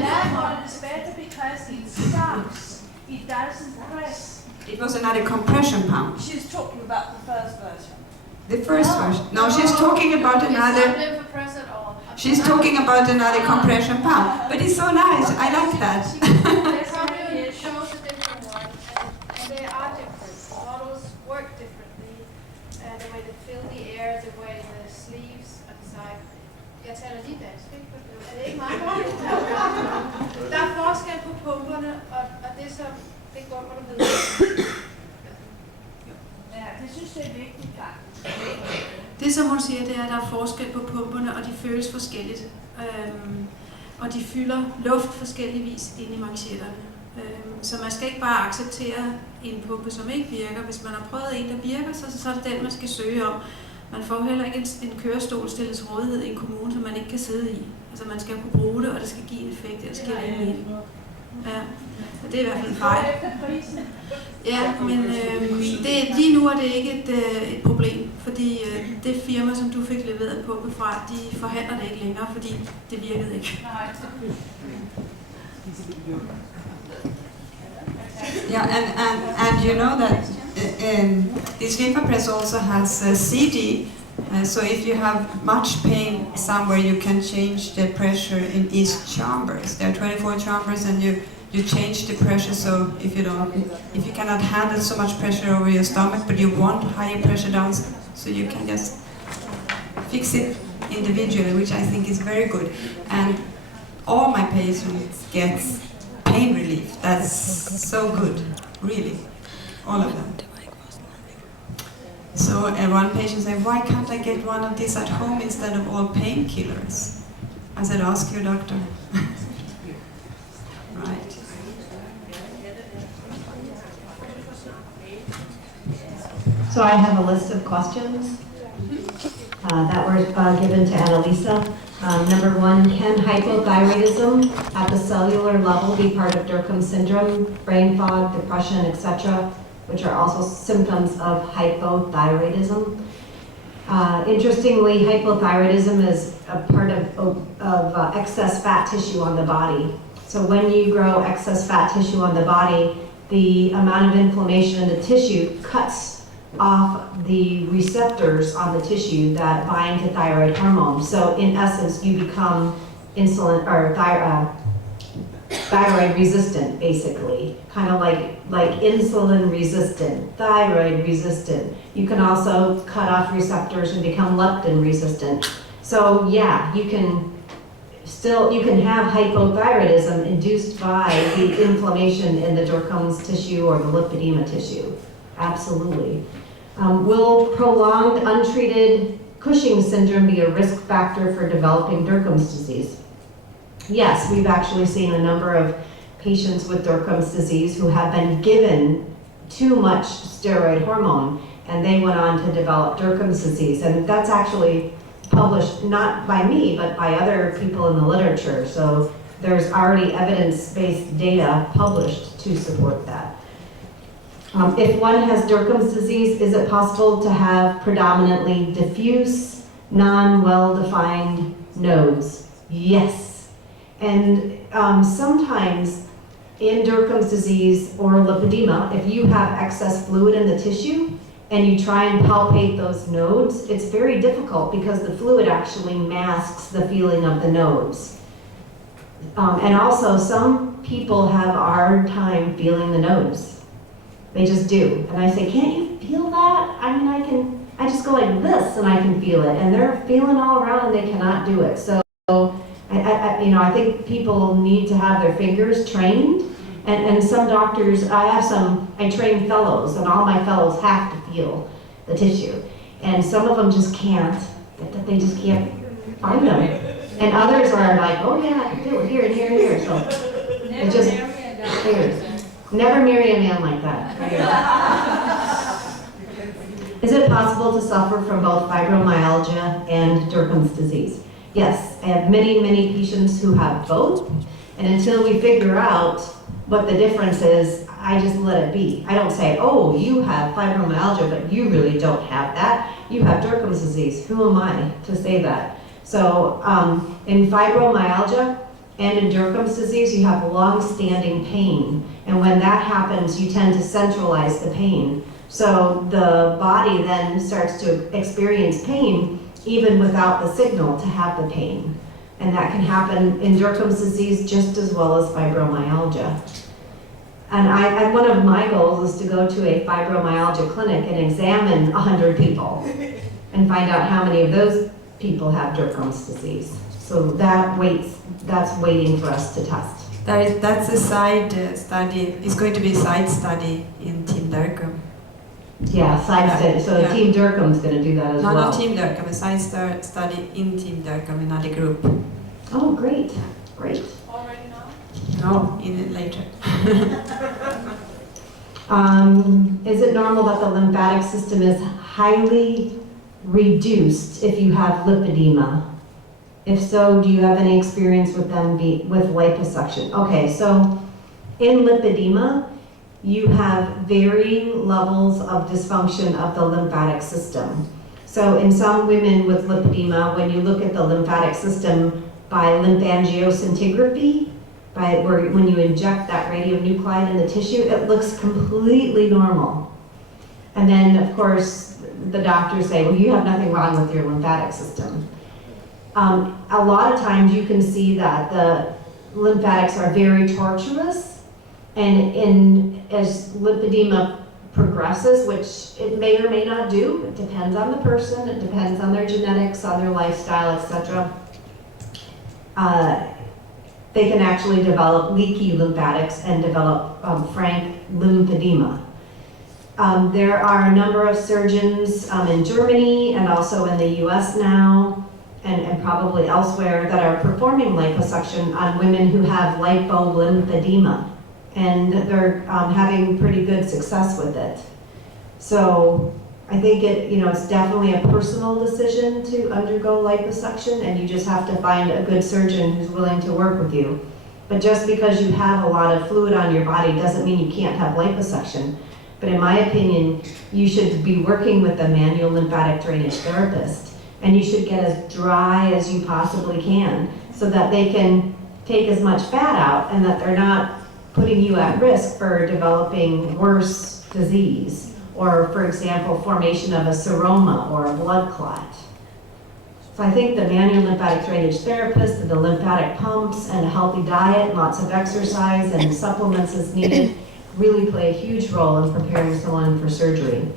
That one is better because it sucks. It doesn't press. It was another compression pump. She's talking about the first version. The first version. No, she's talking about another. She's talking about another compression pump. But it's so nice. I like that. They probably chose a different one, and they are different. The models work differently. The way they fill the air, the way the sleeves at the side. Jeg taler lige dansk, ikke? Er det ikke meget godt? Der er forskel på pumperne, og det som det går, hvor du ved. Ja, det synes jeg er vigtigt, faktisk. Det som hun siger, det er, at der er forskel på pumperne, og de føles forskelligt. Og de fylder luft forskelligvis ind i manchetterne. Så man skal ikke bare acceptere en pumpe, som ikke virker. Hvis man har prøvet en, der virker, så er det den, man skal søge om. Man får heller ikke en kørestol stillet til rådighed i en kommune, som man ikke kan sidde i. Altså man skal kunne bruge det, og det skal give en effekt, ellers giver det ingen mening. Ja, og det er i hvert fald en fejl. Ja, men lige nu er det ikke et problem, fordi det firma, som du fik leveret en pumpe fra, de forhandler det ikke længere, fordi det virkede ikke. Yeah, and you know that this Lipedema also has a CD. So if you have much pain somewhere, you can change the pressure in each chambers. There are 24 chambers, and you change the pressure. So if you cannot handle so much pressure over your stomach, but you want higher pressure down, so you can just fix it individually, which I think is very good. And all my patients get pain relief. That's so good, really, all of them. So one patient said, why can't I get one of these at home instead of all painkillers? I said, ask your doctor. Right. So I have a list of questions that were given to Annelise. Number one, can hypothyroidism at the cellular level be part of Dercum syndrome, brain fog, depression, etc., which are also symptoms of hypothyroidism? Interestingly, hypothyroidism is a part of excess fat tissue on the body. So when you grow excess fat tissue on the body, the amount of inflammation in the tissue cuts off the receptors on the tissue that bind to thyroid hormone. So in essence, you become insulin or thyroid resistant, basically, kind of like insulin resistant, thyroid resistant. You can also cut off receptors and become leptin resistant. So yeah, you can have hypothyroidism induced by the inflammation in the Dercum's tissue or the lipedema tissue. Absolutely. Will prolonged untreated Cushing's syndrome be a risk factor for developing Dercum's disease? Yes, we've actually seen a number of patients with Dercum's disease who have been given too much steroid hormone, and they went on to develop Dercum's disease. And that's actually published not by me, but by other people in the literature. So there's already evidence-based data published to support that. If one has Dercum's disease, is it possible to have predominantly diffuse, non-well-defined nodes? Yes. And sometimes in Dercum's disease or lipedema, if you have excess fluid in the tissue and you try and palpate those nodes, it's very difficult because the fluid actually masks the feeling of the nodes. And also, some people have a hard time feeling the nodes. They just do. And I say, can't you feel that? I mean, I just go like this and I can feel it. And they're feeling all around and they cannot do it. So I think people need to have their fingers trained And some doctors, I train fellows, and all my fellows have to feel the tissue. And some of them just can't, they just can't find them. And others are like, oh yeah, I can feel it here and here and here. So it just clears. Never marry a man like that. Is it possible to suffer from both fibromyalgia and Dercum's disease? Yes, I have many, many patients who have both. And until we figure out what the difference is, I just let it be. I don't say, oh, you have fibromyalgia, but you really don't have that. You have Dercum's disease. Who am I to say that? So in fibromyalgia and in Dercum's disease, you have long-standing pain. And when that happens, you tend to centralize the pain. So the body then starts to experience pain even without the signal to have the pain. And that can happen in Dercum's disease just as well as fibromyalgia. And one of my goals is to go to a fibromyalgia clinic and examine 100 people and find out how many of those people have Dercum's disease. So that's waiting for us to test. That's a side study. It's going to be a side study in Team Dercum. Yeah, study. So yeah. Team Dercum is going to do that as well. No, not Team Dercum, a side study in Team Dercum, another group. Oh, great, great. Already now? No, later. Is it normal that the lymphatic system is highly reduced if you have lipedema? If so, do you have any experience with them with liposuction? Okay, so in lipedema, you have varying levels of dysfunction of the lymphatic system. So in some women with lipedema, when you look at the lymphatic system by lymphangiocintigraphy, when you inject that radionuclide in the tissue, it looks completely normal. And then, of course, the doctors say, well, you have nothing wrong with your lymphatic system. A lot of times you can see that the lymphatics are very tortuous, and as lipedema progresses, which it may or may not do, it depends on the person, it depends on their genetics, on their lifestyle, etc. They can actually develop leaky lymphatics and develop frank lymphedema. There are a number of surgeons in Germany and also in the US now, and probably elsewhere, that are performing liposuction on women who have lipolymphedema. And they're having pretty good success with it. So I think it's definitely a personal decision to undergo liposuction, and you just have to find a good surgeon who's willing to work with you. But just because you have a lot of fluid on your body doesn't mean you can't have liposuction. But in my opinion, you should be working with a manual lymphatic drainage therapist, and you should get as dry as you possibly can so that they can take as much fat out and that they're not putting you at risk for developing worse disease, or, for example, formation of a seroma or a blood clot. So I think the manual lymphatic drainage therapist and the lymphatic pumps and a healthy diet, lots of exercise and supplements as needed, really play a huge role in preparing someone for surgery.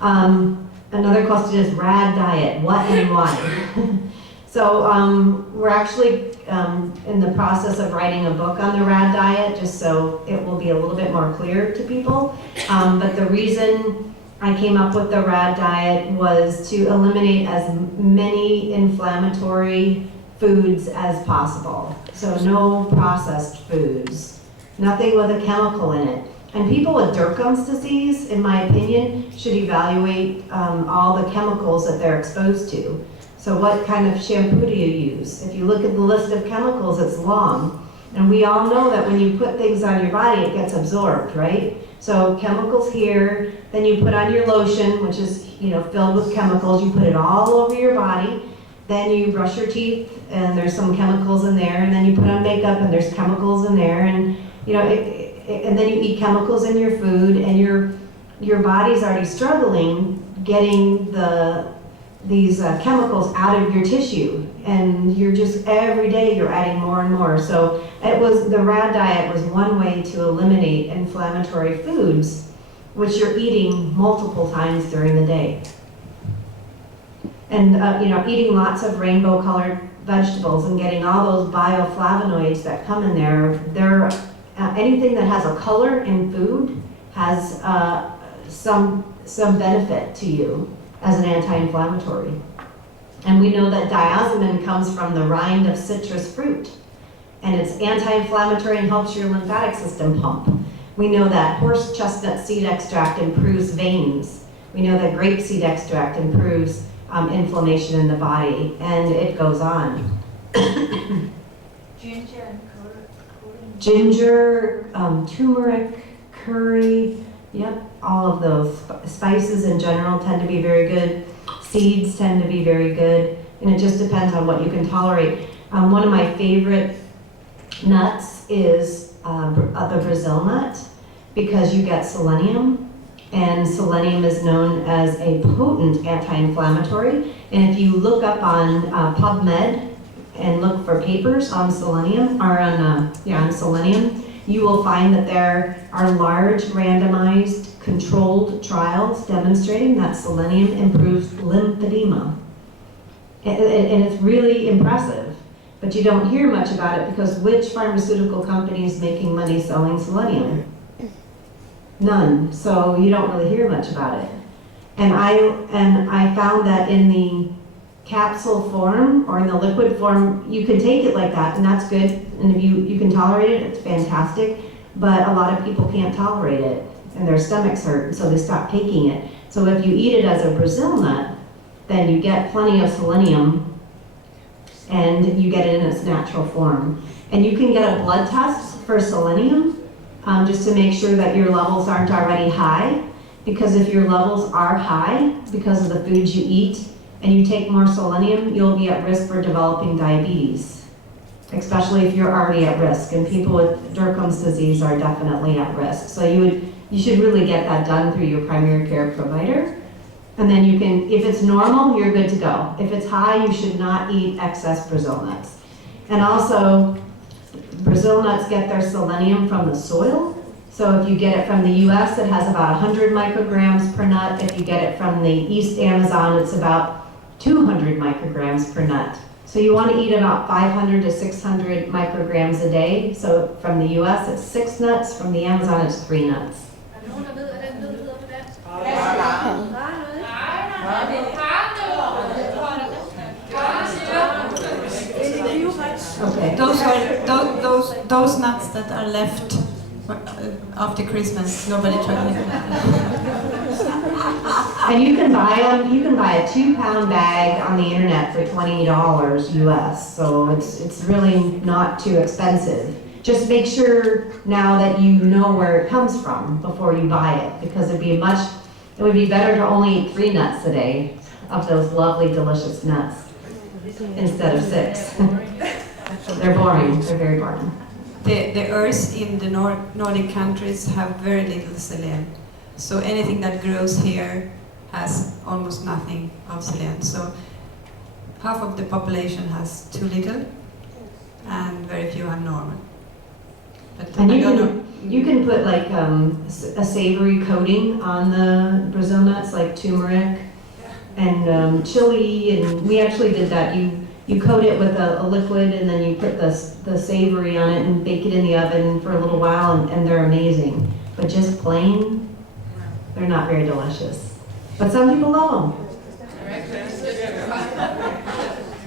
Another question is RAD diet, what and why? So we're actually in the process of writing a book on the RAD diet, just so it will be a little bit more clear to people. But the reason I came up with the RAD diet was to eliminate as many inflammatory foods as possible. So no processed foods, nothing with a chemical in it. And people with Dercum's disease, in my opinion, should evaluate all the chemicals that they're exposed to. So what kind of shampoo do you use? If you look at the list of chemicals, it's long. And we all know that when you put things on your body, it gets absorbed, right? So chemicals here, then you put on your lotion, which is filled with chemicals. You put it all over your body. Then you brush your teeth, and there's some chemicals in there. And then you put on makeup, and there's chemicals in there. And and then you eat chemicals in your food, and your body's already struggling getting these chemicals out of your tissue, and you're just every day you're adding more and more. So the RAD diet was one way to eliminate inflammatory foods, which you're eating multiple times during the day. And eating lots of rainbow-colored vegetables and getting all those bioflavonoids that come in there, they're anything that has a color in food has some benefit to you as an anti-inflammatory. And we know that diazimin comes from the rind of citrus fruit, and it's anti-inflammatory and helps your lymphatic system pump. We know that horse chestnut seed extract improves veins. We know that grape seed extract improves inflammation in the body, and it goes on. Ginger, turmeric, curry, yep, all of those. Spices in general tend to be very good. Seeds tend to be very good, and it just depends on what you can tolerate. One of my favorite nuts is the Brazil nut, because you get selenium, and selenium is known as a potent anti-inflammatory. And if you look up on PubMed and look for papers on selenium, or on selenium, you will find that there are large randomized controlled trials demonstrating that selenium improves lymphedema. And it's really impressive, but you don't hear much about it because which pharmaceutical company is making money selling selenium? None, so you don't really hear much about it. And I found that in the capsule form or in the liquid form, you can take it like that, and that's good. And if you can tolerate it, it's fantastic. But a lot of people can't tolerate it, and their stomachs hurt, so they stop taking it. So if you eat it as a Brazil nut, then you get plenty of selenium, and you get it in its natural form. And you can get a blood test for selenium, just to make sure that your levels aren't already high. Because if your levels are high because of the foods you eat, and you take more selenium, you'll be at risk for developing diabetes, especially if you're already at risk. And people with Dercum's disease are definitely at risk. So you should really get that done through your primary care provider. And then you can, if it's normal, you're good to go. If it's high, you should not eat excess Brazil nuts. And also, Brazil nuts get their selenium from the soil. So if you get it from the US, it has about 100 micrograms per nut. If you get it from the East Amazon, it's about 200 micrograms per nut. So you want to eat about 500 to 600 micrograms a day. So from the US, it's 6 nuts. From the Amazon, it's 3 nuts. Okay. Those nuts that are left after Christmas, nobody tried them. And you can buy them. You can buy a 2-pound bag on the internet for $20 US. So it's really not too expensive. Just make sure now that you know where it comes from before you buy it, because it would be better to only eat 3 nuts a day of those lovely, delicious nuts instead of 6. They're boring. They're very boring. The earth in the Nordic countries have very little selenium. So anything that grows here has almost nothing of selenium. So half of the population has too little, and very few are normal. But And you can put like a savory coating on the Brazil nuts, like turmeric and chili, and we actually did that. You coat it with a liquid, and then you put the savory on it and bake it in the oven for a little while, and they're amazing. But just plain, they're not very delicious. But some people love them.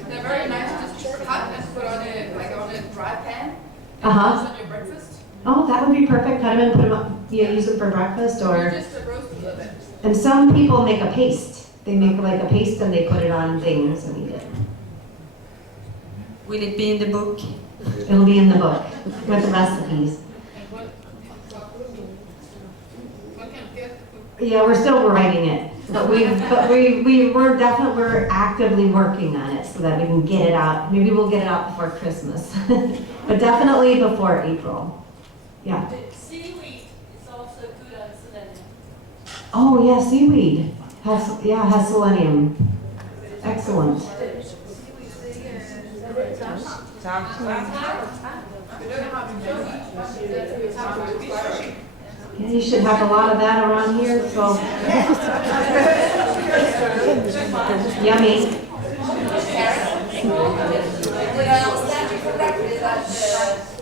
They're very nice to cut and put on a dry pan. Uh-huh. On your breakfast. Oh, that would be perfect. Cut them and put them up. Use them for breakfast, or. Just roast a little bit. And some people make a paste. They make like a paste and they put it on things and eat it. will it be in the book? It'll be in the book with the recipes. Yeah, we're still writing it, but we're actively working on it so that we can get it out. Maybe we'll get it out before Christmas, but definitely before April. Yeah. Seaweed is also good on selenium. Oh yeah, seaweed has selenium. Excellent. Yeah, you should have a lot of that around here, so. Yummy. correctly that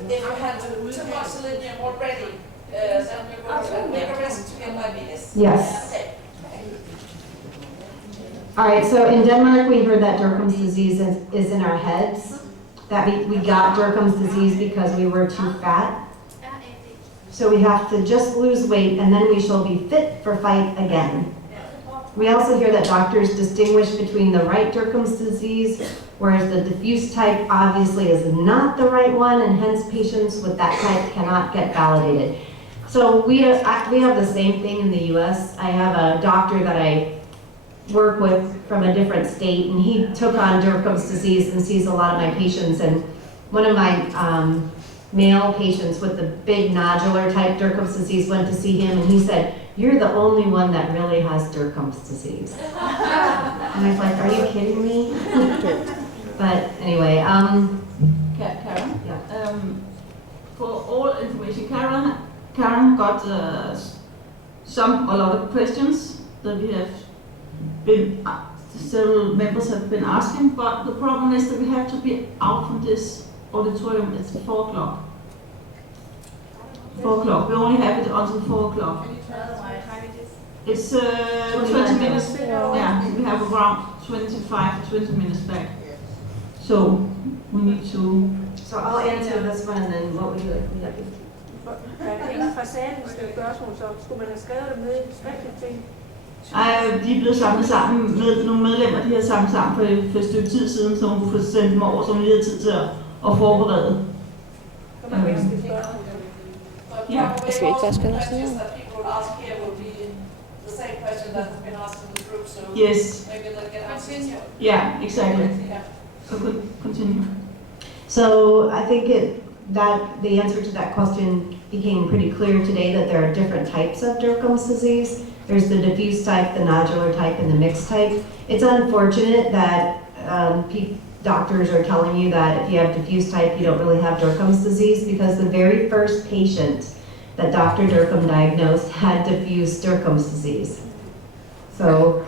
if you had too much selenium already, then you're going to make a risk to get diabetes? Yes. Okay. All right, so in Denmark, we heard that Dercum's disease is in our heads. That we got Dercum's disease because we were too fat. So we have to just lose weight and then we shall be fit for fight again. We also hear that doctors distinguish between the right Dercum's disease, whereas the diffuse type obviously is not the right one, and hence patients with that type cannot get validated. So we have the same thing in the US. I have a doctor that I work with from a different state, and he took on Dercum's disease and sees a lot of my patients. And one of my male patients with the big nodular type Dercum's disease went to see him, and he said, "You're the only one that really has Dercum's disease." And I was like, "Are you kidding me?" But anyway, Karen? Yeah. For all information, Karen got a lot of questions that we have been, several members have been asking, but the problem is that we have to be out from this auditorium at 4 o'clock. 4 o'clock. We only have it until 4 o'clock. It's 20 minutes. Yeah, we have around 20 minutes back. So we need to. So I'll answer this one, and then what would you like me to do? De er blevet samlet sammen med nogle medlemmer, de har samlet sammen for et stykke tid siden, så hun kunne få sendt dem over, så hun lige havde tid til at forberede. Jeg skal ikke vaske noget sådan. Yes. Yeah, exactly. So continue. So I think that the answer to that question became pretty clear today, that there are different types of Dercum's disease. There's the diffuse type, the nodular type, and the mixed type. It's unfortunate that doctors are telling you that if you have diffuse type, you don't really have Dercum's disease, because the very first patient that Dr. Dercum diagnosed had diffuse Dercum's disease. So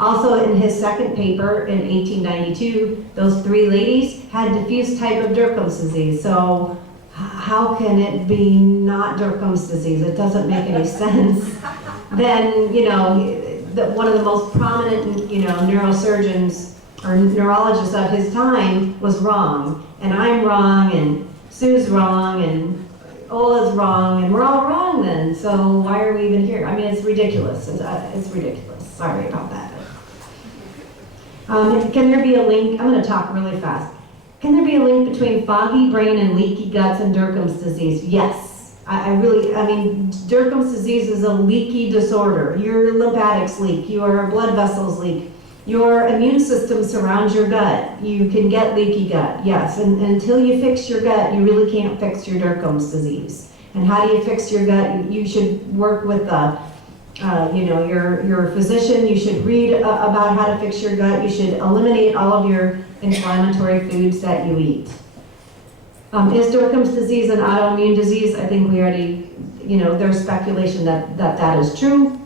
also in his second paper in 1892, those 3 ladies had diffuse type of Dercum's disease. So how can it be not Dercum's disease? It doesn't make any sense. Then, you know, one of the most prominent, you know, neurosurgeons or neurologists of his time was wrong. And I'm wrong, and Sue's wrong, and Ola's wrong, and we're all wrong then. So why are we even here? I mean, it's ridiculous. It's ridiculous. Sorry about that. Can there be a link? I'm going to talk really fast. Can there be a link between foggy brain and leaky guts and Dercum's disease? Yes. I mean, Dercum's disease is a leaky disorder. Your lymphatics leak, your blood vessels leak, your immune system surrounds your gut. You can get leaky gut, yes. And until you fix your gut, you really can't fix your Dercum's disease. And how do you fix your gut? You should work with you know, your physician. You should read about how to fix your gut. You should eliminate all of your inflammatory foods that you eat. Is Dercum's disease an autoimmune disease? I think we already, you know, there's speculation that is true.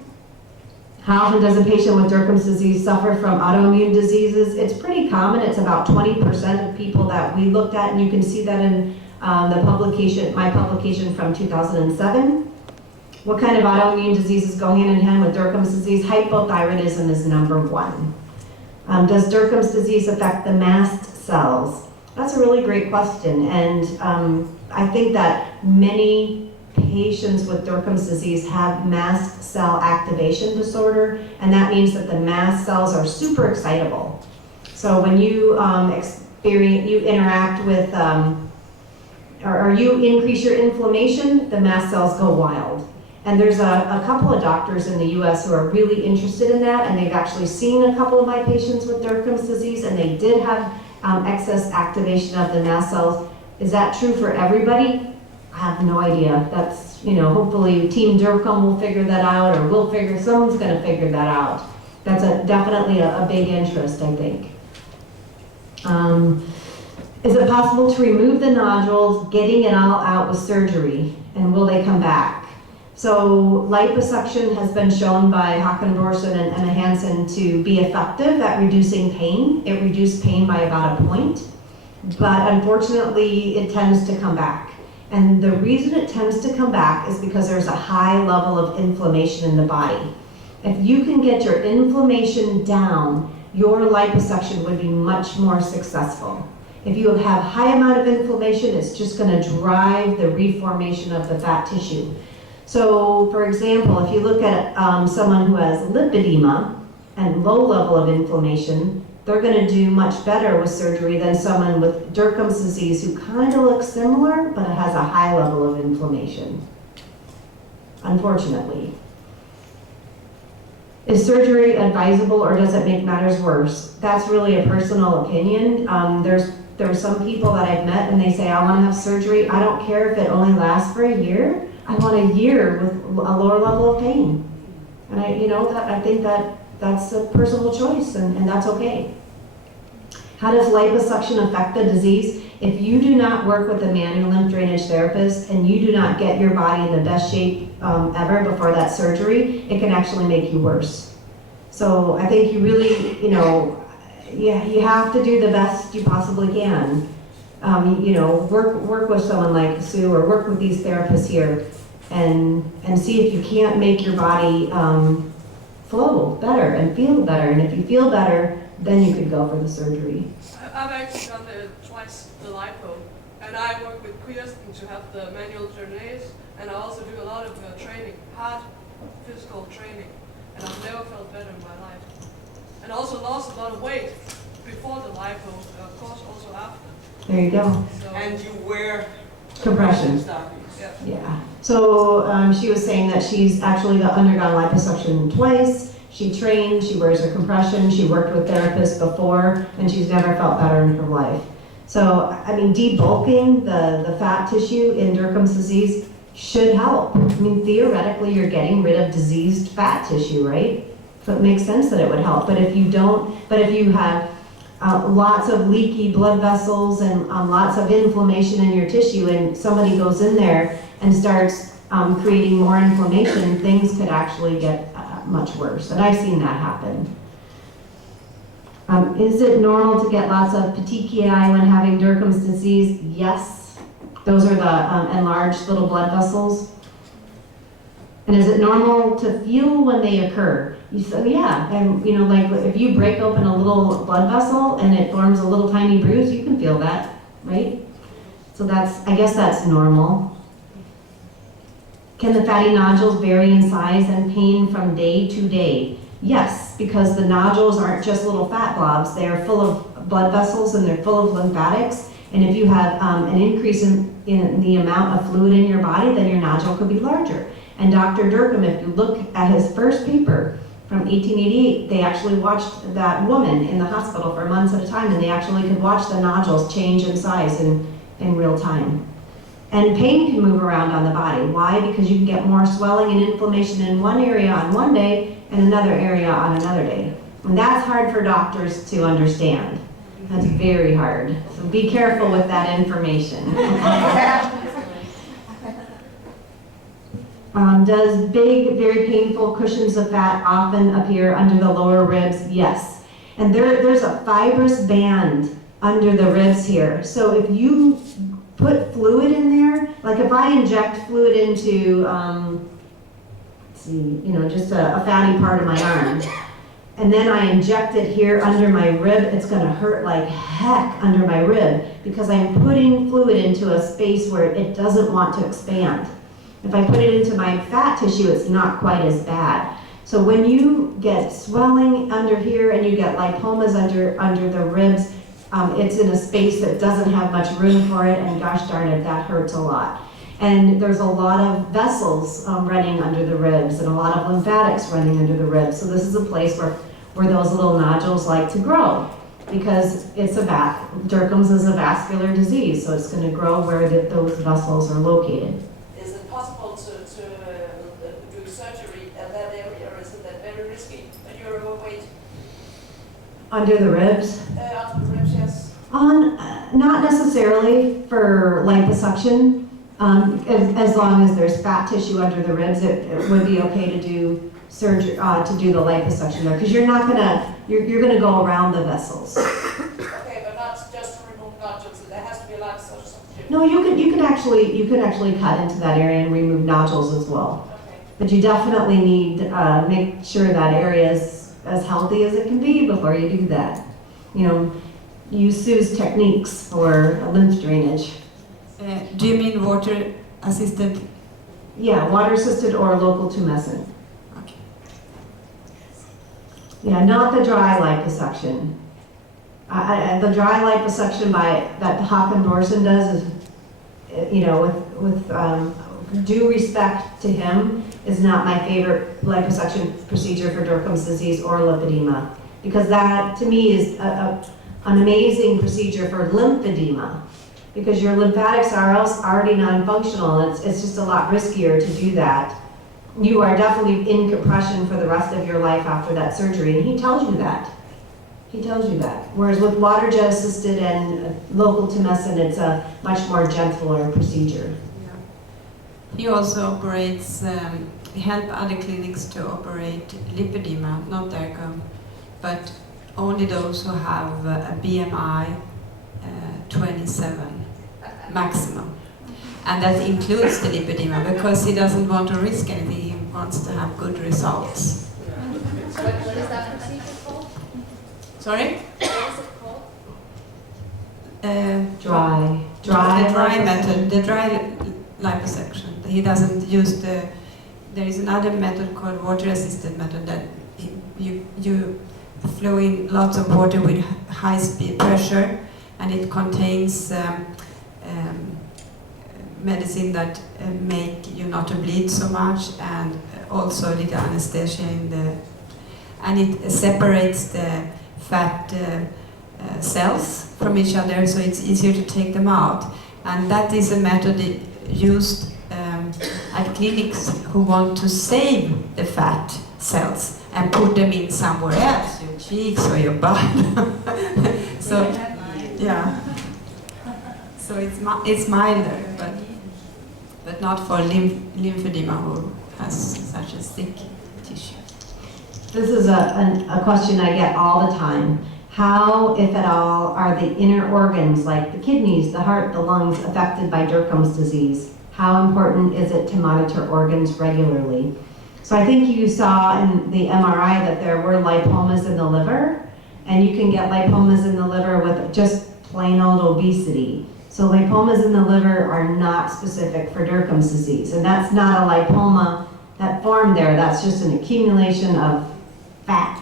How often does a patient with Dercum's disease suffer from autoimmune diseases? It's pretty common. It's about 20% of people that we looked at, and you can see that in the publication, my publication from 2007. What kind of autoimmune diseases go hand in hand with Dercum's disease? Hypothyroidism is number 1. Does Dercum's disease affect the mast cells? That's a really great question, and I think that many patients with Dercum's disease have mast cell activation disorder, and that means that the mast cells are super excitable. So when you interact with, or you increase your inflammation, the mast cells go wild. And there's a couple of doctors in the US who are really interested in that, and they've actually seen a couple of my patients with Dercum's disease, and they did have excess activation of the mast cells. Is that true for everybody? I have no idea. That's, you know, hopefully Team Dercum will figure that out, or someone's gonna figure that out. That's definitely a big interest, I think. Is it possible to remove the nodules, getting it all out with surgery, and will they come back? So liposuction has been shown by Håkan Dorsen and Emma Hansen to be effective at reducing pain. It reduced pain by about 1 point. but unfortunately it tends to come back. And the reason it tends to come back is because there's a high level of inflammation in the body. If you can get your inflammation down, your liposuction would be much more successful. If you have high amount of inflammation, it's just going to drive the reformation of the fat tissue. So, for example, if you look at someone who has lipedema and low level of inflammation, they're going to do much better with surgery than someone with Dercum's disease who kind of looks similar, but has a high level of inflammation, unfortunately. Is surgery advisable or does it make matters worse? That's really a personal opinion. There are some people that I've met and they say, I want to have surgery. I don't care if it only lasts for a year. I want a year with a lower level of pain. And I think that's a personal choice and that's okay. How does liposuction affect the disease? If you do not work with a manual lymph drainage therapist and you do not get your body in the best shape ever before that surgery, it can actually make you worse. So I think you really, you have to do the best you possibly can. Work with someone like Sue or work with these therapists here and see if you can't make your body flow better and feel better. And if you feel better, then you could go for the surgery. I've actually done twice the lipo, and I work with Kirsten to have the manual drainage, and I also do a lot of training, hard physical training, and I've never felt better in my life. And also lost a lot of weight before the lipo, of course also after. There you go. So, And you wear compression stockings. Yeah. So she was saying that she's actually undergone liposuction twice. She trained, she wears a compression, she worked with therapists before, and she's never felt better in her life. So, I mean, debulking the fat tissue in Dercum's disease should help. I mean, theoretically, you're getting rid of diseased fat tissue, right? So it makes sense that it would help. But if you have lots of leaky blood vessels and lots of inflammation in your tissue, and somebody goes in there and starts creating more inflammation, things could actually get much worse. And I've seen that happen. Is it normal to get lots of petechiae when having Dercum's disease? Yes. Those are the enlarged little blood vessels. And is it normal to feel when they occur? Yeah, and like if you break open a little blood vessel and it forms a little tiny bruise, you can feel that, right? So I guess that's normal. Can the fatty nodules vary in size and pain from day to day? Yes, because the nodules aren't just little fat blobs. They are full of blood vessels and they're full of lymphatics. And if you have an increase in the amount of fluid in your body, then your nodule could be larger. And Dr. Dercum, if you look at his first paper from 1888, they actually watched that woman in the hospital for months at a time, and they actually could watch the nodules change in size in real time. And pain can move around on the body. Why? Because you can get more swelling and inflammation in one area on one day and another area on another day. And that's hard for doctors to understand. That's very hard. So be careful with that information. Does big, very painful cushions of fat often appear under the lower ribs? Yes. And there's a fibrous band under the ribs here. So if you put fluid in there, like if I inject fluid into, just a fatty part of my arm, and then I inject it here under my rib, it's gonna hurt like heck under my rib because I'm putting fluid into a space where it doesn't want to expand. If I put it into my fat tissue, it's not quite as bad. So when you get swelling under here and you get lipomas under the ribs, it's in a space that doesn't have much room for it, and gosh darn it, that hurts a lot. And there's a lot of vessels running under the ribs and a lot of lymphatics running under the ribs. So this is a place where those little nodules like to grow because Dercum's is a vascular disease, so it's going to grow where those vessels are located. Is it possible to do surgery at that area, or is it that very risky when you're overweight? Under the ribs? Under the ribs, yes. Not necessarily for liposuction. As long as there's fat tissue under the ribs, it would be okay to do surgery to do the liposuction there, because you're gonna go around the vessels. Okay, but not just to remove nodules. No, you could actually cut into that area and remove nodules as well. Okay. But you definitely need to make sure that area is as healthy as it can be before you do that. You know, use Sue's techniques for lymph drainage. Do you mean water assisted? Yeah, water assisted or local tumescent. Okay. Yeah, not the dry liposuction. The dry liposuction that Håkan Dorsen does is, you know, with due respect to him, is not my favorite liposuction procedure for Dercum's disease or lipedema, because that to me is an amazing procedure for lymphedema, because your lymphatics are already non-functional, and it's just a lot riskier to do that. You are definitely in compression for the rest of your life after that surgery, and he tells you that. He tells you that. Whereas with water jet assisted and local tumescent, it's a much more gentler procedure. He also operates, help other clinics to operate lipedema, not Dercum, but only those who have a BMI 27 maximum. And that includes the lipedema, because he doesn't want to risk anything, he wants to have good results. What is that procedure called? Sorry? What is it called? Dry The dry liposuction. method, the dry liposuction. He doesn't use there is another method called water assisted method that you flow in lots of water with high speed pressure, and it contains medicine that make you not to bleed so much, and also little anesthesia in the, and it separates the fat cells from each other, so it's easier to take them out. And that is a method used at clinics who want to save the fat cells and put them in somewhere else, your cheeks or your butt. So, yeah. So it's milder, but not for lymphedema who has such a thick tissue. This is a question I get all the time. How, if at all, are the inner organs like the kidneys, the heart, the lungs affected by Dercum's disease? How important is it to monitor organs regularly? So I think you saw in the MRI that there were lipomas in the liver, and you can get lipomas in the liver with just plain old obesity. So lipomas in the liver are not specific for Dercum's disease, and that's not a lipoma that formed there, that's just an accumulation of fat.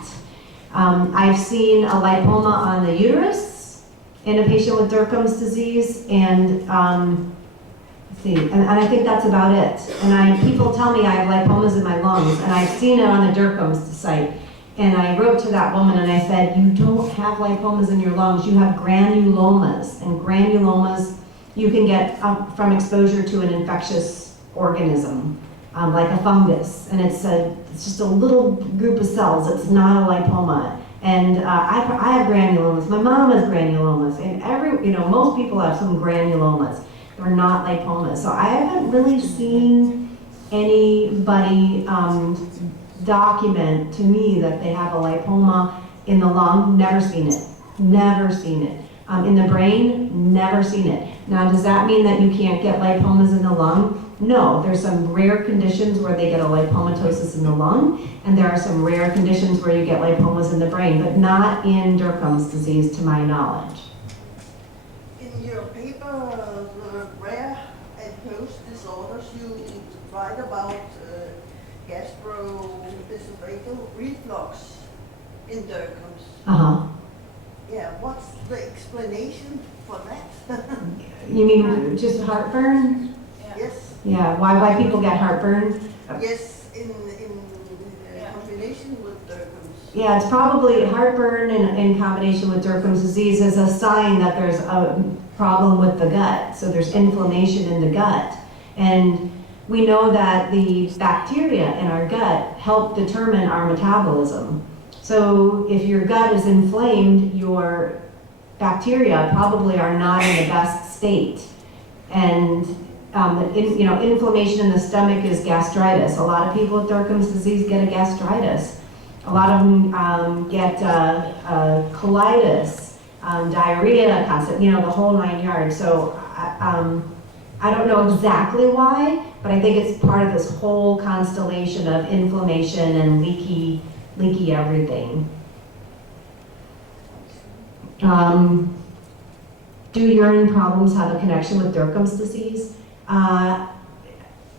I've seen a lipoma on the uterus in a patient with Dercum's disease, and let's see, and I think that's about it. And people tell me I have lipomas in my lungs, and I've seen it on the Dercum's site. And I wrote to that woman and I said, you don't have lipomas in your lungs, you have granulomas. And granulomas you can get from exposure to an infectious organism, like a fungus. And it's just a little group of cells, it's not a lipoma. And I have granulomas, my mom has granulomas, and most people have some granulomas. They're not lipomas. So I haven't really seen anybody document to me that they have a lipoma in the lung. Never seen it. Never seen it. In the brain, never seen it. Now, does that mean that you can't get lipomas in the lung? No, there's some rare conditions where they get a lipomatosis in the lung, and there are some rare conditions where you get lipomas in the brain, but not in Dercum's disease, to my knowledge. In your paper, the rare and post disorders, you write about gastroesophageal reflux in Dercum's. Uh-huh. Yeah, what's the explanation for that? You mean just heartburn? Yes. Yeah, why people get heartburn? Yes, in combination with Dercum's. Yeah, it's probably heartburn in combination with Dercum's disease is a sign that there's a problem with the gut. So there's inflammation in the gut. And we know that the bacteria in our gut help determine our metabolism. So if your gut is inflamed, your bacteria probably are not in the best state. And inflammation in the stomach is gastritis. A lot of people with Dercum's disease get a gastritis. A lot of them get colitis, diarrhea, the whole 9 yards. So I don't know exactly why, but I think it's part of this whole constellation of inflammation and leaky everything. Do urine problems have a connection with Dercum's disease?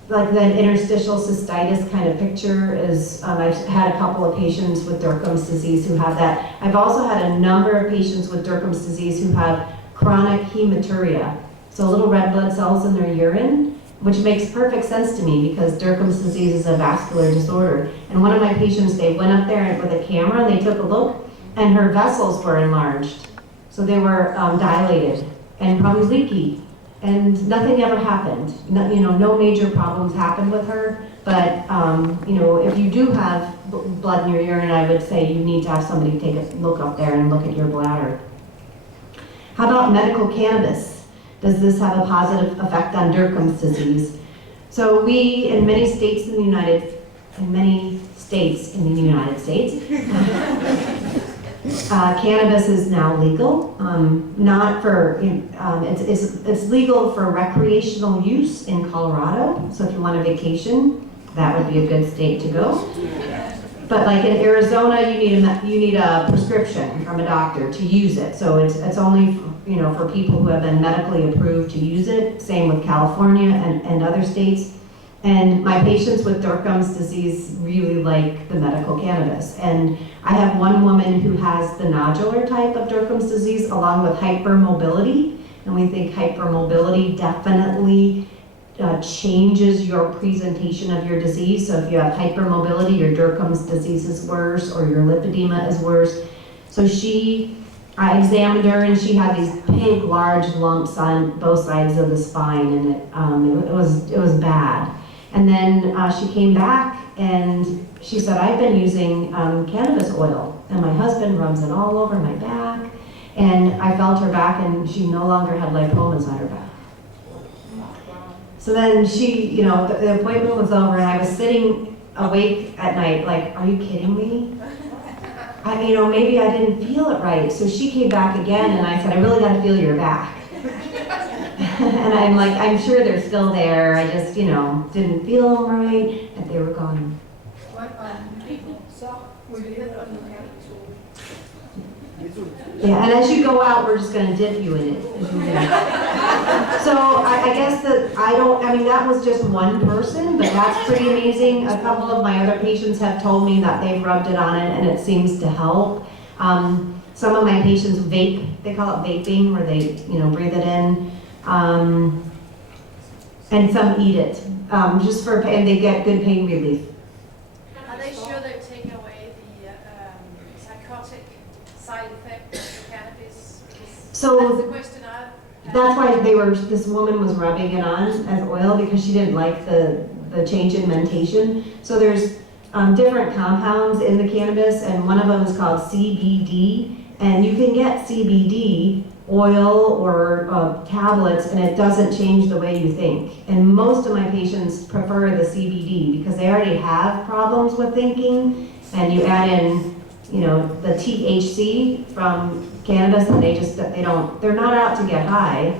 Like the interstitial cystitis kind of picture is, I've had a couple of patients with Dercum's disease who have that. I've also had a number of patients with Dercum's disease who have chronic hematuria, so little red blood cells in their urine, which makes perfect sense to me because Dercum's disease is a vascular disorder. And one of my patients, they went up there with a camera and they took a look, and her vessels were enlarged. So they were dilated and probably leaky. And nothing ever happened. No, no major problems happened with her. But if you do have blood in your urine, I would say you need to have somebody take a look up there and look at your bladder. How about medical cannabis? Does this have a positive effect on Dercum's disease? So we, in many states in the United States, cannabis is now legal. Not for, it's legal for recreational use in Colorado. So if you want a vacation, that would be a good state to go. But like in Arizona, you need a prescription from a doctor to use it. So it's only for people who have been medically approved to use it. Same with California and other states. And my patients with Dercum's disease really like the medical cannabis. And I have one woman who has the nodular type of Dercum's disease along with hypermobility. And we think hypermobility definitely changes your presentation of your disease. So if you have hypermobility, your Dercum's disease is worse or your lipedema is worse. So I examined her and she had these big, large lumps on both sides of the spine, and it was bad. And then she came back and she said, I've been using cannabis oil and my husband rubs it all over my back. And I felt her back and she no longer had lipomas on her back. So then the appointment was over and I was sitting awake at night like, are you kidding me? Maybe I didn't feel it right. So she came back again and I said, I really got to feel your back. And I'm like, I'm sure they're still there. I just, didn't feel them right, and they were gone. Yeah, and as you go out, we're just going to dip you in it. So I guess that was just one person, but that's pretty amazing. A couple of my other patients have told me that they've rubbed it on it and it seems to help. Some of my patients vape, they call it vaping, where they, breathe it in. And some eat it, and they get good pain relief. Are they sure they're taking away the psychotic side effect of the cannabis? So that's the question that's why this woman was rubbing it on as oil because she didn't like the change in mentation. So there's different compounds in the cannabis, and one of them is called CBD, and you can get CBD oil or tablets, and it doesn't change the way you think. And most of my patients prefer the CBD because they already have problems with thinking, and you add in, the THC from cannabis, and they're not out to get high.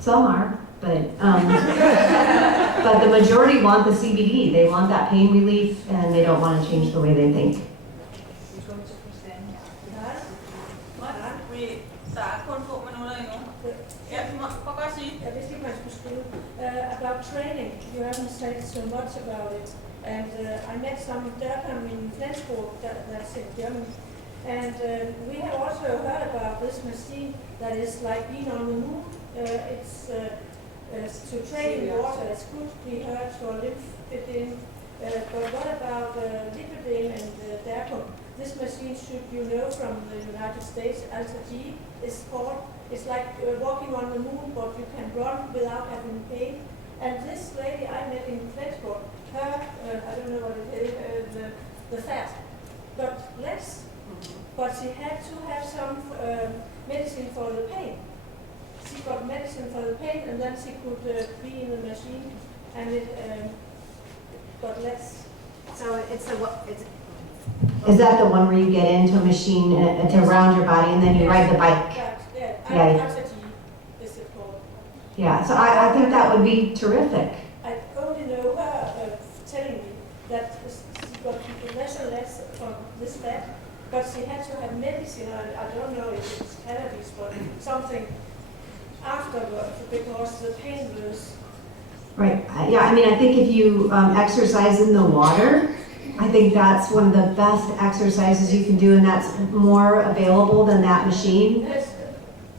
Some are, but the majority want the CBD. They want that pain relief, and they don't want to change the way they think. About training, you haven't said so much about it. And I met some Dercum in Flensburg, that's in Germany. And we have also heard about this machine that is like being on the moon. It's to train in water. It's good, we heard, for lipedema. But what about Lipedema and Dercum? This machine, should you know, from the United States, Alta-G is called. It's like walking on the moon, but you can run without having pain. And this lady I met in Flensburg, her, I don't know what it is, the fat, but less. But she had to have some medicine for the pain. She got medicine for the pain, and then she could be in the machine, and it got less. So it's Is that the one where you get into a machine to around your body and then you ride the bike? Yeah. Yeah, so I think that would be terrific. I only know her telling me that she got less and less from this fat, but she had to have medicine. I don't know if it's cannabis, but something afterwards because the pain was. Right. Yeah, I mean, I think if you exercise in the water, I think that's one of the best exercises you can do, and that's more available than that machine.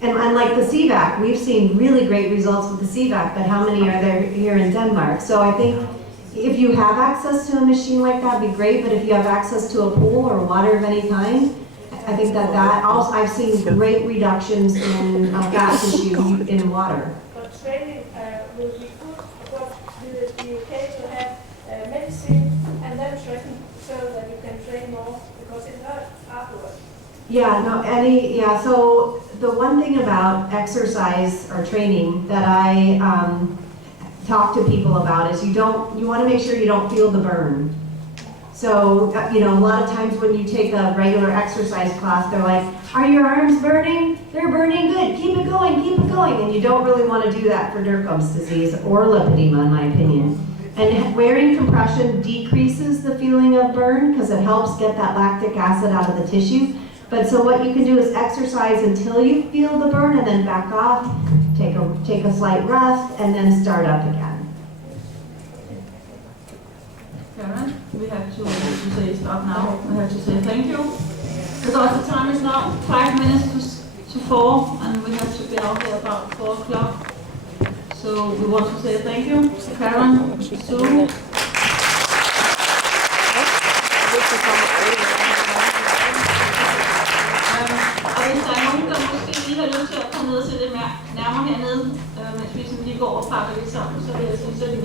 And unlike the CVAC, we've seen really great results with the CVAC, but how many are there here in Denmark? So I think if you have access to a machine like that, it'd be great, but if you have access to a pool or water of any kind, I think that also, I've seen great reductions in fat tissue in water. But training will be good, but will it be okay to have medicine and then train so that you can train more because it hurts afterwards? Yeah, so the one thing about exercise or training that I talk to people about is you want to make sure you don't feel the burn. So, a lot of times when you take a regular exercise class, they're like, are your arms burning? They're burning good, keep it going, and you don't really want to do that for Dercum's disease or lipedema, in my opinion. And wearing compression decreases the feeling of burn because it helps get that lactic acid out of the tissue. But so what you can do is exercise until you feel the burn and then back off, take a slight rest, and then start up again. Karen, we have to say stop now. We have to say thank you. Because the time is now 5 minutes to 4, and we have to be out there about 4 o'clock. So we want to say thank you, Karen, Sue. Og hvis der er nogen, der måske lige har lyst til at komme ned og se lidt nærmere hernede, mens vi sådan lige går og pakker lidt sammen, så vil jeg sige, så er de